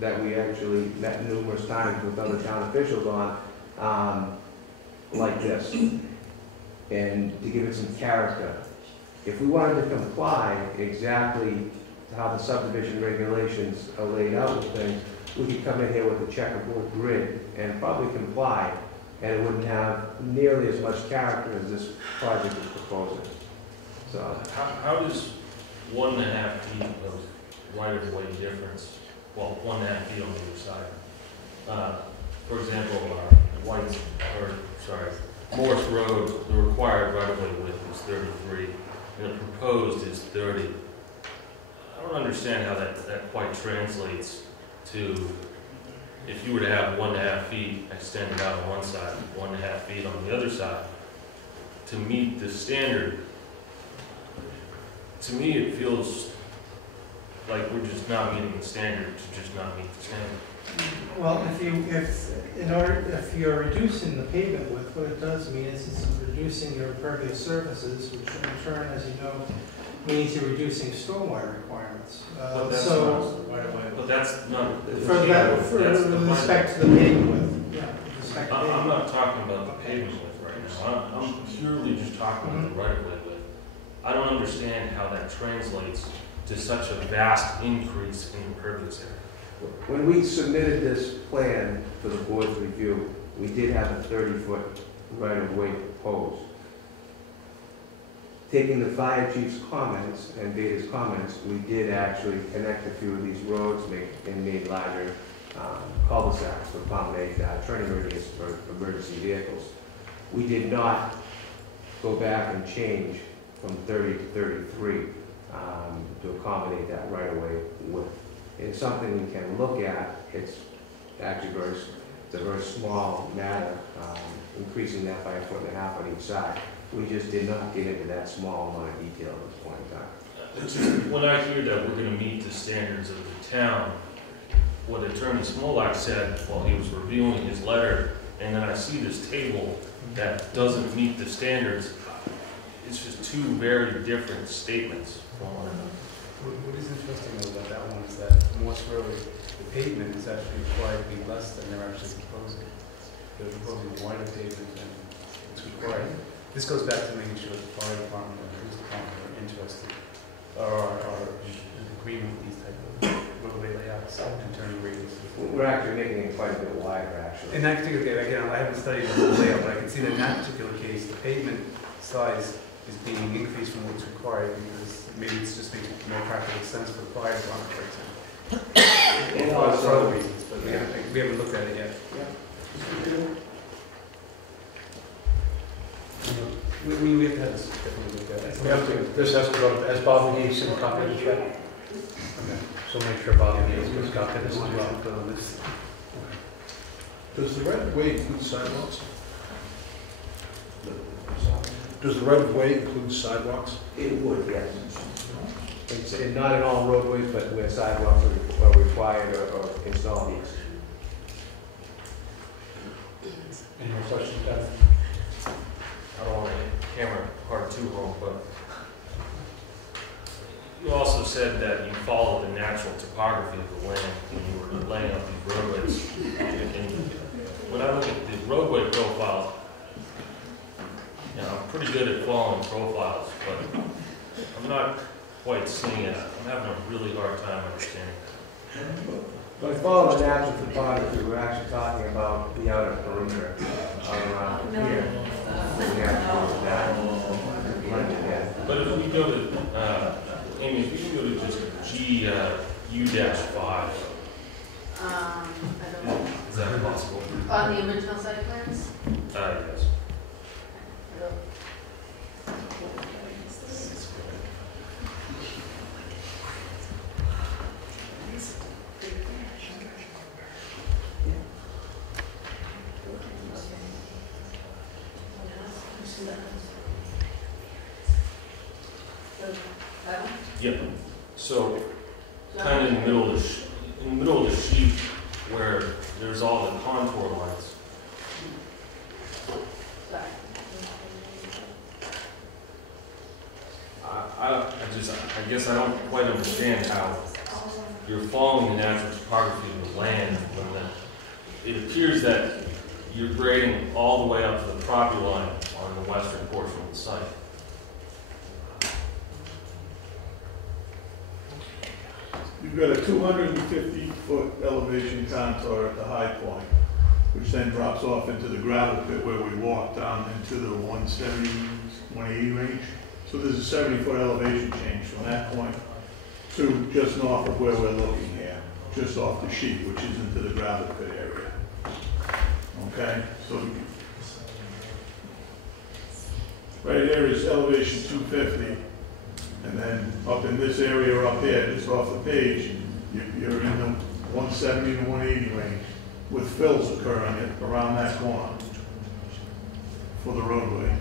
that we actually met numerous times with other town officials on, like this, and to give it some character. If we wanted to comply exactly how the subdivision regulations are laid out with things, we could come in here with a checkerboard grid and probably comply, and it wouldn't have nearly as much character as this project is proposing. So, how does 1.5 feet of right-of-way difference, well, 1.5 feet on either side? For example, Morse Road, the required right-of-way width is 33, and the proposed is 30. I don't understand how that quite translates to, if you were to have 1.5 feet extended out on one side, 1.5 feet on the other side. to meet the standard, to me, it feels like we're just not meeting the standard to just not meet the standard. Well, if you're reducing the pavement width, what it does mean is it's reducing your impervious surfaces, which in turn, as you know, means you're reducing stormwater requirements. But that's So, not right away. But that's not. with respect to the pavement width, yeah, with respect to I'm pavement. not talking about the pavement width right now. I'm purely just talking about the right of way width. I don't understand how that translates to such a vast increase in impervious area. When we submitted this plan for the board's review, we did have a 30-foot right-of-way proposed. Taking the fire chief's comments and Data's comments, we did actually connect a few of these roads and made larger cul-de-sacs to accommodate turning radius for emergency vehicles. We did not go back and change from 30 to 33 to accommodate that right-of-way width. It's something we can look at. It's actually it's a very small matter, increasing that by 1.5 feet on each side. We just did not get into that small amount of detail at this point in time. When I hear that we're going to meet the standards of the town, what Attorney Smolak said while he was reviewing his letter, and then I see this table that doesn't meet the standards, it's just two very different statements from one another. What is interesting though about that one is that Morse Road, the pavement is actually required to be less than they're actually proposing. They're proposing a wider pavement than it's required. This goes back to making sure the fire department and the police department are interested or are in agreement with these type of roadway layouts and turning radiuses. We're actually making it quite a bit wider, actually. In that particular case, again, I haven't studied the whole layout, but I can see that in that particular case, the pavement size is being increased from what's required because maybe it's just making more practical sense for the fire department, for example. And Or also- for other reasons, but we haven't looked at it yet. We have to have this definitely looked at. We have to, this has to go, as Bob gave you some copy of the check. Okay. So make sure Bob gave you a copy of this as well. Does the right-of-way include sidewalks? Does the right-of-way include sidewalks? It would, yes. It's not in all roadways, but where sidewalks are required or installed, yes. Any more questions, Beth? I don't want to hammer part too home, but you also said that you followed the natural topography of the land when you were laying out these roadways. And when I look at the roadway profiles, you know, I'm pretty good at following profiles, but I'm not quite seeing it. I'm having a really hard time understanding that. But follow the natural topography, we're actually talking about the outer perimeter around here. We have to go to that. But if we go to, Amy, if we can go to just GU-5, I don't know. is that possible? On the original site plans? Yes. Yep. So, kind of in the middle of the sheet where there's all the contour lines. I guess I don't quite understand how you're following the natural topography of the land when it appears that you're grading all the way up to the property line on the western portion of the site. You've got a 250-foot elevation contour at the high point, which then drops off into the gravel pit where we walk down into the 170, 180 range. So there's a 70-foot elevation change from that point to just north of where we're looking here, just off the sheet, which is into the gravel pit area. Okay, so right there is elevation 250. And then up in this area up here, just off the page, you're in the 170 to 180 range with fills occurring around that corner for the roadway.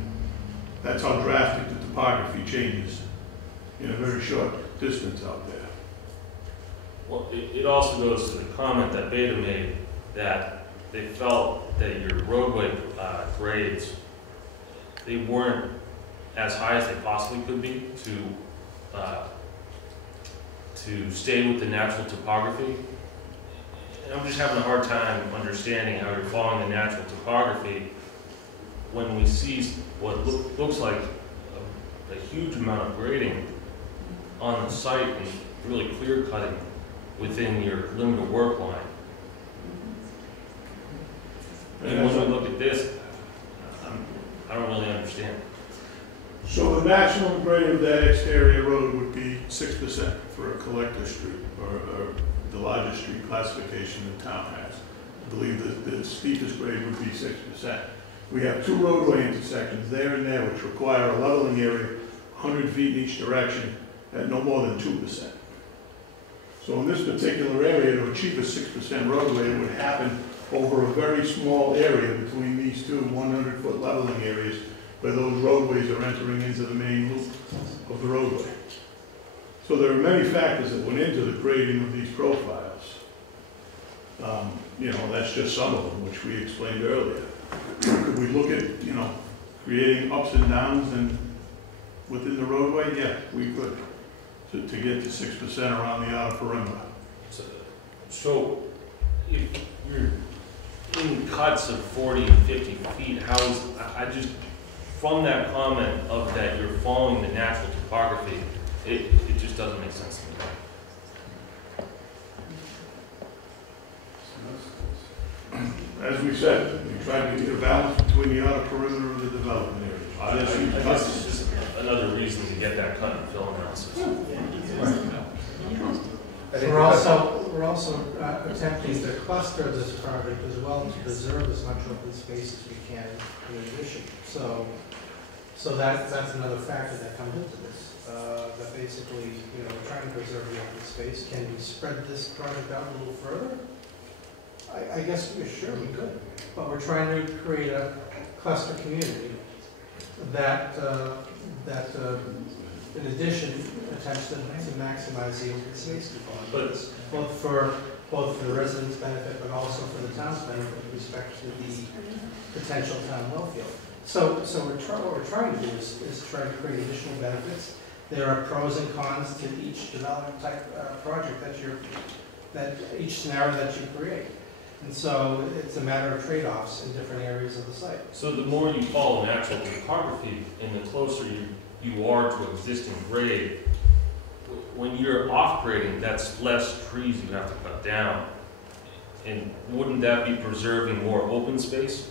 That's how drastic the topography changes in a very short distance out there. Well, it also goes to the comment that Beta made, that they felt that your roadway grades, they weren't as high as they possibly could be to stay with the natural topography. And I'm just having a hard time understanding how you're following the natural topography when we see what looks like a huge amount of grading on the site and really clear cutting within your limit of work line. And when we look at this, I don't really understand. So the maximum grade of that exterior road would be 6% for a collector street, or the largest street classification the town has. I believe that the steepest grade would be 6%. We have two roadway intersections there and there which require a leveling area 100 feet in each direction at no more than 2%. So in this particular area, to achieve a 6% roadway, it would happen over a very small area between these two 100-foot leveling areas where those roadways are entering into the main loop of the roadway. So there are many factors that went into the grading of these profiles. You know, that's just some of them, which we explained earlier. Could we look at, you know, creating ups and downs and within the roadway? Yeah, we could, to get to 6% around the outer perimeter. So if you're in cuts of 40 and 50 feet, how is, I just, from that comment of that you're following the natural topography, it just doesn't make sense to me. As we said, we tried to get a balance between the outer perimeter of the development area. I guess it's just another reason to get that cut and fill analysis. We're also attempting to cluster this project as well to preserve as much open space as we can in addition. So that's another factor that comes into this. That basically, you know, we're trying to preserve the open space. Can we spread this project out a little further? I guess sure we could, but we're trying to create a cluster community that in addition attempts to maximize the open space component, both for the residents' benefit, but also for the town's benefit with respect to the potential town well field. So what we're trying to do is try to create additional benefits. There are pros and cons to each development type project that each scenario that you create. And so it's a matter of trade-offs in different areas of the site. So the more you follow natural topography and the closer you are to existing grade, when you're off grading, that's less trees you have to cut down. And wouldn't that be preserving more open space?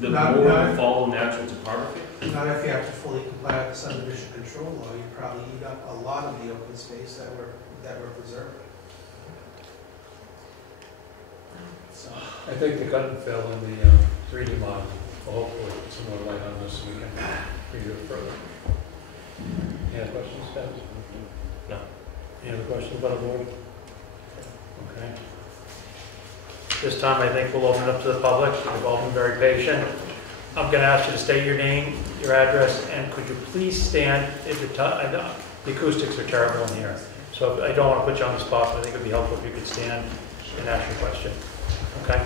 The more you follow natural topography? Not if you have to fully comply with the subdivision control law. You probably eat up a lot of the open space that we're preserving. I think the cut and fill in the 3D model will hopefully put some more light on this so we can review it further. Any other questions, guys? No. Any other questions about the board? Okay. This time I think we'll open it up to the public. You've all been very patient. I'm going to ask you to state your name, your address, and could you please stand if the acoustics are terrible in here. So I don't want to put you on the spot, but I think it would be helpful if you could stand and ask your question. Okay,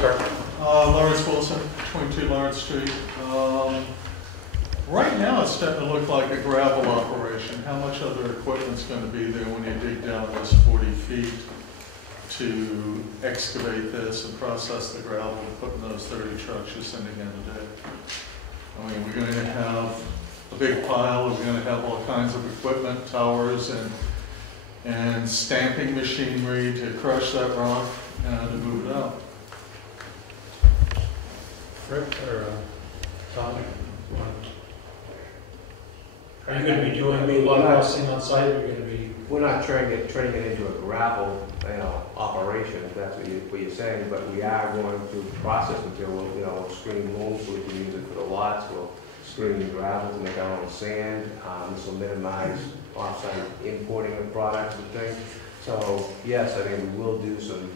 sir. Lawrence Wilson, 22 Lawrence Street. Right now it's starting to look like a gravel operation. How much other equipment's going to be there when you dig down those 40 feet to excavate this and process the gravel and put in those 30 trucks you're sending in a day? I mean, we're going to have a big pile, we're going to have all kinds of equipment, towers and stamping machinery to crush that rock and to move it out. Rick or Tom? Are you going to be doing the log busting on site, or are you going to be? We're not turning it into a gravel, operation, if that's what you're saying, but we are going to process material, screen loam so we can use it for the lots. We'll screen the gravel to make our own sand. This will minimize off-site importing of products and things. So yes, I mean, we will do some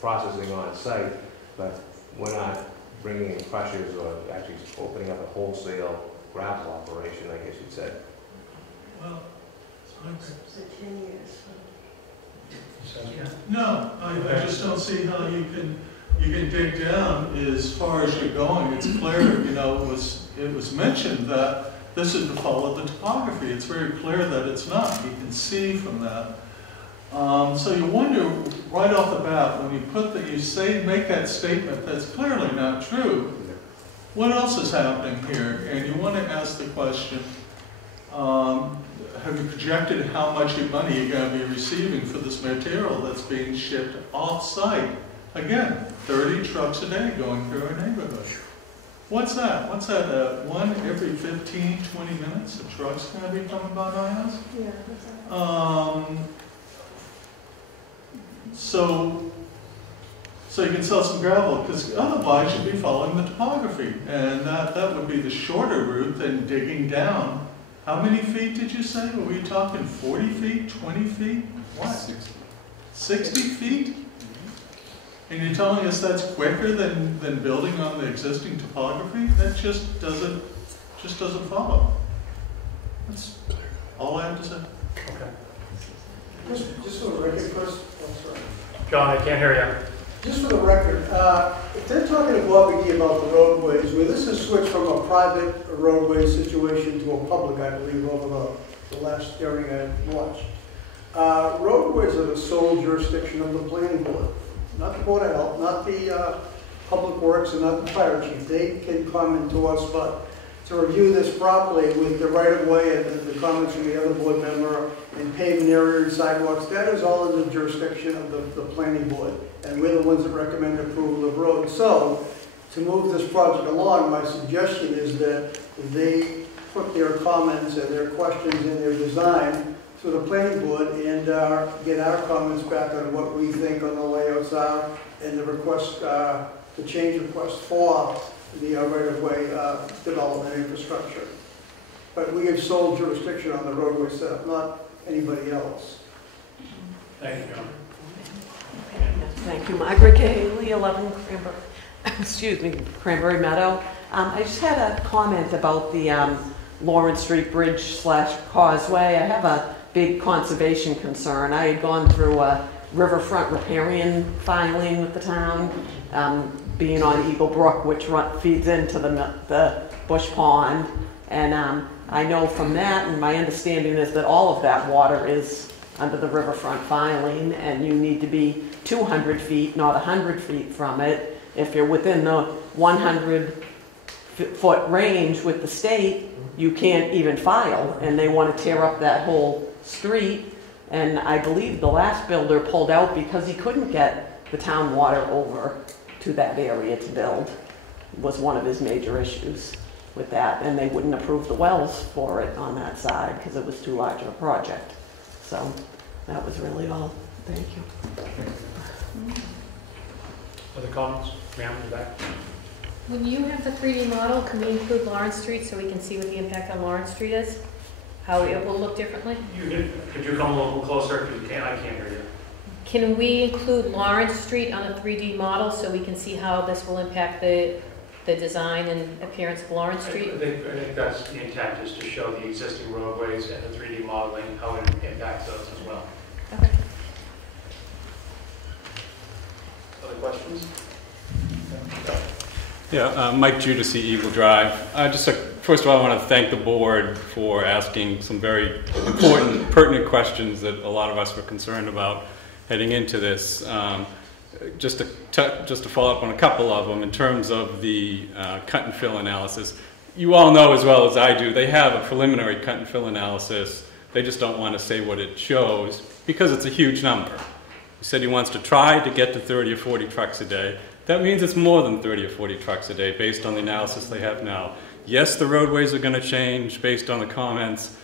processing on site, but we're not bringing in crushers or actually opening up a wholesale gravel operation, I guess you'd say. Well, So 10 years. no, I just don't see how you can dig down as far as you're going. It's clear, you know, it was mentioned that this is to follow the topography. It's very clear that it's not. You can see from that. So you wonder right off the bat, when you make that statement that's clearly not true, what else is happening here? And you want to ask the question, have you projected how much money you're going to be receiving for this material that's being shipped off-site? Again, 30 trucks a day going through a neighborhood. What's that? What's that, one every 15, 20 minutes? A truck's going to be coming by my house? Yeah. So you can sell some gravel, because otherwise you'd be following the topography. And that would be the shorter route than digging down. How many feet did you say? Were we talking 40 feet, 20 feet? What? 60 feet? And you're telling us that's quicker than building on the existing topography? That just doesn't follow. That's all I have to say. Okay. Just for the record first, oh, sorry. John, I can't hear you. Just for the record, if they're talking to Bob McGee about the roadways, where this is switched from a private roadway situation to a public, I believe, over the last hearing I watched. Roadways are the sole jurisdiction of the planning board, not the Board of Health, not the Public Works, and not the fire chief. They can comment to us, but to review this properly with the right-of-way and the comments from the other board member and pavement area and sidewalks, that is all in the jurisdiction of the planning board. And we're the ones that recommend approval of roads. So, to move this project along, my suggestion is that they put their comments and their questions in their design to the planning board and get our comments back on what we think on the layouts are and the request, the change request for the right-of-way development infrastructure. But we have sole jurisdiction on the roadway setup, not anybody else. Thank you, John. Thank you. Margaret Haley, 11 Cranberry Meadow. I just had a comment about the Lawrence Street Bridge / Causeway. I have a big conservation concern. I had gone through a riverfront riparian filing with the town, being on Eagle Brook, which feeds into the Bush Pond. And I know from that, and my understanding is that all of that water is under the riverfront filing, and you need to be 200 feet, not 100 feet from it. If you're within the 100-foot range with the state, you can't even file, and they want to tear up that whole street. And I believe the last builder pulled out because he couldn't get the town water over to that area to build. Was one of his major issues with that, and they wouldn't approve the wells for it on that side because it was too large of a project. So that was really all. Thank you. Other comments? Ma'am, in the back. When you have the 3D model, can we include Lawrence Street so we can see what the impact on Lawrence Street is? How it will look differently? Could you come a little closer? Because I can't hear you. Can we include Lawrence Street on a 3D model so we can see how this will impact the design and appearance of Lawrence Street? I think that's the intent, is to show the existing roadways and the 3D modeling, how it impacts those as well. Okay. Other questions? Yeah, Mike Judici, Eagle Drive. First of all, I want to thank the board for asking some very important, pertinent questions that a lot of us were concerned about heading into this. Just to follow up on a couple of them, in terms of the cut and fill analysis, you all know as well as I do, they have a preliminary cut and fill analysis. They just don't want to say what it shows because it's a huge number. He said he wants to try to get to 30 or 40 trucks a day. That means it's more than 30 or 40 trucks a day based on the analysis they have now. Yes, the roadways are going to change based on the comments,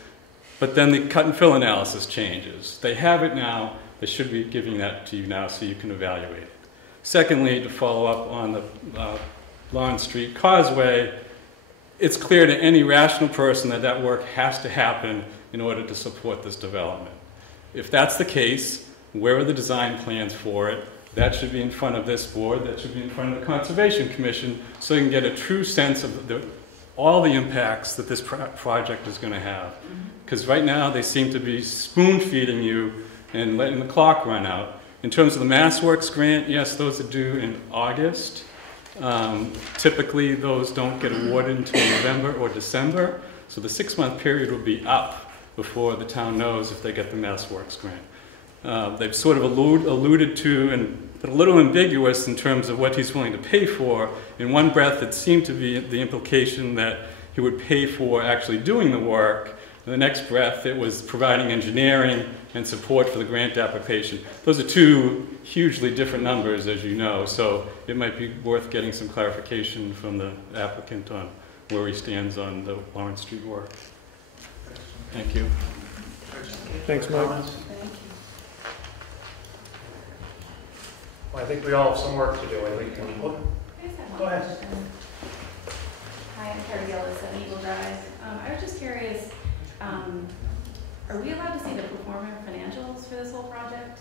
but then the cut and fill analysis changes. They have it now. They should be giving that to you now so you can evaluate it. Secondly, to follow up on the Lawrence Street Causeway, it's clear to any rational person that that work has to happen in order to support this development. If that's the case, where are the design plans for it? That should be in front of this board. That should be in front of the Conservation Commission so you can get a true sense of all the impacts that this project is going to have. Because right now they seem to be spoon feeding you and letting the clock run out. In terms of the MassWorks grant, yes, those are due in August. Typically those don't get awarded until November or December, so the 6-month period will be up before the town knows if they get the MassWorks grant. They've sort of alluded to and been a little ambiguous in terms of what he's willing to pay for. In one breath, it seemed to be the implication that he would pay for actually doing the work. In the next breath, it was providing engineering and support for the grant application. Those are two hugely different numbers, as you know, so it might be worth getting some clarification from the applicant on where he stands on the Lawrence Street work. Thank you. Thanks, Mike. Well, I think we all have some work to do. I think. Go ahead. Hi, I'm Carrie Gillis at Eagle Drive. I was just curious, are we allowed to see the performer financials for this whole project?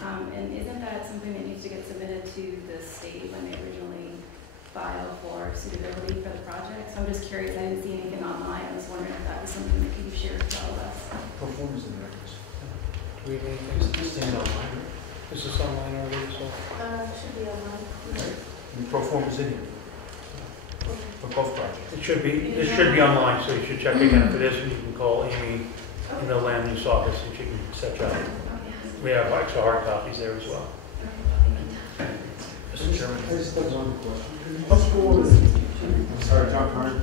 And isn't that something that needs to get submitted to the state when they originally filed for suitability for the project? So I'm just curious, I didn't see anything online. I was wondering if that was something that you shared with all of us. Performance in the records. Do we have anything? This is online. Is this online already? So? Should be online. And performance in here. For both projects. It should be. It should be online, so you should check again for this, and you can call Amy in the land use office, and she can set you up. We have extra hard copies there as well. Mr. Chairman. I just have one question. Let's go over the, sorry, John Carter,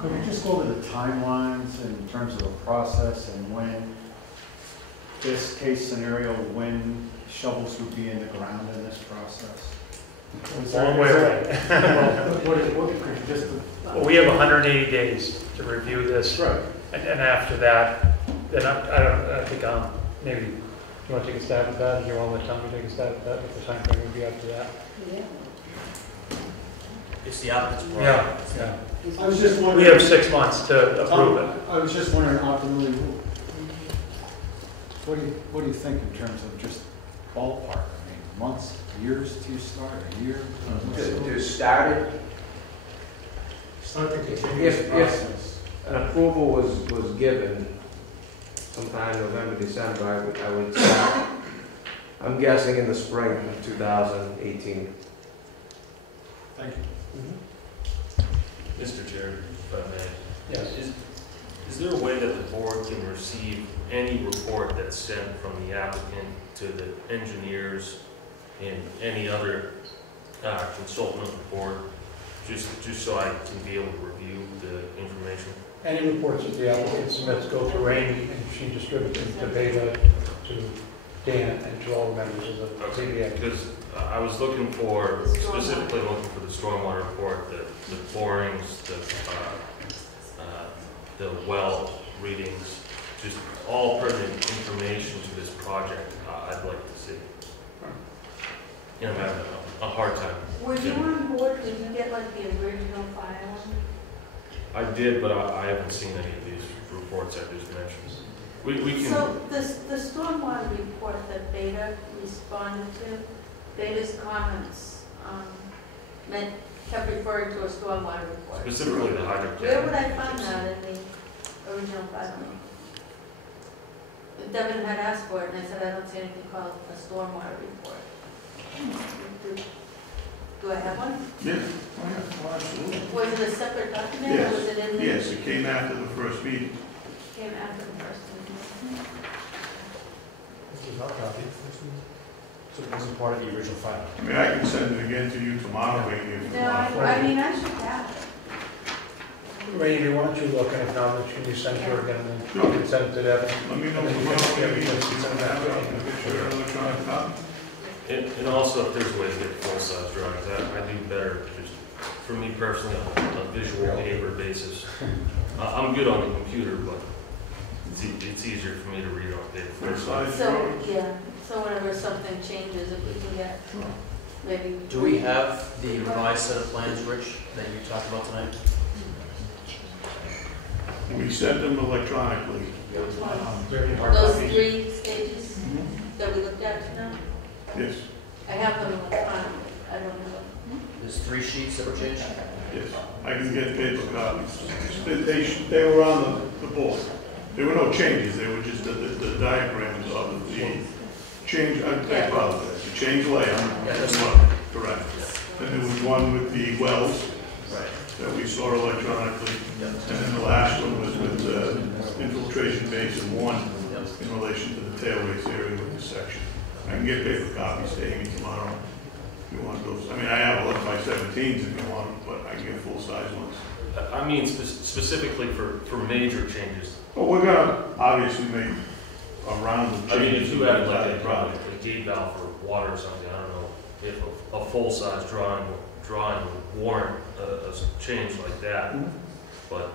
could we just go over the timelines in terms of the process and when this case scenario, when shovels would be in the ground in this process? Long way away. Well, we have 180 days to review this. Right. And after that, then I think maybe you want to take a stab at that? Do you want to let Tommy take a stab at that? What the time frame would be after that? Yeah. It's the applicant's Yeah, project. yeah. I was just wondering. We have 6 months to approve it. I was just wondering, optimally, what do you think in terms of just ballpark? I mean, months, years to start, a year? To start it, Start the continuous if process. an approval was given sometime November, December, I would start, I'm guessing in the spring of 2018. Thank you. Mr. Chair, if I may. Yes. Is there a way that the board can receive any report that's sent from the applicant to the engineers and any other consultant of the board, just so I can be able to review the information? Any reports that the applicant submits go through Amy, and she distributes them to Beta, to Dan, and to all the members of the ZBA. Because I was looking for, specifically looking for the stormwater report, the borings, the well readings, just all pertinent information to this project. I'd like to see. You know, I'm having a hard time. Were you on board, did you get like the original file? I did, but I haven't seen any of these reports I just mentioned. We can. So the stormwater report that Beta responded to, Beta's comments kept referring to a stormwater report. Specifically the hydro. Where would I find that in the original filing? Devin had asked for it, and I said, I don't see anything called a stormwater report. Do I have one? Yeah, oh, yeah, oh, absolutely. Was it a separate document, Yes. or was it in the? Yes, it came after the first meeting. Came after the first meeting. This is our copy. So it wasn't part of the original file. I mean, I can send it again to you tomorrow, Amy, if you No, want. I mean, I should have it. Randy, why don't you look, and if not, can you send her again, and then you can send it to Devin? Let me know And then you tomorrow, can- yeah, maybe, you can if you send don't that have it, to I'll me. get you an electronic copy. And also, if there's a way to get full-size drawings, I do better, just for me personally, on a visual paper basis. I'm good on the computer, but it's easier for me to read on paper. Full-size So, drawings. yeah, so whenever something changes, if we can get, maybe. Do we have the revised set of plans, Rich, that you talked about tonight? We sent them electronically. Those 3 stages that we looked at tonight? Yes. I have them electronically, I don't know. Is There's 3 sheets that were changed? Yes, I can get paper copies. They were on the board. There were no changes, they were just the diagrams of the change, I apologize, the change layout. That's one, correct. And there was one with the wells that we saw electronically. And then the last one was with infiltration basin 1 in relation to the tailways area with the section. I can get paper copies to Amy tomorrow if you want those. I mean, I have 11 by 17s if you want them, but I can get full-size ones. I mean specifically for major changes. Well, we're gonna obviously make a round of changes. I mean, if you had like a a gate valve for water or something, I don't know if a full-size drawing would warrant a change like that. But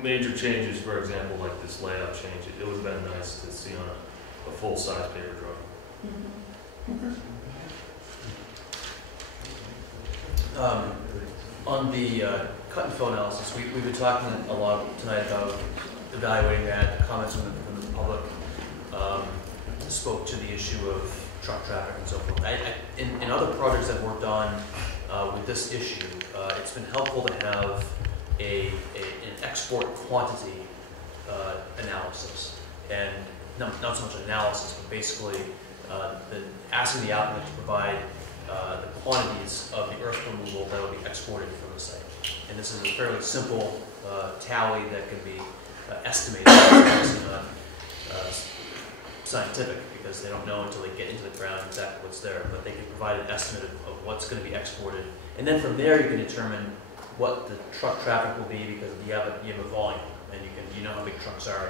major changes, for example, like this layout change, it would have been nice to see on a full-size paper drawing. On the cut and fill analysis, we've been talking a lot tonight about evaluating that. Comments from the public spoke to the issue of truck traffic and so forth. In other projects I've worked on with this issue, it's been helpful to have an export quantity analysis, and not so much analysis, but basically asking the applicant to provide the quantities of the earth removal that will be exported from the site. And this is a fairly simple tally that can be estimated. It's not scientific, because they don't know until they get into the ground exactly what's there, but they can provide an estimate of what's going to be exported. And then from there you can determine what the truck traffic will be, because you have a volume, and you know how big trucks are,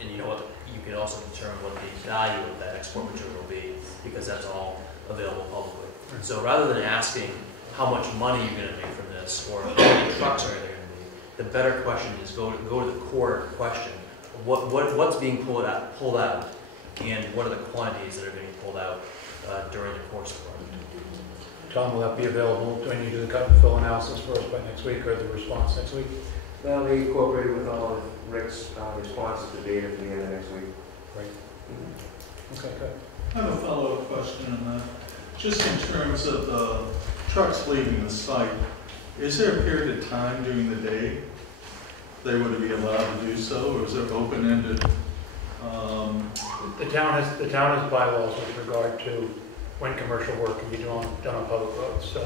and you know what, you can also determine what the value of that export material will be, because that's all available publicly. So rather than asking how much money you're going to make from this, or how many trucks are there going to be, the better question is go to the core question. What's being pulled out, and what are the quantities that are being pulled out during the course of the project? Tom, will that be available when you do the cut and fill analysis for us by next week, or the response next week? That'll be incorporated with all of Rick's responses to data for the end of next week. Great. Okay, good. I have a follow-up question on that. Just in terms of the trucks leaving the site, is there a period of time during the day they would be allowed to do so, or is it open-ended? The town has bylaws with regard to when commercial work can be done on public roads.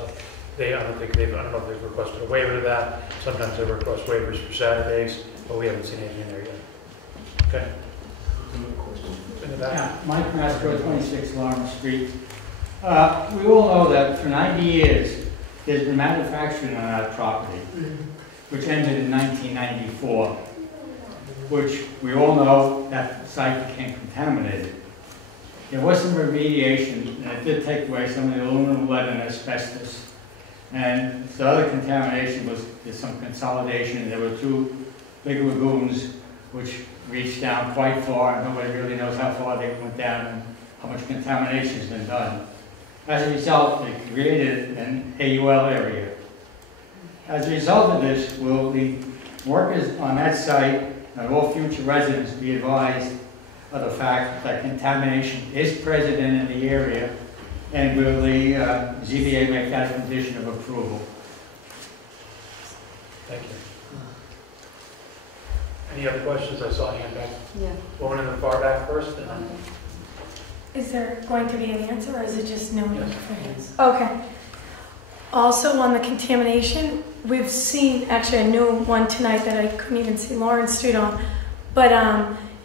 I don't know if they've requested a waiver to that. Sometimes they request waivers for Saturdays, but we haven't seen anything there yet. Okay. In the back. Yeah, Mike Masco, 26 Lawrence Street. We all know that for 90 years there's been manufacturing on that property, which ended in 1994, which we all know that site became contaminated. There was some remediation, and it did take away some of the aluminum, lead, and asbestos. And the other contamination was there's some consolidation. There were 2 big lagoons which reached down quite far, and nobody really knows how far they went down and how much contamination has been done. As a result, they created an AUL area. As a result of this, will the workers on that site and all future residents be advised of the fact that contamination is present in the area, and will the ZBA make that a condition of approval? Thank you. Any other questions? I saw a hand back. Yeah. Woman in the far back first. And then... Is there going to be an answer, or is it just no? Yes. Okay. Also on the contamination, we've seen, actually a new one tonight that I couldn't even see Lawrence Street on, but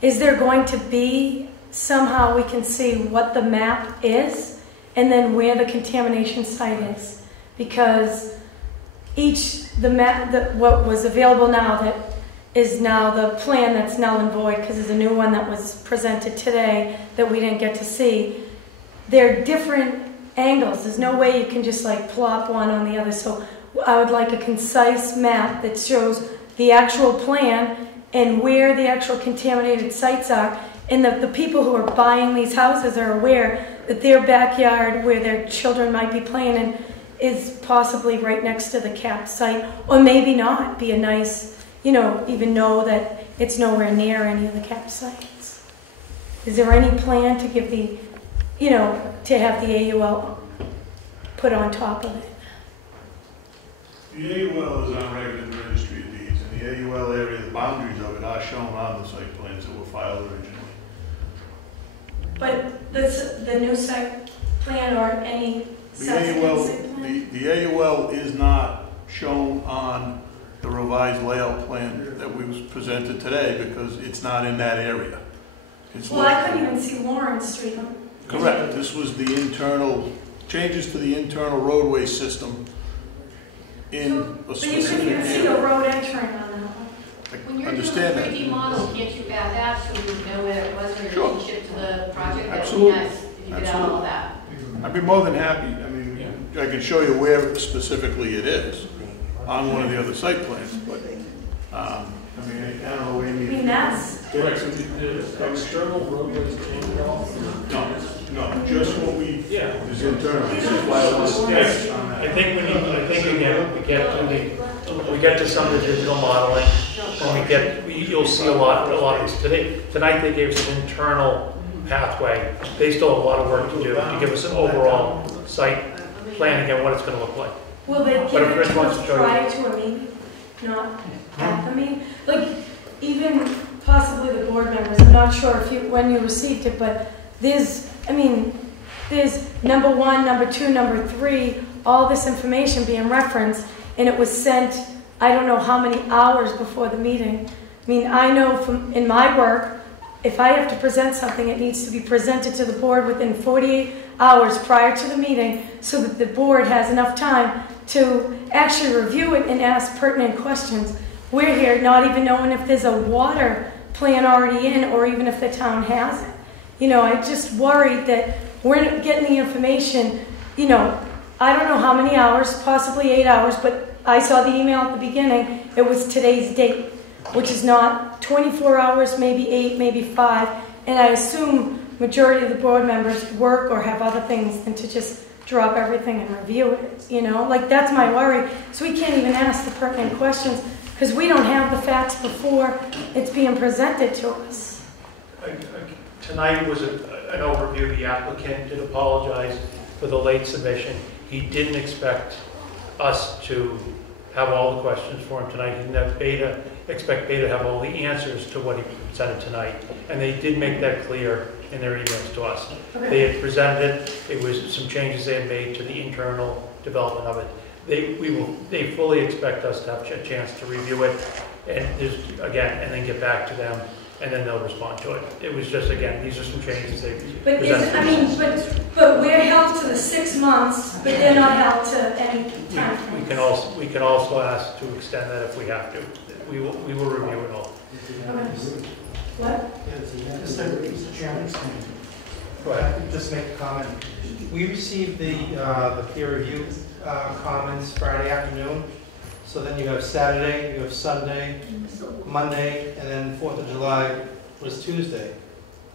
is there going to be, somehow we can see what the map is, and then where the contamination site is? Because what was available now that is now the plan that's null and void, because there's a new one that was presented today that we didn't get to see. They're different angles. There's no way you can just like plop one on the other. So I would like a concise map that shows the actual plan and where the actual contaminated sites are. And the people who are buying these houses are aware that their backyard where their children might be playing in is possibly right next to the capped site, or maybe not. Be a nice, even know that it's nowhere near any of the capped sites. Is there any plan to give the, to have the AUL put on top of it? The AUL is on record in the registry of deeds, and the AUL area, the boundaries of it are shown on the site plans that were filed originally. But the new site plan or any subsequent site plan? The AUL is not shown on the revised layout plan that was presented today because it's not in that area. Well, I couldn't even see Lawrence Street. Correct. This was the internal, changes to the internal roadway system in a specific area. But you couldn't even see a road entering on that one. When you're Understand doing a that. 3D model, can't you add that so you know where it was in Sure. relationship to the project? That would be Absolutely. nice if you could add all of that. I'd be more than happy. I mean, I can show you where specifically it is on one of the other site plans, but, I mean, I don't know, Amy. I mean, that's... Correct, so the external roadways change at all? No, just what we, is internal. Yes, I think again, we get to some of the digital modeling, and you'll see a lot of this today. Tonight they gave us an internal pathway. They still have a lot of work to do to give us an overall site plan, again, what it's gonna look like. Will they give But if it Rich to wants us to show you- prior to a meeting, not at the meeting? Like, even possibly the board members, I'm not sure when you received it, but there's number 1, number 2, number 3, all this information being referenced, and it was sent, I don't know how many hours before the meeting. I mean, I know from, in my work, if I have to present something, it needs to be presented to the board within 48 hours prior to the meeting so that the board has enough time to actually review it and ask pertinent questions. We're here not even knowing if there's a water plan already in or even if the town has it. You know, I just worried that we're not getting the information, you know, I don't know how many hours, possibly 8 hours, but I saw the email at the beginning, it was today's date, which is not 24 hours, maybe 8, maybe 5, and I assume majority of the board members work or have other things than to just drop everything and review it, you know? Like, that's my worry. So we can't even ask the pertinent questions because we don't have the facts before it's being presented to us. Tonight was an overview. The applicant did apologize for the late submission. He didn't expect us to have all the questions for him tonight. He didn't expect Beta to have all the answers to what he presented tonight. And they did make that clear in their emails to us. Okay. They had presented it. It was some changes they had made to the internal development of it. They fully expect us to have a chance to review it and then get back to them, and then they'll respond to it. It was just, again, these are some changes they But presented. but we're held to the 6 months, but they're not held to any time. We can also ask to extend that if we have to. We will review it all. Okay. What? Mr. Chairman, Go ahead. just make a comment. We received the peer review comments Friday afternoon. So then you have Saturday, you have Sunday, Monday, and then 4th of July was Tuesday.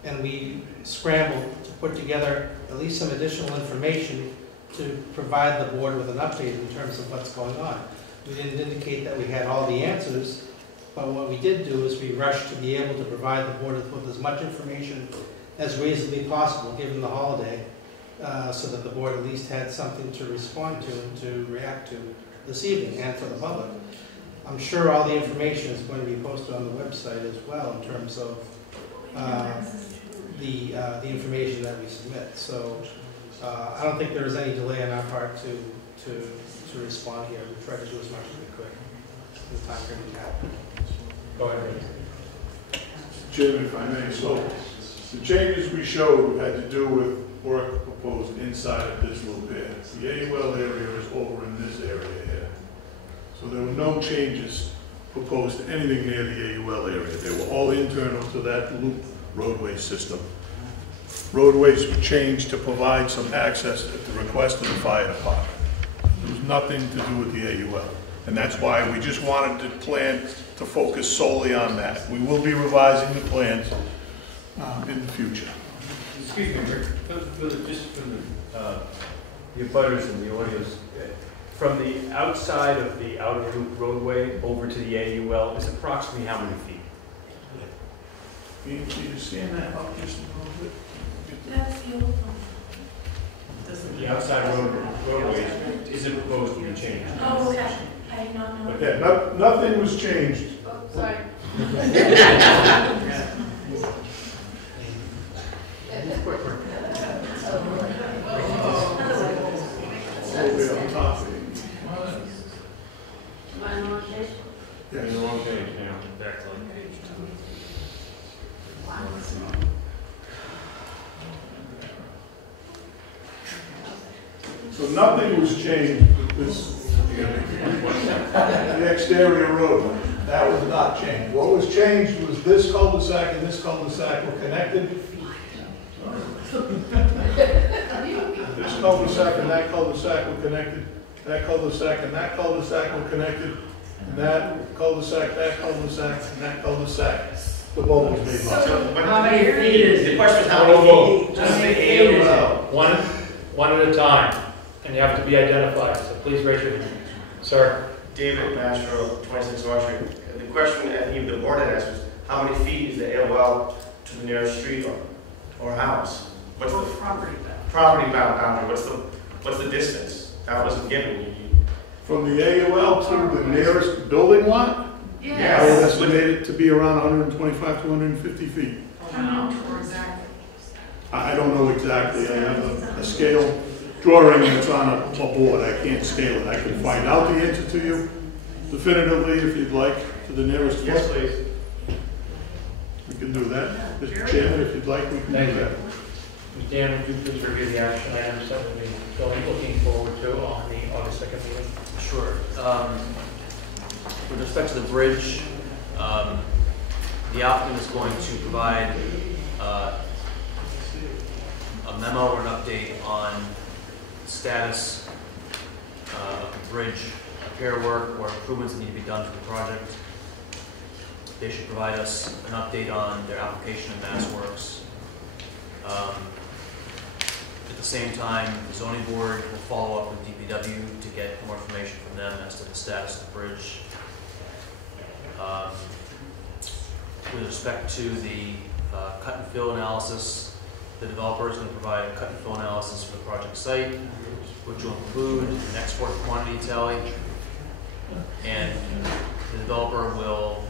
And we scrambled to put together at least some additional information to provide the board with an update in terms of what's going on. We didn't indicate that we had all the answers, but what we did do is we rushed to be able to provide the board with as much information as reasonably possible, given the holiday, so that the board at least had something to respond to and to react to this evening and for the public. I'm sure all the information is going to be posted on the website as well in terms of the information that we submit. So I don't think there is any delay on our part to respond here. We try to do as much as we could in the time period we have. Go ahead. Chairman, if I may, so the changes we showed had to do with work proposed inside of this little bit. The AUL area is over in this area here. So there were no changes proposed to anything near the AUL area. They were all internal to that loop roadway system. Roadways were changed to provide some access at the request of the fire department. There was nothing to do with the AUL. And that's why we just wanted the plan to focus solely on that. We will be revising the plans in the future. Excuse me, Rick, just from the abutters and the audience, from the outside of the outer loop roadway over to the AUL is approximately how many feet? Can you stand that up just a little bit? That's the old one. The outside roadway isn't proposed to be changed. Oh, okay. I do not know. Okay, nothing was changed. Oh, sorry. Okay, on top of it. Am I on the wrong page? Yeah, You're on page now. Back on page 2. So nothing was changed with this, the exterior road. That was not changed. What was changed was this cul-de-sac and this cul-de-sac were connected. This cul-de-sac and that cul-de-sac were connected. That cul-de-sac and that cul-de-sac were connected. And that cul-de-sac, and that cul-de-sac. The bulb was made up. But how many feet is The question is how many feet? Just the A or L. One at a time, and you have to be identified, so please raise your hand. Sir? David Mastro, 26 North Street. The question I think the board had asked was, how many feet is the AOL to the nearest street or house? What's the property boundary? What's the distance? That wasn't given. From the AOL to the nearest building lot? Yes. I would estimate it to be around 125 to 150 feet. I don't know exactly. I have a scale drawing that's on a board. I can't scale it. I can find out the answer to you definitively if you'd like, to the nearest foot. Yes, please. We can do that. Mr. Chairman, if you'd like, we can do that. Dan, would you please review the action items that we'll be looking forward to on the August 2nd meeting? Sure. With respect to the bridge, the applicant is going to provide a memo or an update on status of the bridge repair work or improvements that need to be done for the project. They should provide us an update on their application of MassWorks. At the same time, the zoning board will follow up with DPW to get more information from them as to the status of the bridge. With respect to the cut and fill analysis, the developer is going to provide a cut and fill analysis for the project site, which will include an export quantity tally, and the developer will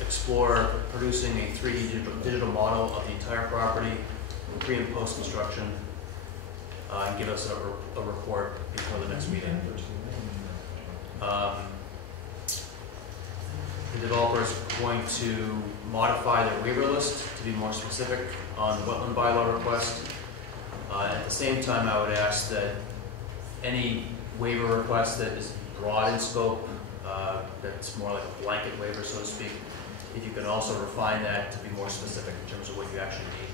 explore producing a 3D digital model of the entire property, pre and post construction, and give us a report before the next meeting. The developer is going to modify their waiver list to be more specific on the wetland bylaw request. At the same time, I would ask that any waiver request that is broad in scope, that's more like a blanket waiver, so to speak, if you can also refine that to be more specific in terms of what you actually need.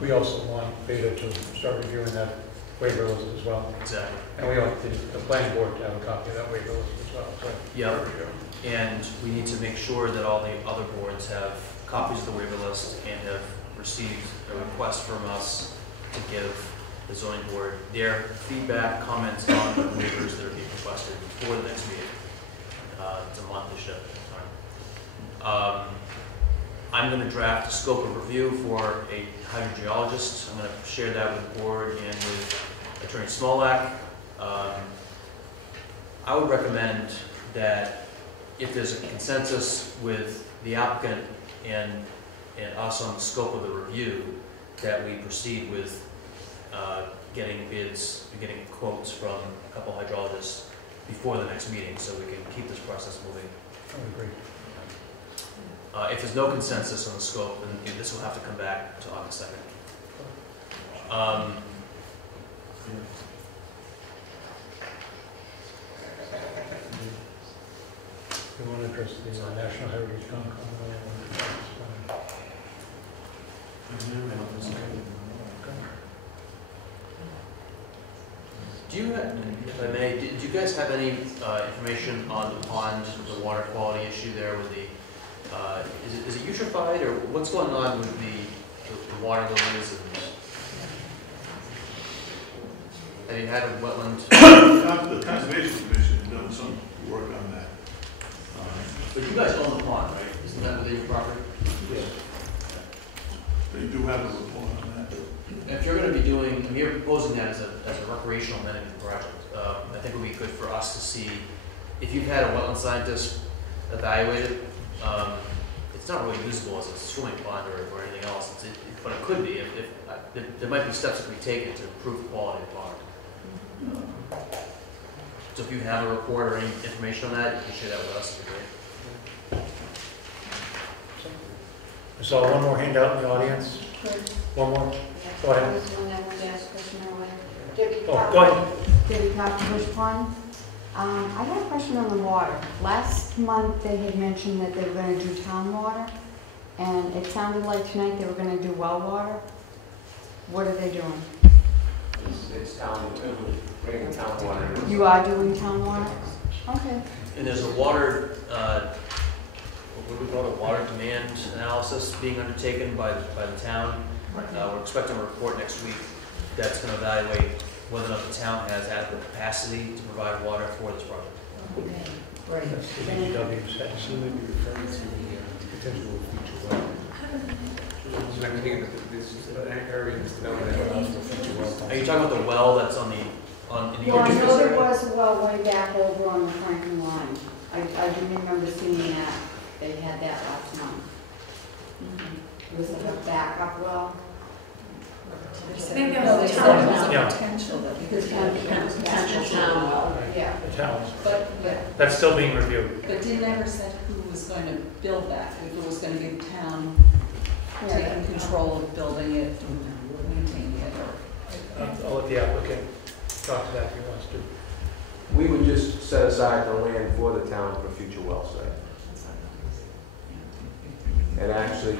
We also want Beta to start reviewing that waiver list as well. Exactly. And we want the planning board to have a copy of that waiver list as well. So. Yeah, and we need to make sure that all the other boards have copies of the waiver list and have received a request from us to give the zoning board their feedback, comments on the waivers that are being requested before the next meeting. It's a monthly shift. I'm going to draft a scope of review for a hydrogeologist. I'm going to share that with the board and with Attorney Smolak. I would recommend that if there's a consensus with the applicant and us on the scope of the review, that we proceed with getting bids, getting quotes from a couple hydrologists before the next meeting, so we can keep this process moving. I would agree. If there's no consensus on the scope, then this will have to come back to August 2nd. We want to address the National Heritage Concom. Do you, if I may, do you guys have any information on the pond, the water quality issue there with the, is it eutrophied, or what's going on with the water lilies? And have you had a wetland? The Conservation Commission has done some work on that. But you guys own the pond, right? Isn't that within your property? Yes. They do have a report on that. If you're gonna be doing, I mean, you're proposing that as a recreational amenity project, I think it would be good for us to see, if you've had a wetland scientist evaluate it, it's not really usable as a swimming pond or anything else, but it could be, if there might be steps that can be taken to improve the quality of the pond. So if you have a report or any information on that, you can share that with us, it'd be great. I saw one more handout in the audience. One more. Go ahead. I was the one that wanted to ask a question earlier. Oh, go ahead. Debbie Cox, Bush Pond. I had a question on the water. Last month, they had mentioned that they were going to do town water, and it sounded like tonight they were going to do well water. What are they doing? It's town, bringing town water. You are doing town water? Okay. And there's a water, what do we call it, a water demand analysis being undertaken by the town. We're expecting a report next week that's going to evaluate whether or not the town has adequate capacity to provide water for this project. Okay, great. That's the DPW section. So maybe referring to the potential future well. So I'm thinking that this is an area in this development that allows for future well. Are you talking about the well that's in the Well, I know there was a well way back over on the Franklin line. I do remember seeing that. They had that last month. Was it a backup well? I think there was a town Yeah. potential that we Because could it became a potential town well. Yeah. The towns. But That's still being reviewed. They never said who was going to build that, if it was going to be the town taking control of building it and maintaining it, or. I'll let the applicant talk to that if he wants to. We would just set aside the land for the town for future well site. And actually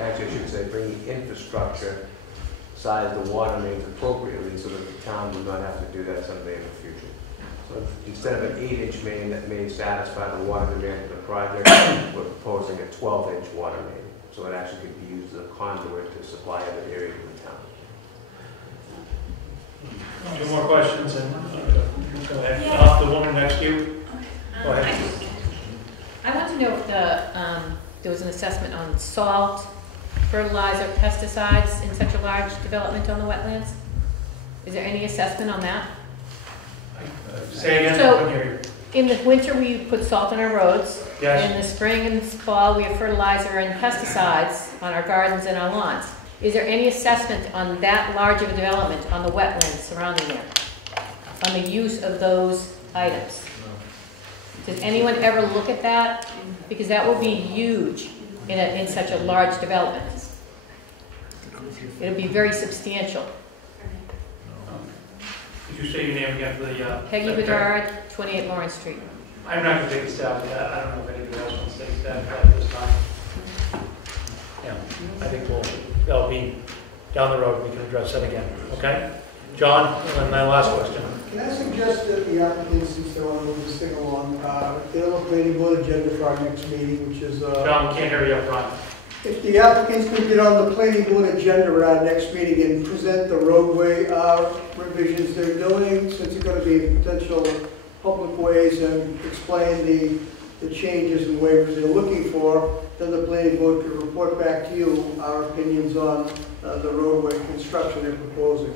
I should say, bring the infrastructure, size the water mains appropriately so that the town would not have to do that someday in the future. So instead of an 8-inch main that may satisfy the water demand of the project, we're proposing a 12-inch water main. So it actually could be used as a conduit to supply other areas of the town. Two more questions and go ahead. The woman next to you. Go ahead. I want to know if there was an assessment on salt, fertilizer, pesticides in such a large development on the wetlands? Is there any assessment on that? Say again. So- I couldn't hear you. In the winter, we put salt on our roads. Yes. In the spring and fall, we have fertilizer and pesticides on our gardens and our lawns. Is there any assessment on that large of a development on the wetlands surrounding there? On the use of those items? Does anyone ever look at that? Because that will be huge in such a large development. It'll be very substantial. Could you say your name again for the... Peggy secretary? Bedard, 28 Lawrence Street. I'm not going to take a stab at that. I don't know if anybody else wants to take a stab at that at this time. Yeah, I think that'll be down the road. We can address that again. Okay? John, and then my last question. Can I suggest that the applicants, since they want to move this thing along, get on the planning board agenda for our next meeting, which is... John, can't hear you up front. If the applicants could get on the planning board agenda at our next meeting and present the roadway revisions they're doing, since it's going to be potential public ways, and explain the changes and waivers they're looking for, then the planning board could report back to you our opinions on the roadway construction they're proposing.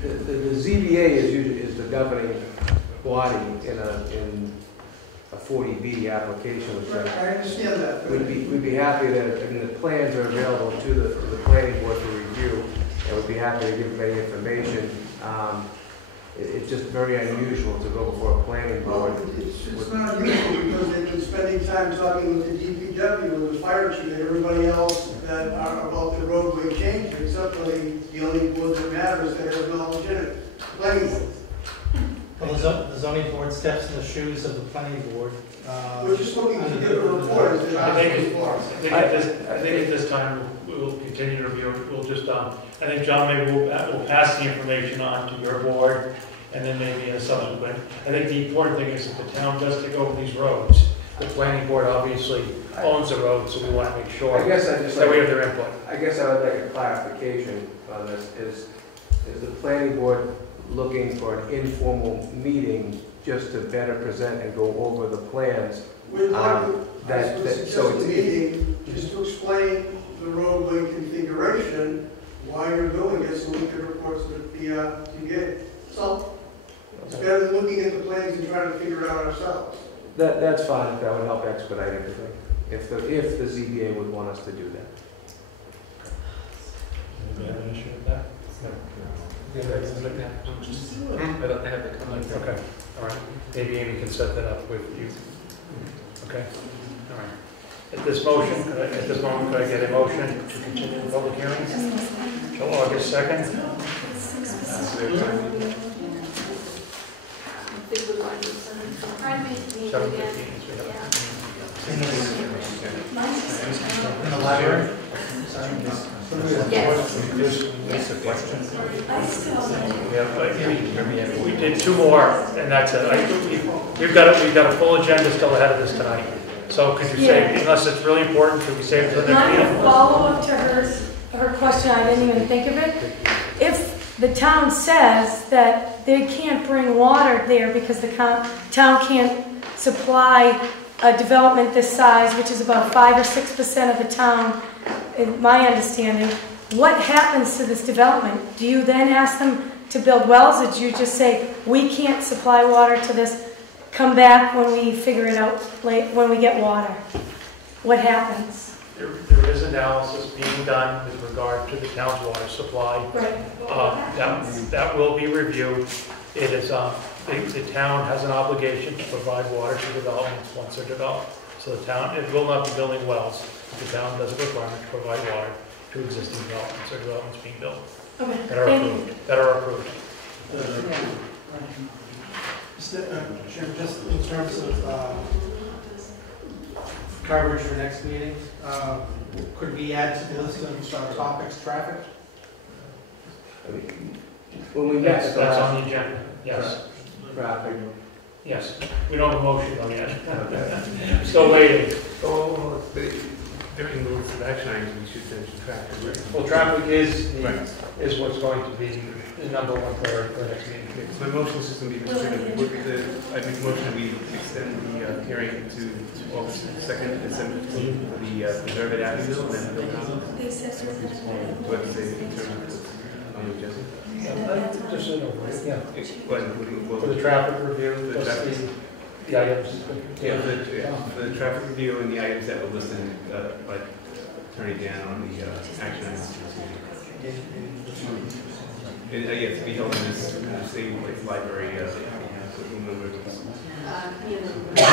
The ZBA is the governing body in a 40B application, which I understand that. we'd be happy to, I mean, the plans are available to the planning board for review, and we'd be happy to give them any information. It's just very unusual to go before a planning board. It's not unusual because they've been spending time talking with the DPW, with the fire chief, and everybody else that are about the roadway change, except for the only board that matters that has knowledge in it, planning board. Well, the zoning board steps in the shoes of the planning board. We're just looking to get a report. I think at this time, we'll continue to review it. We'll just, I think, John, maybe we'll pass the information on to your board, and then maybe in a subsequent. I think the important thing is that the town does take over these roads. The planning board obviously owns the road, so we want to make sure that we have their input. I guess I would like a clarification on this. Is the planning board looking for an informal meeting just to better present and go over the plans. We'd like to, That, suggest so a it's, meeting just to explain the roadway configuration, why you're doing it, so we can report to the PGA. So, it's better than looking at the plans and trying to figure it out ourselves. that's fine, that would help expedite everything, if the ZBA would want us to do that. Do you have an issue with that? No. I'd like to have the comment. Okay, all right. Maybe Amy can set that up with you. Okay, all right. At this moment, could I get a motion to continue the public hearing till August 2nd? In the library? We did two more, and that's it. We've got a full agenda still ahead of this tonight. So could you say, unless it's really important, could we save it for the next Not meeting? a follow-up to her question, I didn't even think of it. If the town says that they can't bring water there because the town can't supply a development this size, which is about 5 or 6% of the town, in my understanding, what happens to this development? Do you then ask them to build wells, or do you just say, we can't supply water to this, come back when we figure it out, when we get water? What happens? There is analysis being done with regard to the town's water supply. Right. That will be reviewed. It is, the town has an obligation to provide water to developments once they're developed. So the town, it will not be building wells. The town does a requirement to provide water to existing developments or developments being built. Okay. That are approved. That are approved. Just in terms of coverage for next meeting, could we add to the list of topics, traffic? When we get That's on the agenda, yes. Traffic. Yes. We don't have a motion on yet. Still waiting. Oh, during the list of action items, we should mention traffic, right? Well, traffic is what's going to be the number one priority for next meeting. So my motion is going to be, Mr. Chairman, I make a motion that we extend the hearing to August 2nd and 17th for the Preserve at Abbeville and then Bill Collins. Do I have to say in terms of on the agenda? Just so you know, yeah. For For the traffic review, the traffic. the items. Yeah, the traffic review and the items that were listed by Attorney Dan on the action items. Yes, we held in this same library,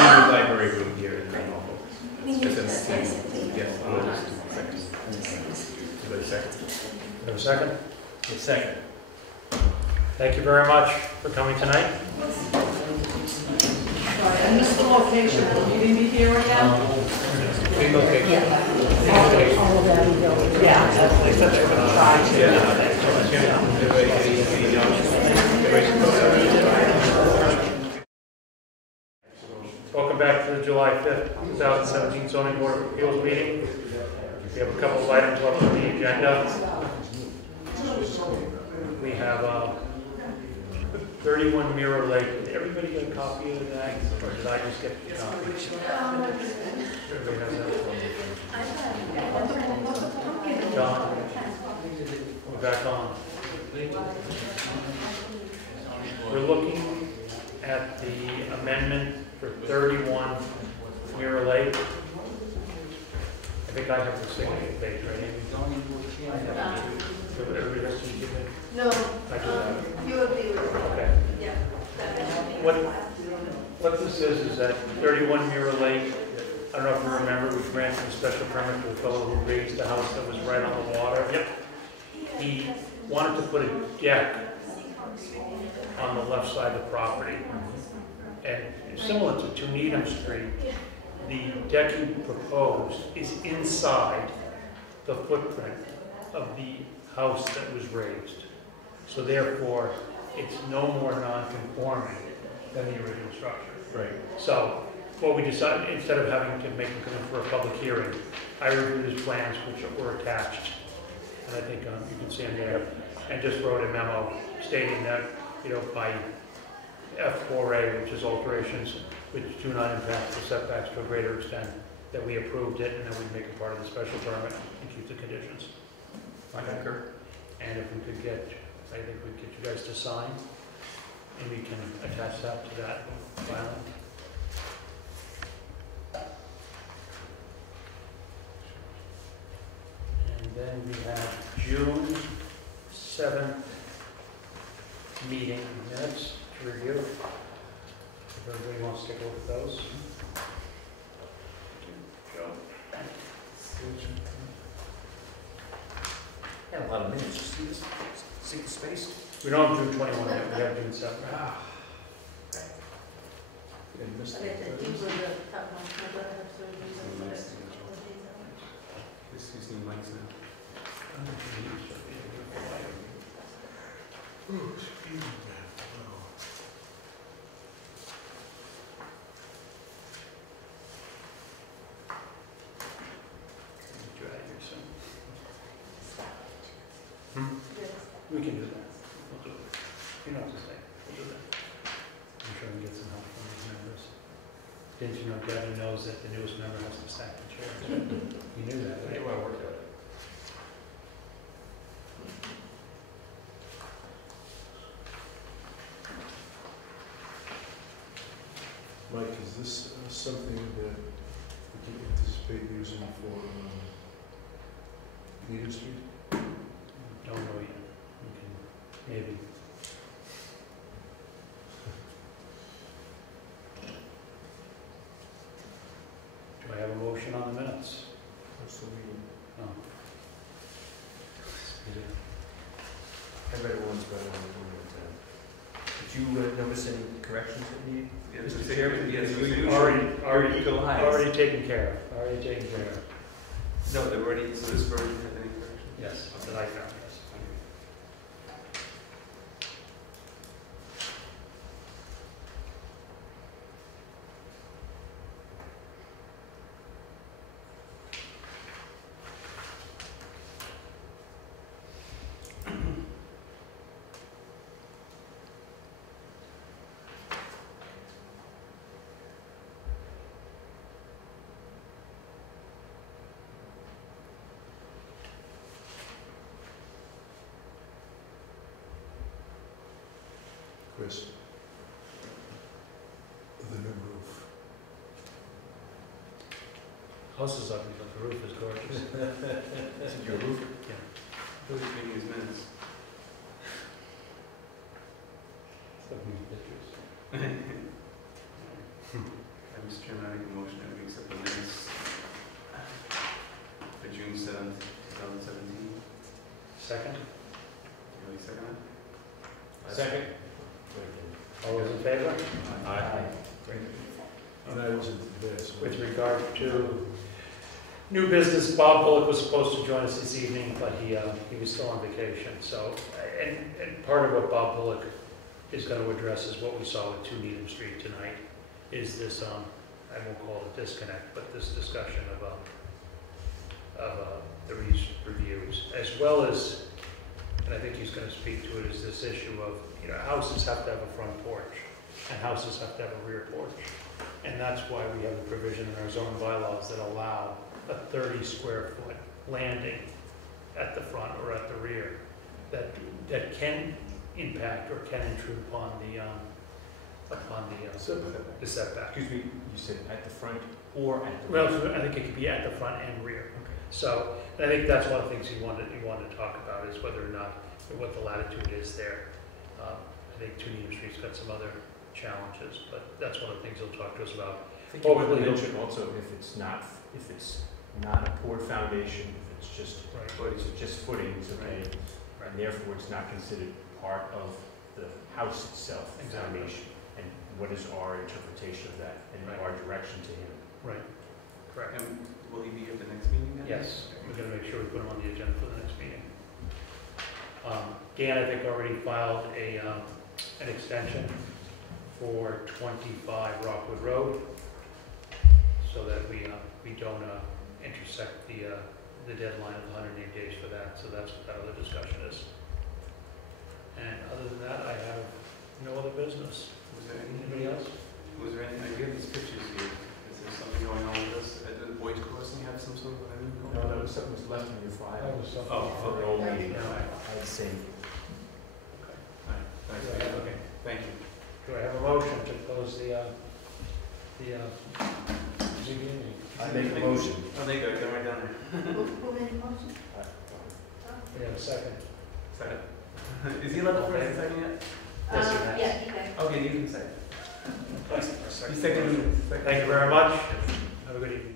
library room here in Norfolk. Yes, on August 2nd. The second. Is there a second? The second. Thank you very much for coming tonight. I missed the location, you didn't be here right now? Welcome back to the July 5th, 2017 zoning board of appeals meeting. We have a couple of items left on the agenda. We have 31 Mirror Lake. Did everybody get a copy of that, or did I just get a copy? Everybody has that? John, we're back on. We're looking at the amendment for 31 Mirror Lake. I think I have the signature page, right, Amy? Everybody has to give it? No, I do have it. you would be with Okay. yeah. What this is that 31 Mirror Lake, I don't know if you remember, we granted a special permit to a fellow who raised a house that was right on the water. Yep. He wanted to put a deck on the left side of the property. And similar to Needham Street, the deck he proposed is inside the footprint of the house that was raised. So therefore, it's no more non-conforming than the original structure. Right. So what we decided, instead of having to make him come in for a public hearing, I reviewed his plans, which were attached, and I think you can see them there, and just wrote a memo stating that, by F4A, which is alterations which do not impact the setbacks to a greater extent, that we approved it, and then we make it part of the special permit and keep the conditions. I concur. And if we could get, I think we could get you guys to sign, and we can attach that to that filing. And then we have June 7th meeting minutes to review. If everybody wants to take a look at those. Joe? Yeah, a lot of minutes. You see this? See the space? We don't have June 21 yet, we have June 7th. These new mics now. We can do that. We'll do it. You know what to say. We'll do that. I'm sure we can get some help from these members. Didn't you know Gavin knows that the newest member has to stack the chair? You knew that, right? I worked out. Mike, is this something that we can anticipate using for Needham Street? Don't know yet. We can, maybe. Do I have a motion on the minutes? Oh. I read it once, but I don't remember the time. Did you notice any corrections that need? Mr. Chairman, Already taken care of. Already taken care of. No, they've already, so this version has any corrections? Yes, that I found, yes. Chris, the new roof. House is ugly, but the roof is gorgeous. Is it your roof? Yeah. Who's making these minutes? Mr. Chairman, I make a motion that we accept the minutes for June 7th, 2017. Second? You want to second it? Second. All those in favor? Aye. Great. And I wasn't there, so. With regard to new business, Bob Bullock was supposed to join us this evening, but he was still on vacation. So, and part of what Bob Bullock is going to address is what we saw with 2 Needham Street tonight, is this, I won't call it a disconnect, but this discussion of the reviews, as well as, and I think he's going to speak to it, is this issue of, you know, houses have to have a front porch, and houses have to have a rear porch. And that's why we have a provision in our zoning bylaws that allow a 30 square foot landing at the front or at the rear that can impact or can intrude upon the setback. Excuse me, you said at the front or at the Well, rear? I think it could be at the front and rear. Okay. So, and I think that's one of the things you wanted to talk about, is whether or not, what the latitude is there. I think 2 Needham Street's got some other challenges, but that's one of the things he'll talk to us about. I think you want to Hopefully he'll- mention also if it's not a poured foundation, if it's just footings, okay, and therefore it's not considered part of the house itself, the Exactly. foundation. And what is our interpretation of that and Right. our direction to him? Right, correct. And will he be at the next meeting then? Yes, we're gonna make sure we put him on the agenda for the next meeting. Dan, I think, already filed an extension for 25 Rockwood Road, so that we don't intersect the deadline of 108 days for that, so that's what that other discussion is. And other than that, I have no other business. Was there any, Anybody else? was there any, I get these pictures here, is there something going on with this? At the boys crossing, you have some sort of, No, that was something was left in your file. That was something. Oh, for the old meeting. I see. Thanks, okay, thank you. Do I have a motion to close the ZBA meeting? I make the motion. Oh, there you go, go right down there. Who made the motion? We have a second. Second. Is he allowed to first and second yet? Yes, he has. Yeah, he did. Okay, you can say. Second. You second. Thank you very much. Have a good evening.